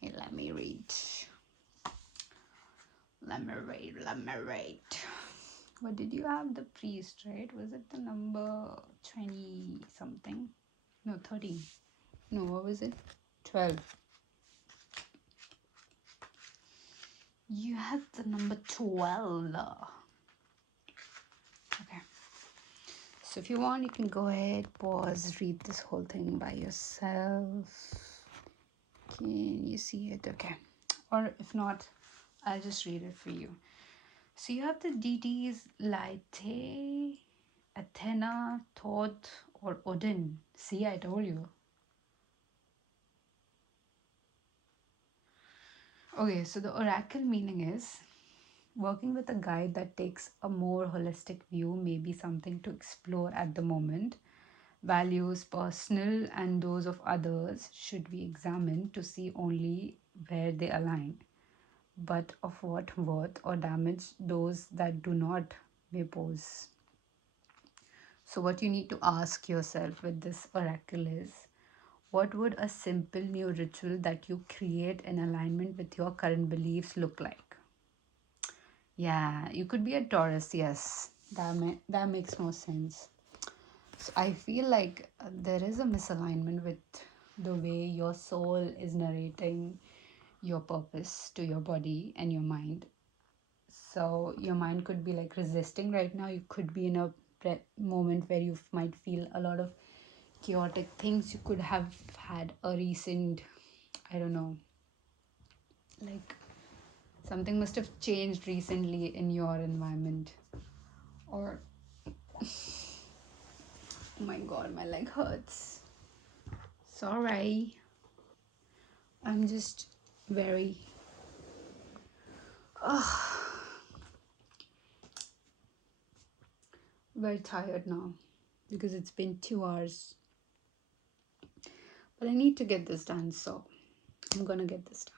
Hey, let me read. What did you have? The priest, right? Was it the number 20 something? No, 13. No, what was it? 12. You had the number 12. Okay. So if you want, you can go ahead, pause, read this whole thing by yourself. Can you see it? Okay. Or if not, I'll just read it for you. So you have the deities Lite, Athena, Thoth, or Odin. See, I told you. Okay, so the oracle meaning is working with a guide that takes a more holistic view may be something to explore at the moment. Values, personal and those of others, should be examined to see only where they align, but of what worth or damage those that do not may pose. So, what you need to ask yourself with this oracle is, what would a simple new ritual that you create in alignment with your current beliefs look like? Yeah, you could be a Taurus, yes. That makes more sense. So I feel like there is a misalignment with the way your soul is narrating your purpose to your body and your mind. So your mind could be like resisting right now. You could be in a moment where you might feel a lot of chaotic things. You could have had a recent, I don't know, like something must have changed recently in your environment. Or, oh my god, my leg hurts. Sorry. I'm just very, very tired now because it's been 2 hours. But I need to get this done, so I'm gonna get this done.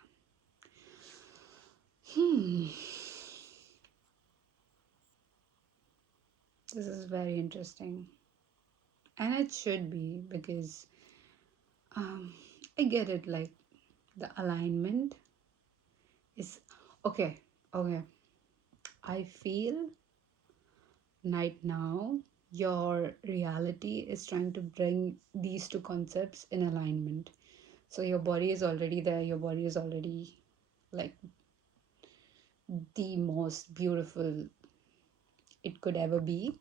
This is very interesting. And it should be because I get it, like the alignment is okay. Okay. I feel right now your reality is trying to bring these two concepts in alignment. So your body is already there, your body is already like the most beautiful it could ever be,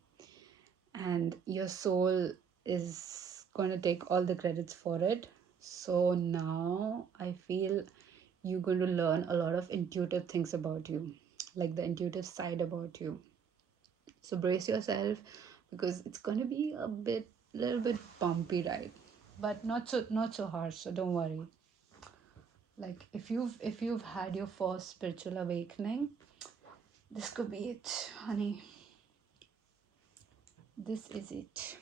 and your soul is going to take all the credits for it. So now I feel you're going to learn a lot of intuitive things about you, like the intuitive side about you. So brace yourself because it's going to be a little bit bumpy ride, but not so harsh. So don't worry. Like if you've had your first spiritual awakening, this could be it, honey. This is it.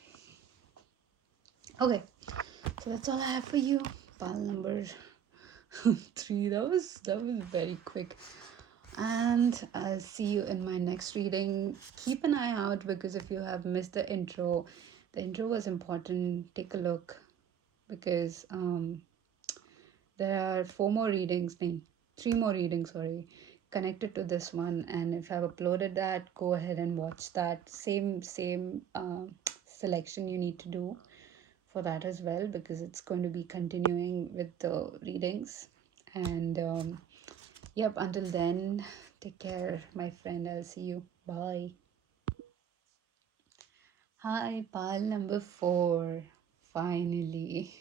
Okay, so that's all I have for you. File number 3. That was very quick. And I'll see you in my next reading. Keep an eye out because if you have missed the intro was important. Take a look because there are 3 more readings, sorry, connected to this one. And if I've uploaded that, go ahead and watch that. Same selection you need to do for that as well because it's going to be continuing with the readings. And yep, until then, take care, my friend. I'll see you. Bye. Hi, pile number 4. Finally.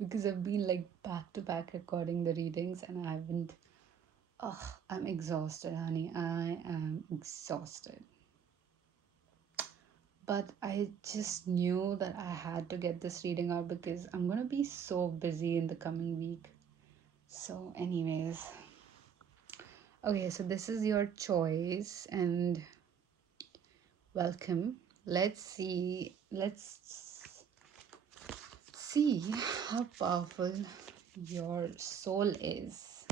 Because I've been like back to back recording the readings and I haven't. Oh, I'm exhausted, honey. I am exhausted. But I just knew that I had to get this reading out because I'm gonna be so busy in the coming week. So, anyways, okay, so this is your choice and welcome. Let's see how powerful your soul is.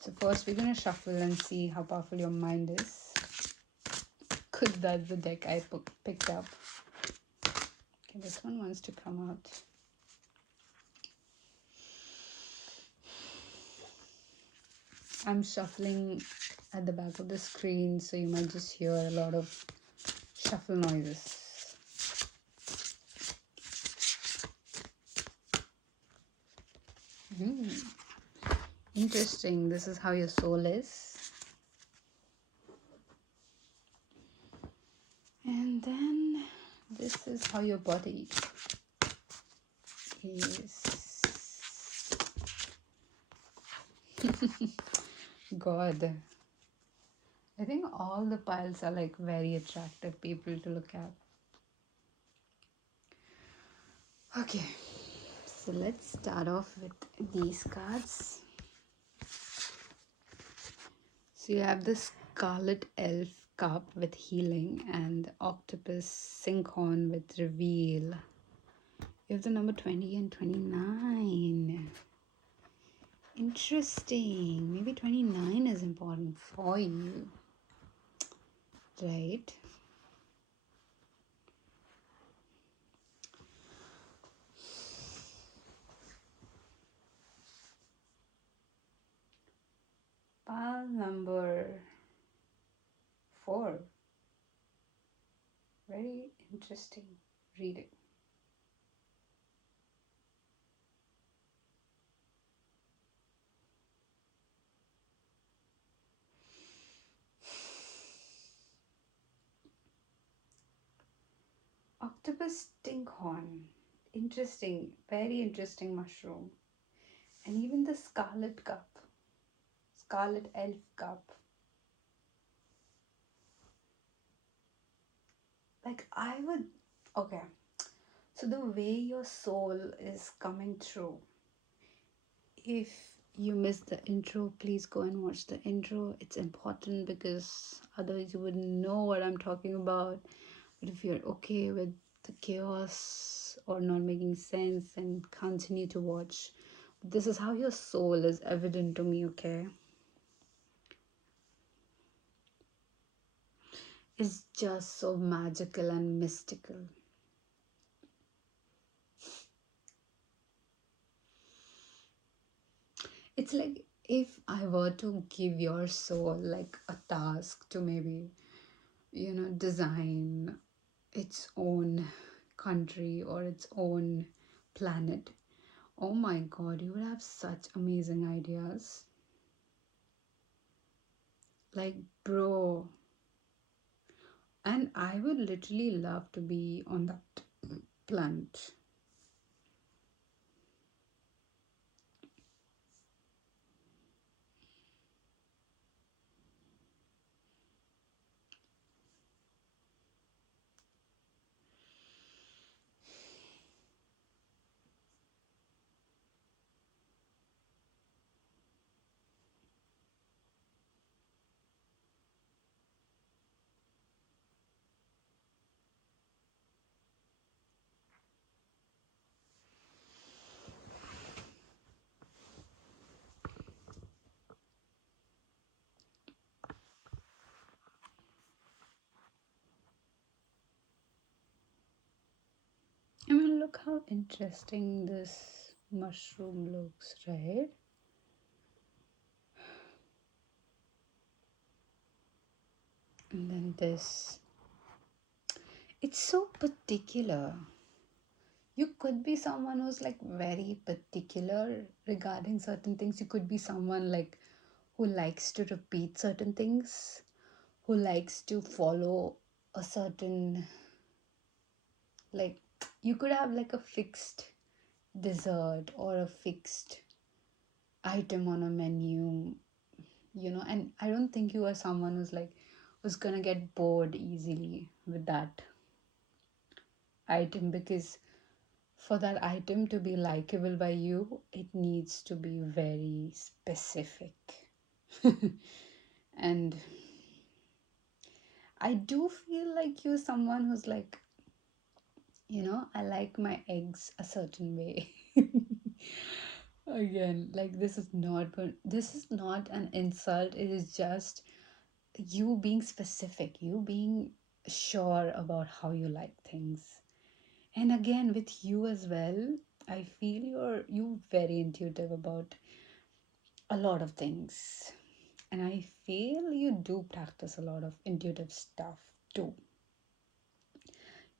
So first we're gonna shuffle and see how powerful your mind is. Could that the deck I picked up? Okay, this one wants to come out. I'm shuffling at the back of the screen, so you might just hear a lot of shuffle noises. Interesting. This is how your soul is. And then this is how your body is. God. I think all the piles are like very attractive people to look at. Okay, so let's start off with these cards. So you have the Scarlet Elf cup with healing and the octopus synchron with reveal. You have the number 20 and 29. Interesting. Maybe 29 is important for you. Right? Pile number 4. Very interesting reading. Octopus stinkhorn. Interesting. Very interesting mushroom. And even the scarlet cup. Scarlet elf cup. Like I would. Okay. So the way your soul is coming through. If you missed the intro, please go and watch the intro. It's important because otherwise you wouldn't know what I'm talking about. But if you're okay with the chaos or not making sense, then continue to watch. This is how your soul is evident to me, okay? It's just so magical and mystical. It's like if I were to give your soul like a task to maybe, design its own country or its own planet. Oh my god, you would have such amazing ideas. Like, bro, and I would literally love to be on that planet. I mean, look how interesting this mushroom looks, right? And then this. It's so particular. You could be someone who's like very particular regarding certain things. You could be someone like who likes to repeat certain things, who likes to follow a certain, like, you could have like a fixed dessert or a fixed item on a menu, and I don't think you are someone who's gonna get bored easily with that item, because for that item to be likable by you, it needs to be very specific. And I do feel like you're someone who's like, I like my eggs a certain way. Again, like this is not an insult. It is just you being specific, you being sure about how you like things. And again, with you as well, I feel you very intuitive about a lot of things. And I feel you do practice a lot of intuitive stuff too.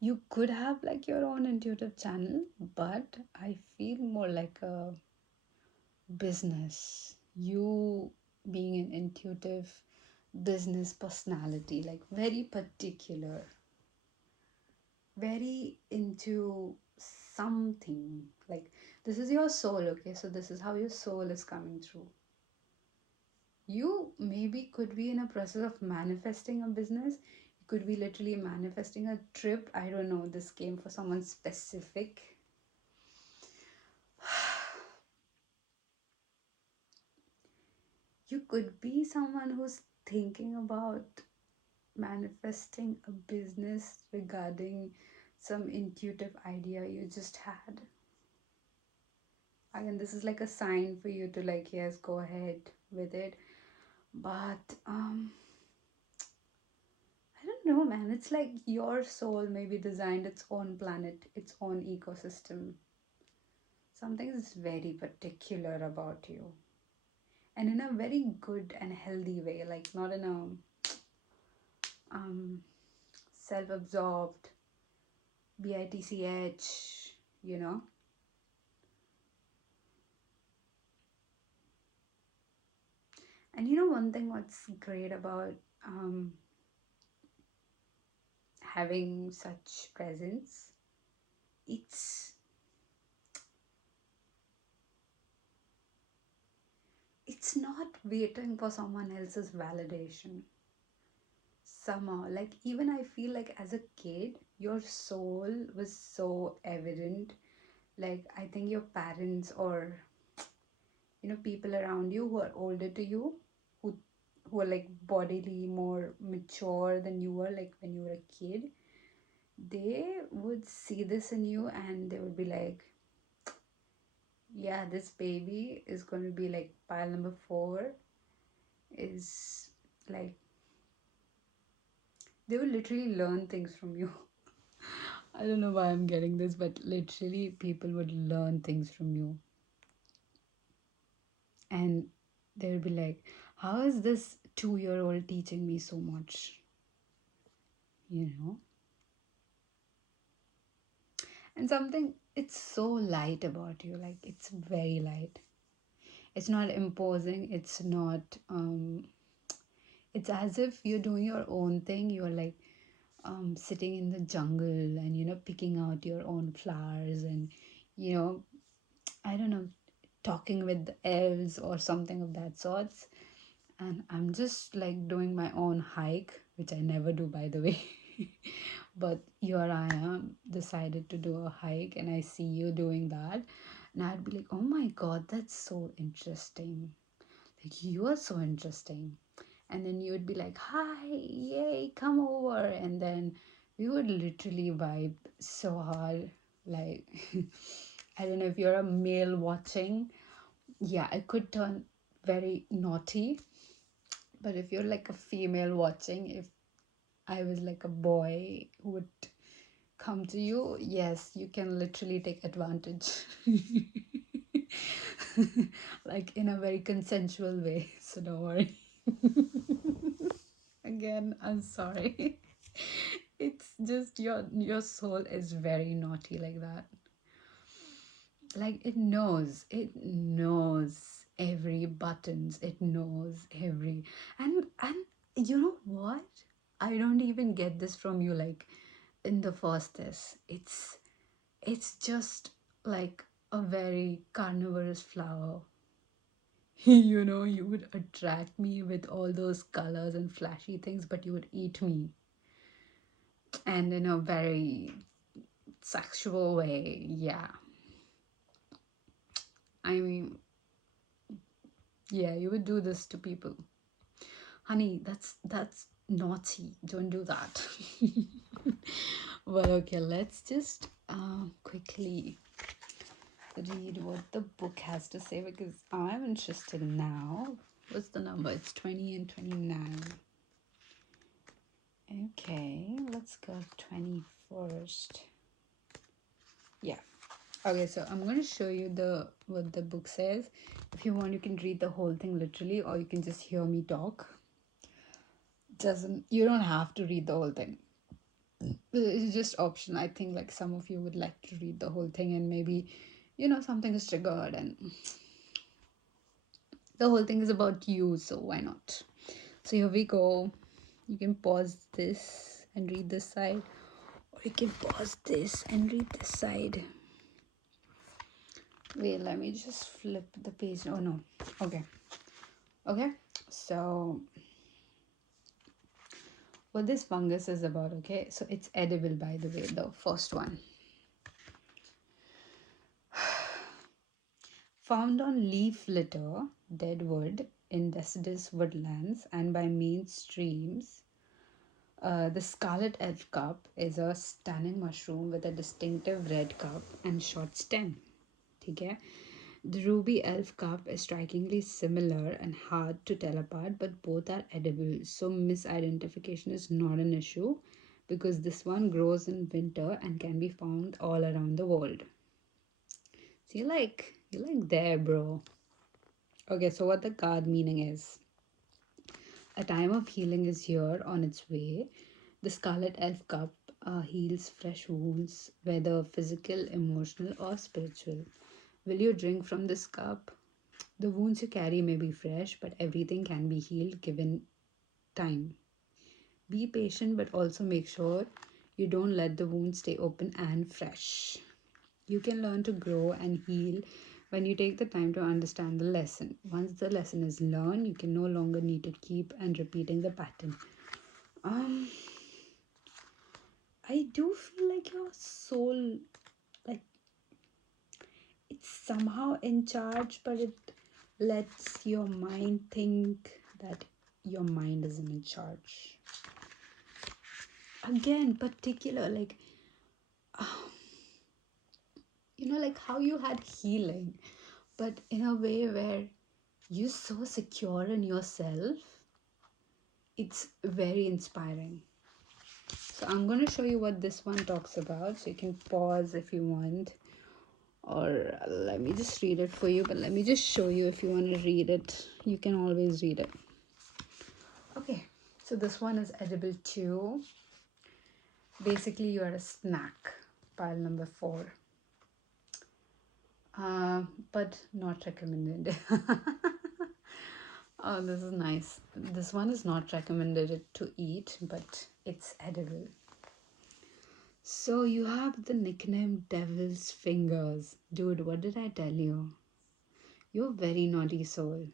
You could have like your own intuitive channel, but I feel more like a business. You being an intuitive business personality, like very particular, very into something. Like, this is your soul, okay? So this is how your soul is coming through. You maybe could be in a process of manifesting a business. You could be literally manifesting a trip. I don't know. This came for someone specific. You could be someone who's thinking about manifesting a business regarding some intuitive idea you just had. Again, this is like a sign for you to, like, yes, go ahead with it. But I don't know, man. It's like your soul maybe designed its own planet, its own ecosystem. Something is very particular about you, and in a very good and healthy way, like not in a self-absorbed bitch, you know. And one thing what's great about having such presence, it's it's not waiting for someone else's validation. Somehow, like, even I feel like as a kid, your soul was so evident. Like, I think your parents, or people around you who are older to you, who who are like bodily more mature than you were, like when you were a kid, they would see this in you and they would be like, yeah, this baby is going to be like pile number 4, is like, they will literally learn things from you. I don't know why I'm getting this, but literally people would learn things from you. And they'll be like, how is this 2-year old teaching me so much? You know? And something, it's so light about you. Like, it's very light. It's not imposing. It's not, it's as if you're doing your own thing. You're like, sitting in the jungle and, picking out your own flowers and, you know, I don't know, talking with the elves or something of that sorts. And I'm just like doing my own hike, which I never do, by the way. But here I am, decided to do a hike, and I see you doing that. And I'd be like, oh my god, that's so interesting. Like, you are so interesting. And then you would be like, hi, yay, come over. And then we would literally vibe so hard. Like, I don't know if you're a male watching. Yeah, I could turn very naughty. But if you're like a female watching, if I was like a boy who would come to you, yes, you can literally take advantage. Like in a very consensual way. So don't worry. Again, I'm sorry. It's just your soul is very naughty like that. Like, it knows every buttons, it knows every, and you know what, I don't even get this from you, like, in the first test, it's just like a very carnivorous flower. You would attract me with all those colors and flashy things, but you would eat me, and in a very sexual way. Yeah, I mean, yeah, you would do this to people. Honey, that's naughty, don't do that. Well, okay, let's just quickly read what the book has to say, because I'm interested now. What's the number? It's 20 and 29. Okay, let's go 21st. Yeah. Okay, so I'm going to show you what the book says. If you want, you can read the whole thing literally, or you can just hear me talk. You don't have to read the whole thing. It's just option. I think like some of you would like to read the whole thing, and maybe something is triggered, and the whole thing is about you, so why not? So here we go. You can pause this and read this side, or you can pause this and read this side. Wait, let me just flip the page. Oh no. Okay, so what this fungus is about, okay, so it's edible, by the way, the first one. Found on leaf litter, dead wood, in deciduous woodlands, and by main streams, the scarlet elf cup is a stunning mushroom with a distinctive red cup and short stem. Okay? The ruby elf cup is strikingly similar and hard to tell apart, but both are edible, so misidentification is not an issue because this one grows in winter and can be found all around the world. So you're like there, bro. Okay, so what the card meaning is: a time of healing is here on its way. The Scarlet Elf Cup heals fresh wounds, whether physical, emotional, or spiritual. Will you drink from this cup? The wounds you carry may be fresh, but everything can be healed given time. Be patient, but also make sure You don't let the wound stay open and fresh. You can learn to grow and heal when you take the time to understand the lesson. Once the lesson is learned, you can no longer need to keep and repeating the pattern. Um, I do feel like your soul, like, it's somehow in charge, but it lets your mind think that your mind isn't in charge. Again, particular, like, like how you had healing, but in a way where you're so secure in yourself. It's very inspiring. So I'm going to show you what this one talks about. So you can pause if you want, or let me just read it for you. But let me just show you. If you want to read it, you can always read it. Okay, so this one is edible too. Basically, you are a snack. Pile number 4. But not recommended. Oh, this is nice. This one is not recommended to eat, but it's edible. So you have the nickname Devil's Fingers. Dude, what did I tell you? You're a very naughty soul.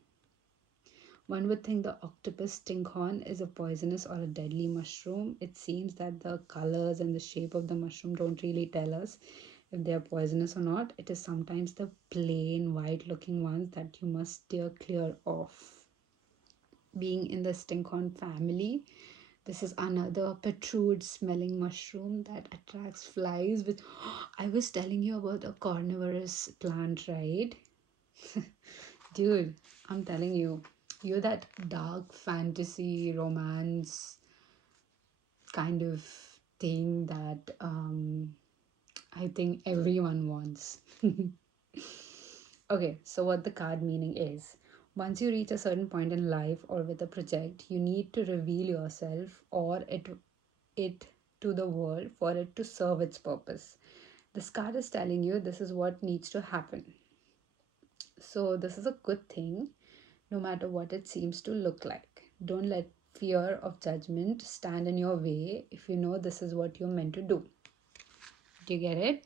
One would think the octopus stinkhorn is a poisonous or a deadly mushroom. It seems that the colors and the shape of the mushroom don't really tell us if they are poisonous or not. It is sometimes the plain white looking ones that you must steer clear of. Being in the stinkhorn family, this is another protrude smelling mushroom that attracts flies with I was telling you about a carnivorous plant, right? Dude, I'm telling you, you're that dark fantasy romance kind of thing that I think everyone wants. Okay, so what the card meaning is. Once you reach a certain point in life or with a project, you need to reveal yourself or it to the world for it to serve its purpose. This card is telling you this is what needs to happen. So this is a good thing, no matter what it seems to look like. Don't let fear of judgment stand in your way if you know this is what you're meant to do. Do you get it?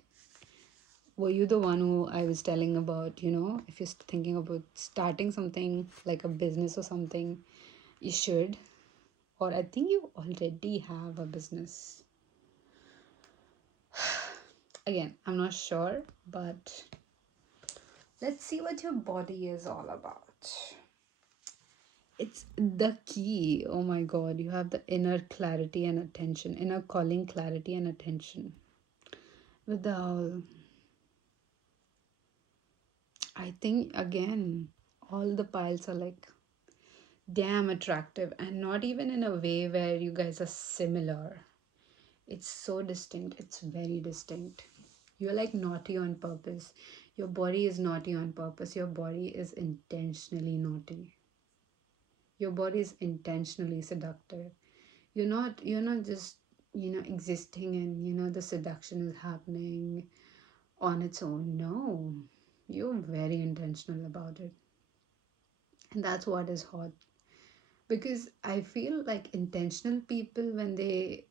Were you the one who I was telling about, if you're thinking about starting something like a business or something, you should. Or I think you already have a business. Again, I'm not sure, but let's see what your body is all about. It's the key. Oh my god, you have the inner clarity and attention, inner calling, clarity and attention. With the owl, I think again, all the piles are like damn attractive, and not even in a way where you guys are similar. It's so distinct, it's very distinct. You're like naughty on purpose. Your body is naughty on purpose. Your body is intentionally naughty. Your body is intentionally seductive. You're not just existing and the seduction is happening on its own. No, you're very intentional about it, and that's what is hot. Because I feel like intentional people, when they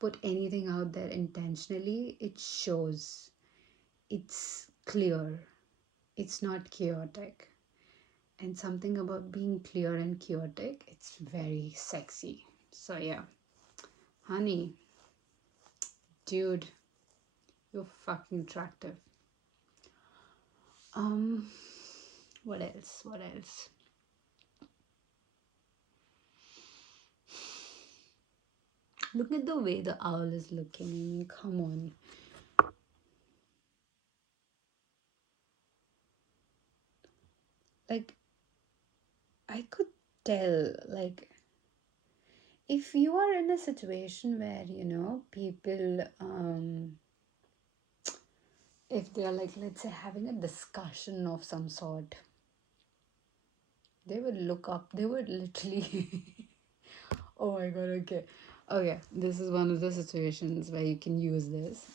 put anything out there intentionally, it shows. It's clear. It's not chaotic. And something about being clear and chaotic, it's very sexy. So yeah, honey, dude, you're fucking attractive. um what else? Look at the way the owl is looking. I mean, come on. Like, I could tell, like, if you are in a situation where people, if they're like, let's say, having a discussion of some sort, they would look up, they would literally oh my god, okay, this is one of the situations where you can use this.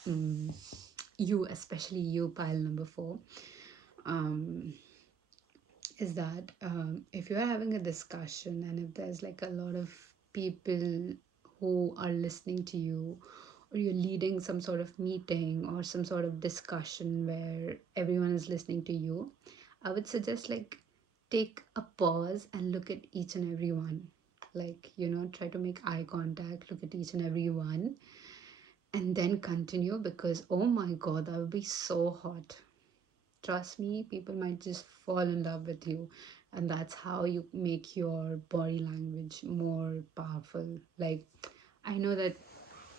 You, especially you, pile number 4, um is that if you're having a discussion and if there's like a lot of people who are listening to you, or you're leading some sort of meeting or some sort of discussion where everyone is listening to you, I would suggest like take a pause and look at each and every one. Like, try to make eye contact, look at each and every one, and then continue, because oh my god, that would be so hot. Trust me, people might just fall in love with you, and that's how you make your body language more powerful. Like, I know that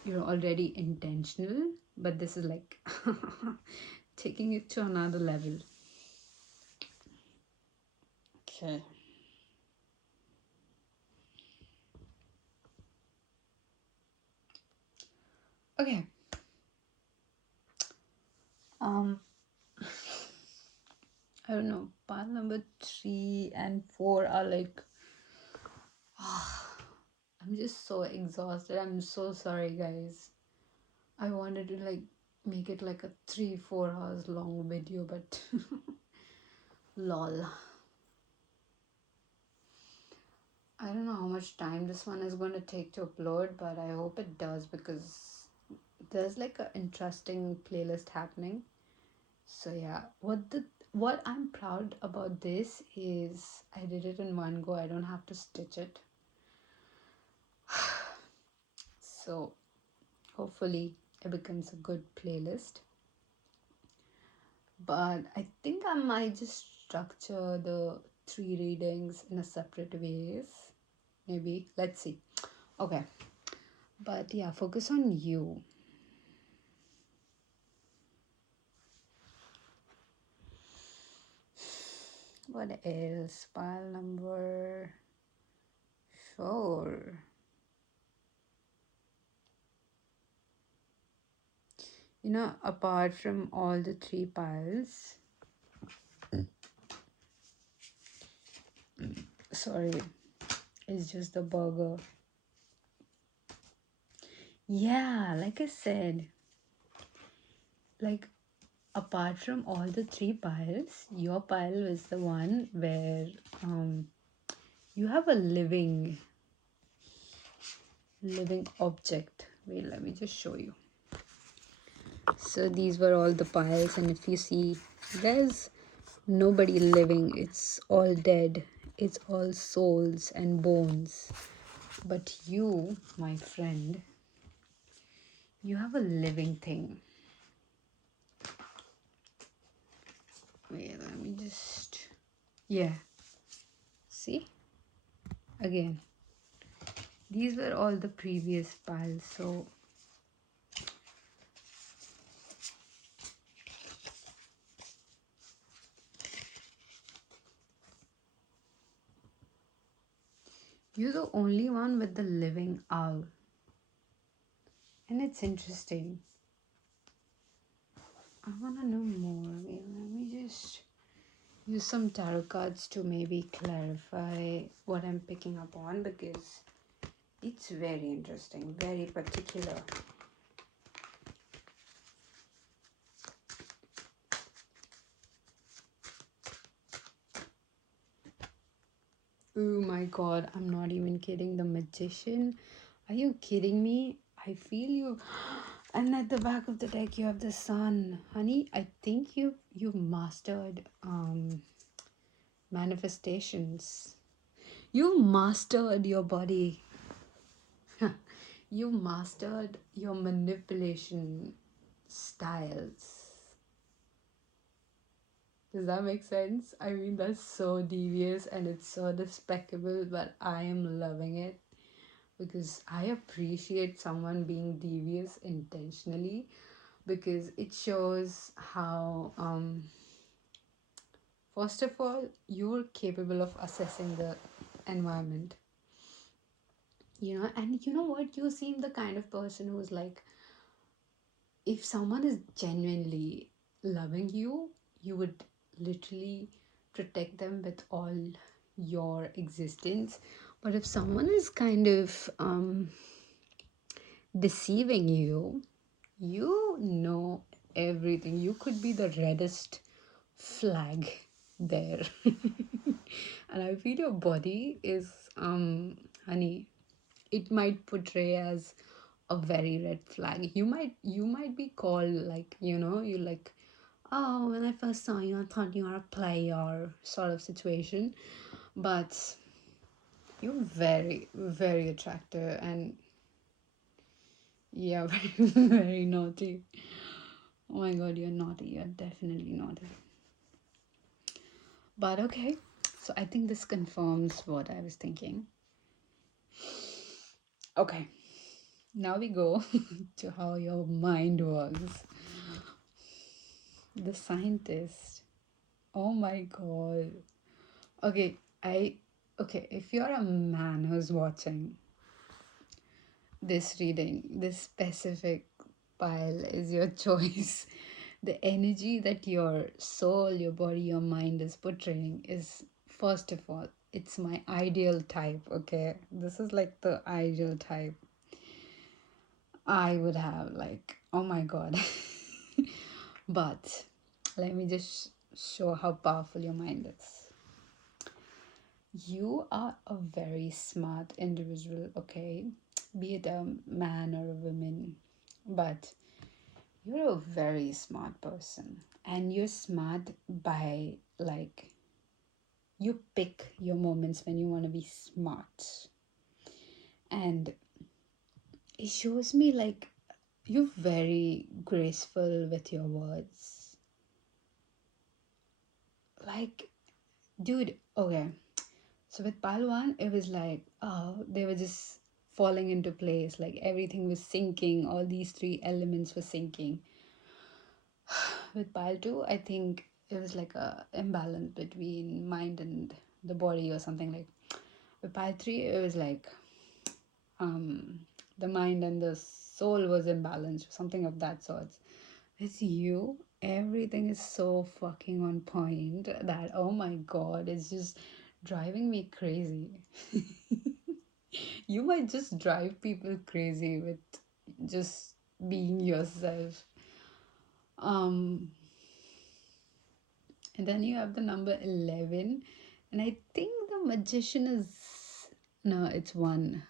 you're already intentional, but this is like taking it to another level. Okay. Okay. um I don't know, part number 3 and 4 are like, I'm just so exhausted. I'm so sorry, guys. I wanted to like make it like a 3-4 hours long video, but lol. I don't know how much time this one is going to take to upload, but I hope it does, because there's like an interesting playlist happening. So yeah, what I'm proud about this is I did it in one go. I don't have to stitch it. So hopefully it becomes a good playlist. But I think I might just structure the 3 readings in a separate ways. Maybe. Let's see. Okay. But yeah, focus on you. What else? Pile number 4. Apart from all the 3 piles, sorry, it's just the burger. Yeah, like I said, like apart from all the 3 piles, your pile is the one where you have a living object. Wait, let me just show you. So these were all the piles, and if you see, there's nobody living. It's all dead. It's all souls and bones. But you, my friend, you have a living thing. Wait, let me just... Yeah. See? Again. These were all the previous piles, so... You're the only one with the living owl. And it's interesting. I want to know more. Wait, let me just use some tarot cards to maybe clarify what I'm picking up on, because it's very interesting, very particular. Oh my god, I'm not even kidding. The Magician. Are you kidding me? I feel you. And at the back of the deck you have the Sun. Honey, I think you've mastered manifestations. You mastered your body. You mastered your manipulation styles. Does that make sense? I mean, that's so devious and it's so despicable, but I am loving it, because I appreciate someone being devious intentionally, because it shows how, first of all, you're capable of assessing the environment. And you know what? You seem the kind of person who's like, if someone is genuinely loving you, you would literally protect them with all your existence. But if someone is kind of deceiving you, you know everything. You could be the reddest flag there. And I feel your body is honey, it might portray as a very red flag. You might be called, like, you like, oh, when I first saw you, I thought you were a player sort of situation. But you're very, very attractive, and yeah, very, very naughty. Oh my god, you're naughty. You're definitely naughty. But okay, so I think this confirms what I was thinking. Okay, now we go to how your mind works. The scientist. Oh my god. Okay, okay, if you're a man who's watching this reading, this specific pile is your choice. The energy that your soul, your body, your mind is portraying is, first of all, it's my ideal type, okay? This is like the ideal type I would have, like, oh my god. But let me just show how powerful your mind is. You are a very smart individual, okay? Be it a man or a woman, but you're a very smart person. And you're smart by, like, you pick your moments when you want to be smart. And it shows me, like, you're very graceful with your words. Like, dude, okay. So with Palwan, it was like, oh, they were just falling into place. Like everything was sinking. All these three elements were sinking. With Pile 2, I think it was like a imbalance between mind and the body or something like. With Pile 3, it was like um the mind and the soul was imbalanced, something of that sort. With you, everything is so fucking on point that, oh my god, it's just driving me crazy. You might just drive people crazy with just being yourself. Um, and then you have the number 11, and I think the magician is, no, it's one.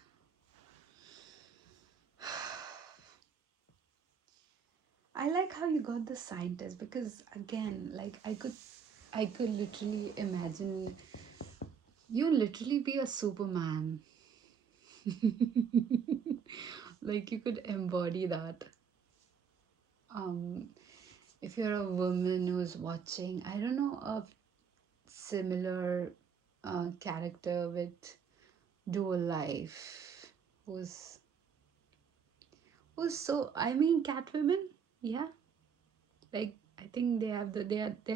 I like how you got the scientist, because again, like, I could literally imagine you literally be a Superman. Like, you could embody that. Um, if you're a woman who's watching, I don't know, a similar character with dual life, who's so, I mean, Catwoman, yeah, like, I think they are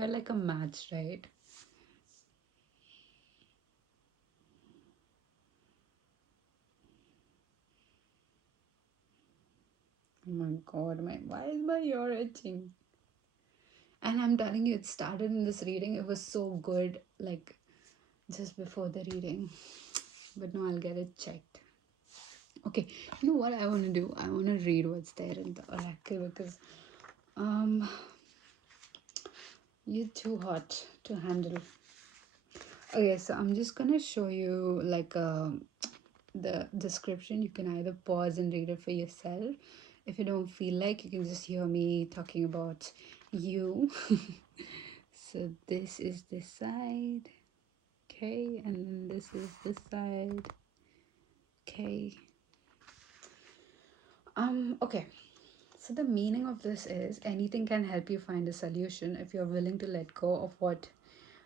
like a match, right? Oh my god, why is my ear itching? And I'm telling you, it started in this reading. It was so good, like, just before the reading. But no, I'll get it checked. Okay, you know what I want to do? I want to read what's there in the oracle, because um you're too hot to handle. Okay, so I'm just gonna show you, like, the description. You can either pause and read it for yourself. If you don't feel like, you can just hear me talking about you. So this is this side, okay, and then this is this side, okay. Okay. So the meaning of this is, anything can help you find a solution if you're willing to let go of what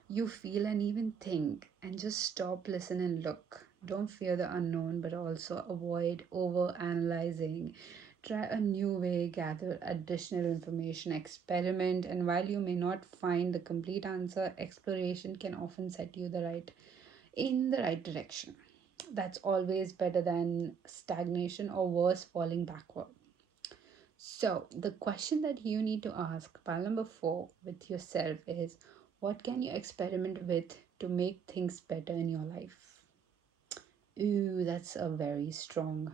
you feel and even think, and just stop, listen, and look. Don't fear the unknown, but also avoid over analyzing. Try a new way, gather additional information, experiment, and while you may not find the complete answer, exploration can often set you in the right direction. That's always better than stagnation, or worse, falling backward. So, the question that you need to ask, pile number 4, with yourself is, what can you experiment with to make things better in your life? Ooh, that's a very strong.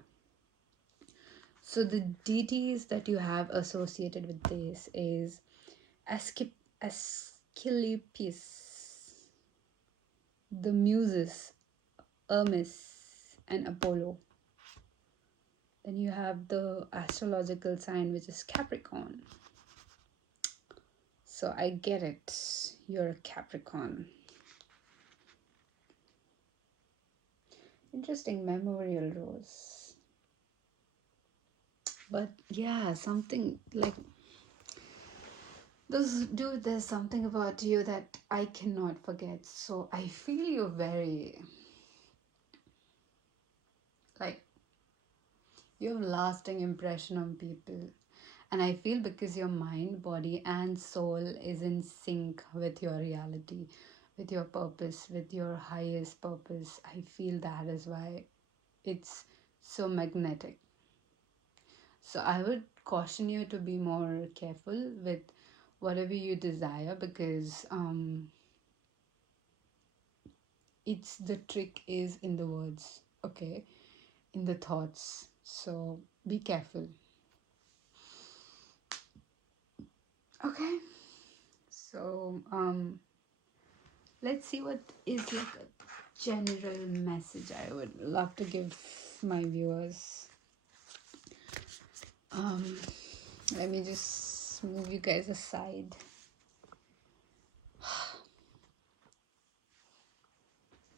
So, the deities that you have associated with this is Asclepius, the Muses, Hermes, and Apollo. Then you have the astrological sign, which is Capricorn. So I get it. You're a Capricorn. Interesting memorial rose. But yeah, something like there's something about you that I cannot forget. So I feel you very, like, you have lasting impression on people. And I feel because your mind, body, and soul is in sync with your reality, with your purpose, with your highest purpose. I feel that is why it's so magnetic. So I would caution you to be more careful with whatever you desire, because it's the trick is in the words, okay, in the thoughts. So be careful. Okay. So let's see what is like a general message I would love to give my viewers. Um, Let me just move you guys aside.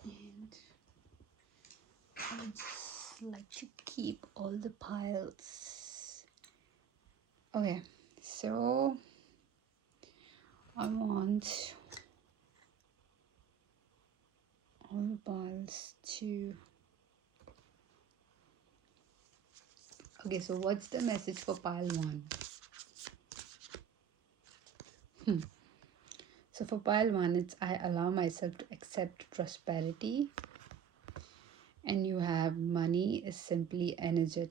And I would just like to keep all the piles. Okay, so I want all the piles to. Okay, so what's the message for pile 1? So for pile 1, it's I allow myself to accept prosperity. And you have money is simply energy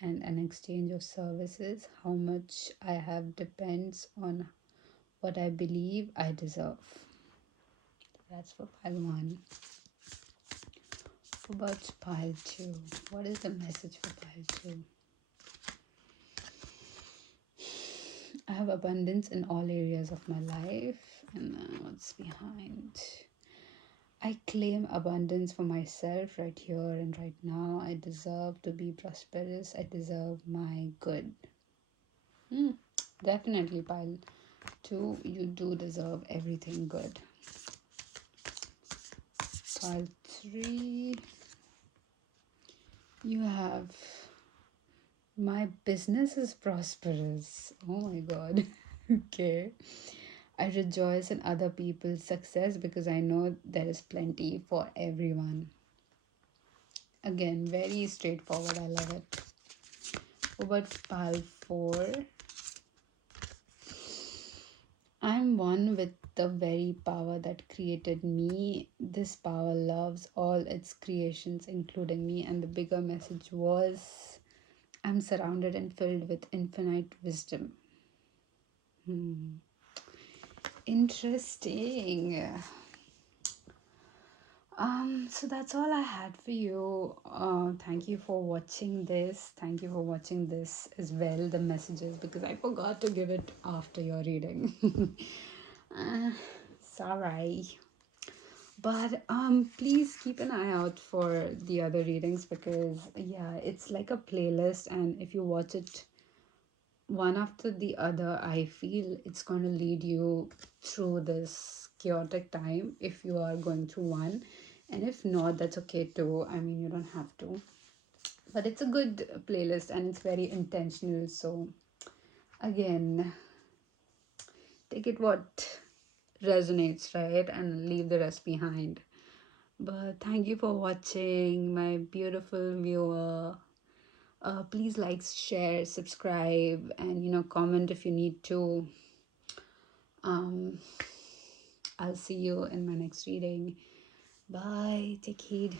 and an exchange of services. How much I have depends on what I believe I deserve. That's for pile 1. About pile 2. What is the message for pile 2? I have abundance in all areas of my life. And then what's behind? I claim abundance for myself right here and right now. I deserve to be prosperous. I deserve my good. Definitely, pile 2, you do deserve everything good. Pile 3, you have my business is prosperous. Oh my god. Okay. I rejoice in other people's success because I know there is plenty for everyone. Again, very straightforward. I love it. About pile 4, I'm one with the very power that created me. This power loves all its creations, including me. And the bigger message was I'm surrounded and filled with infinite wisdom. Interesting. So that's all I had for you. Thank you for watching this. Thank you for watching this as well, the messages, because I forgot to give it after your reading. Sorry. But please keep an eye out for the other readings, because yeah, it's like a playlist, and if you watch it one after the other, I feel it's going to lead you through this chaotic time if you are going through one. And if not, that's okay too. I mean, you don't have to. But it's a good playlist and it's very intentional. So, again, take it what resonates, right? And leave the rest behind. But thank you for watching, my beautiful viewer. Please like, share, subscribe, and comment if you need to. I'll see you in my next reading. Bye. Take heed.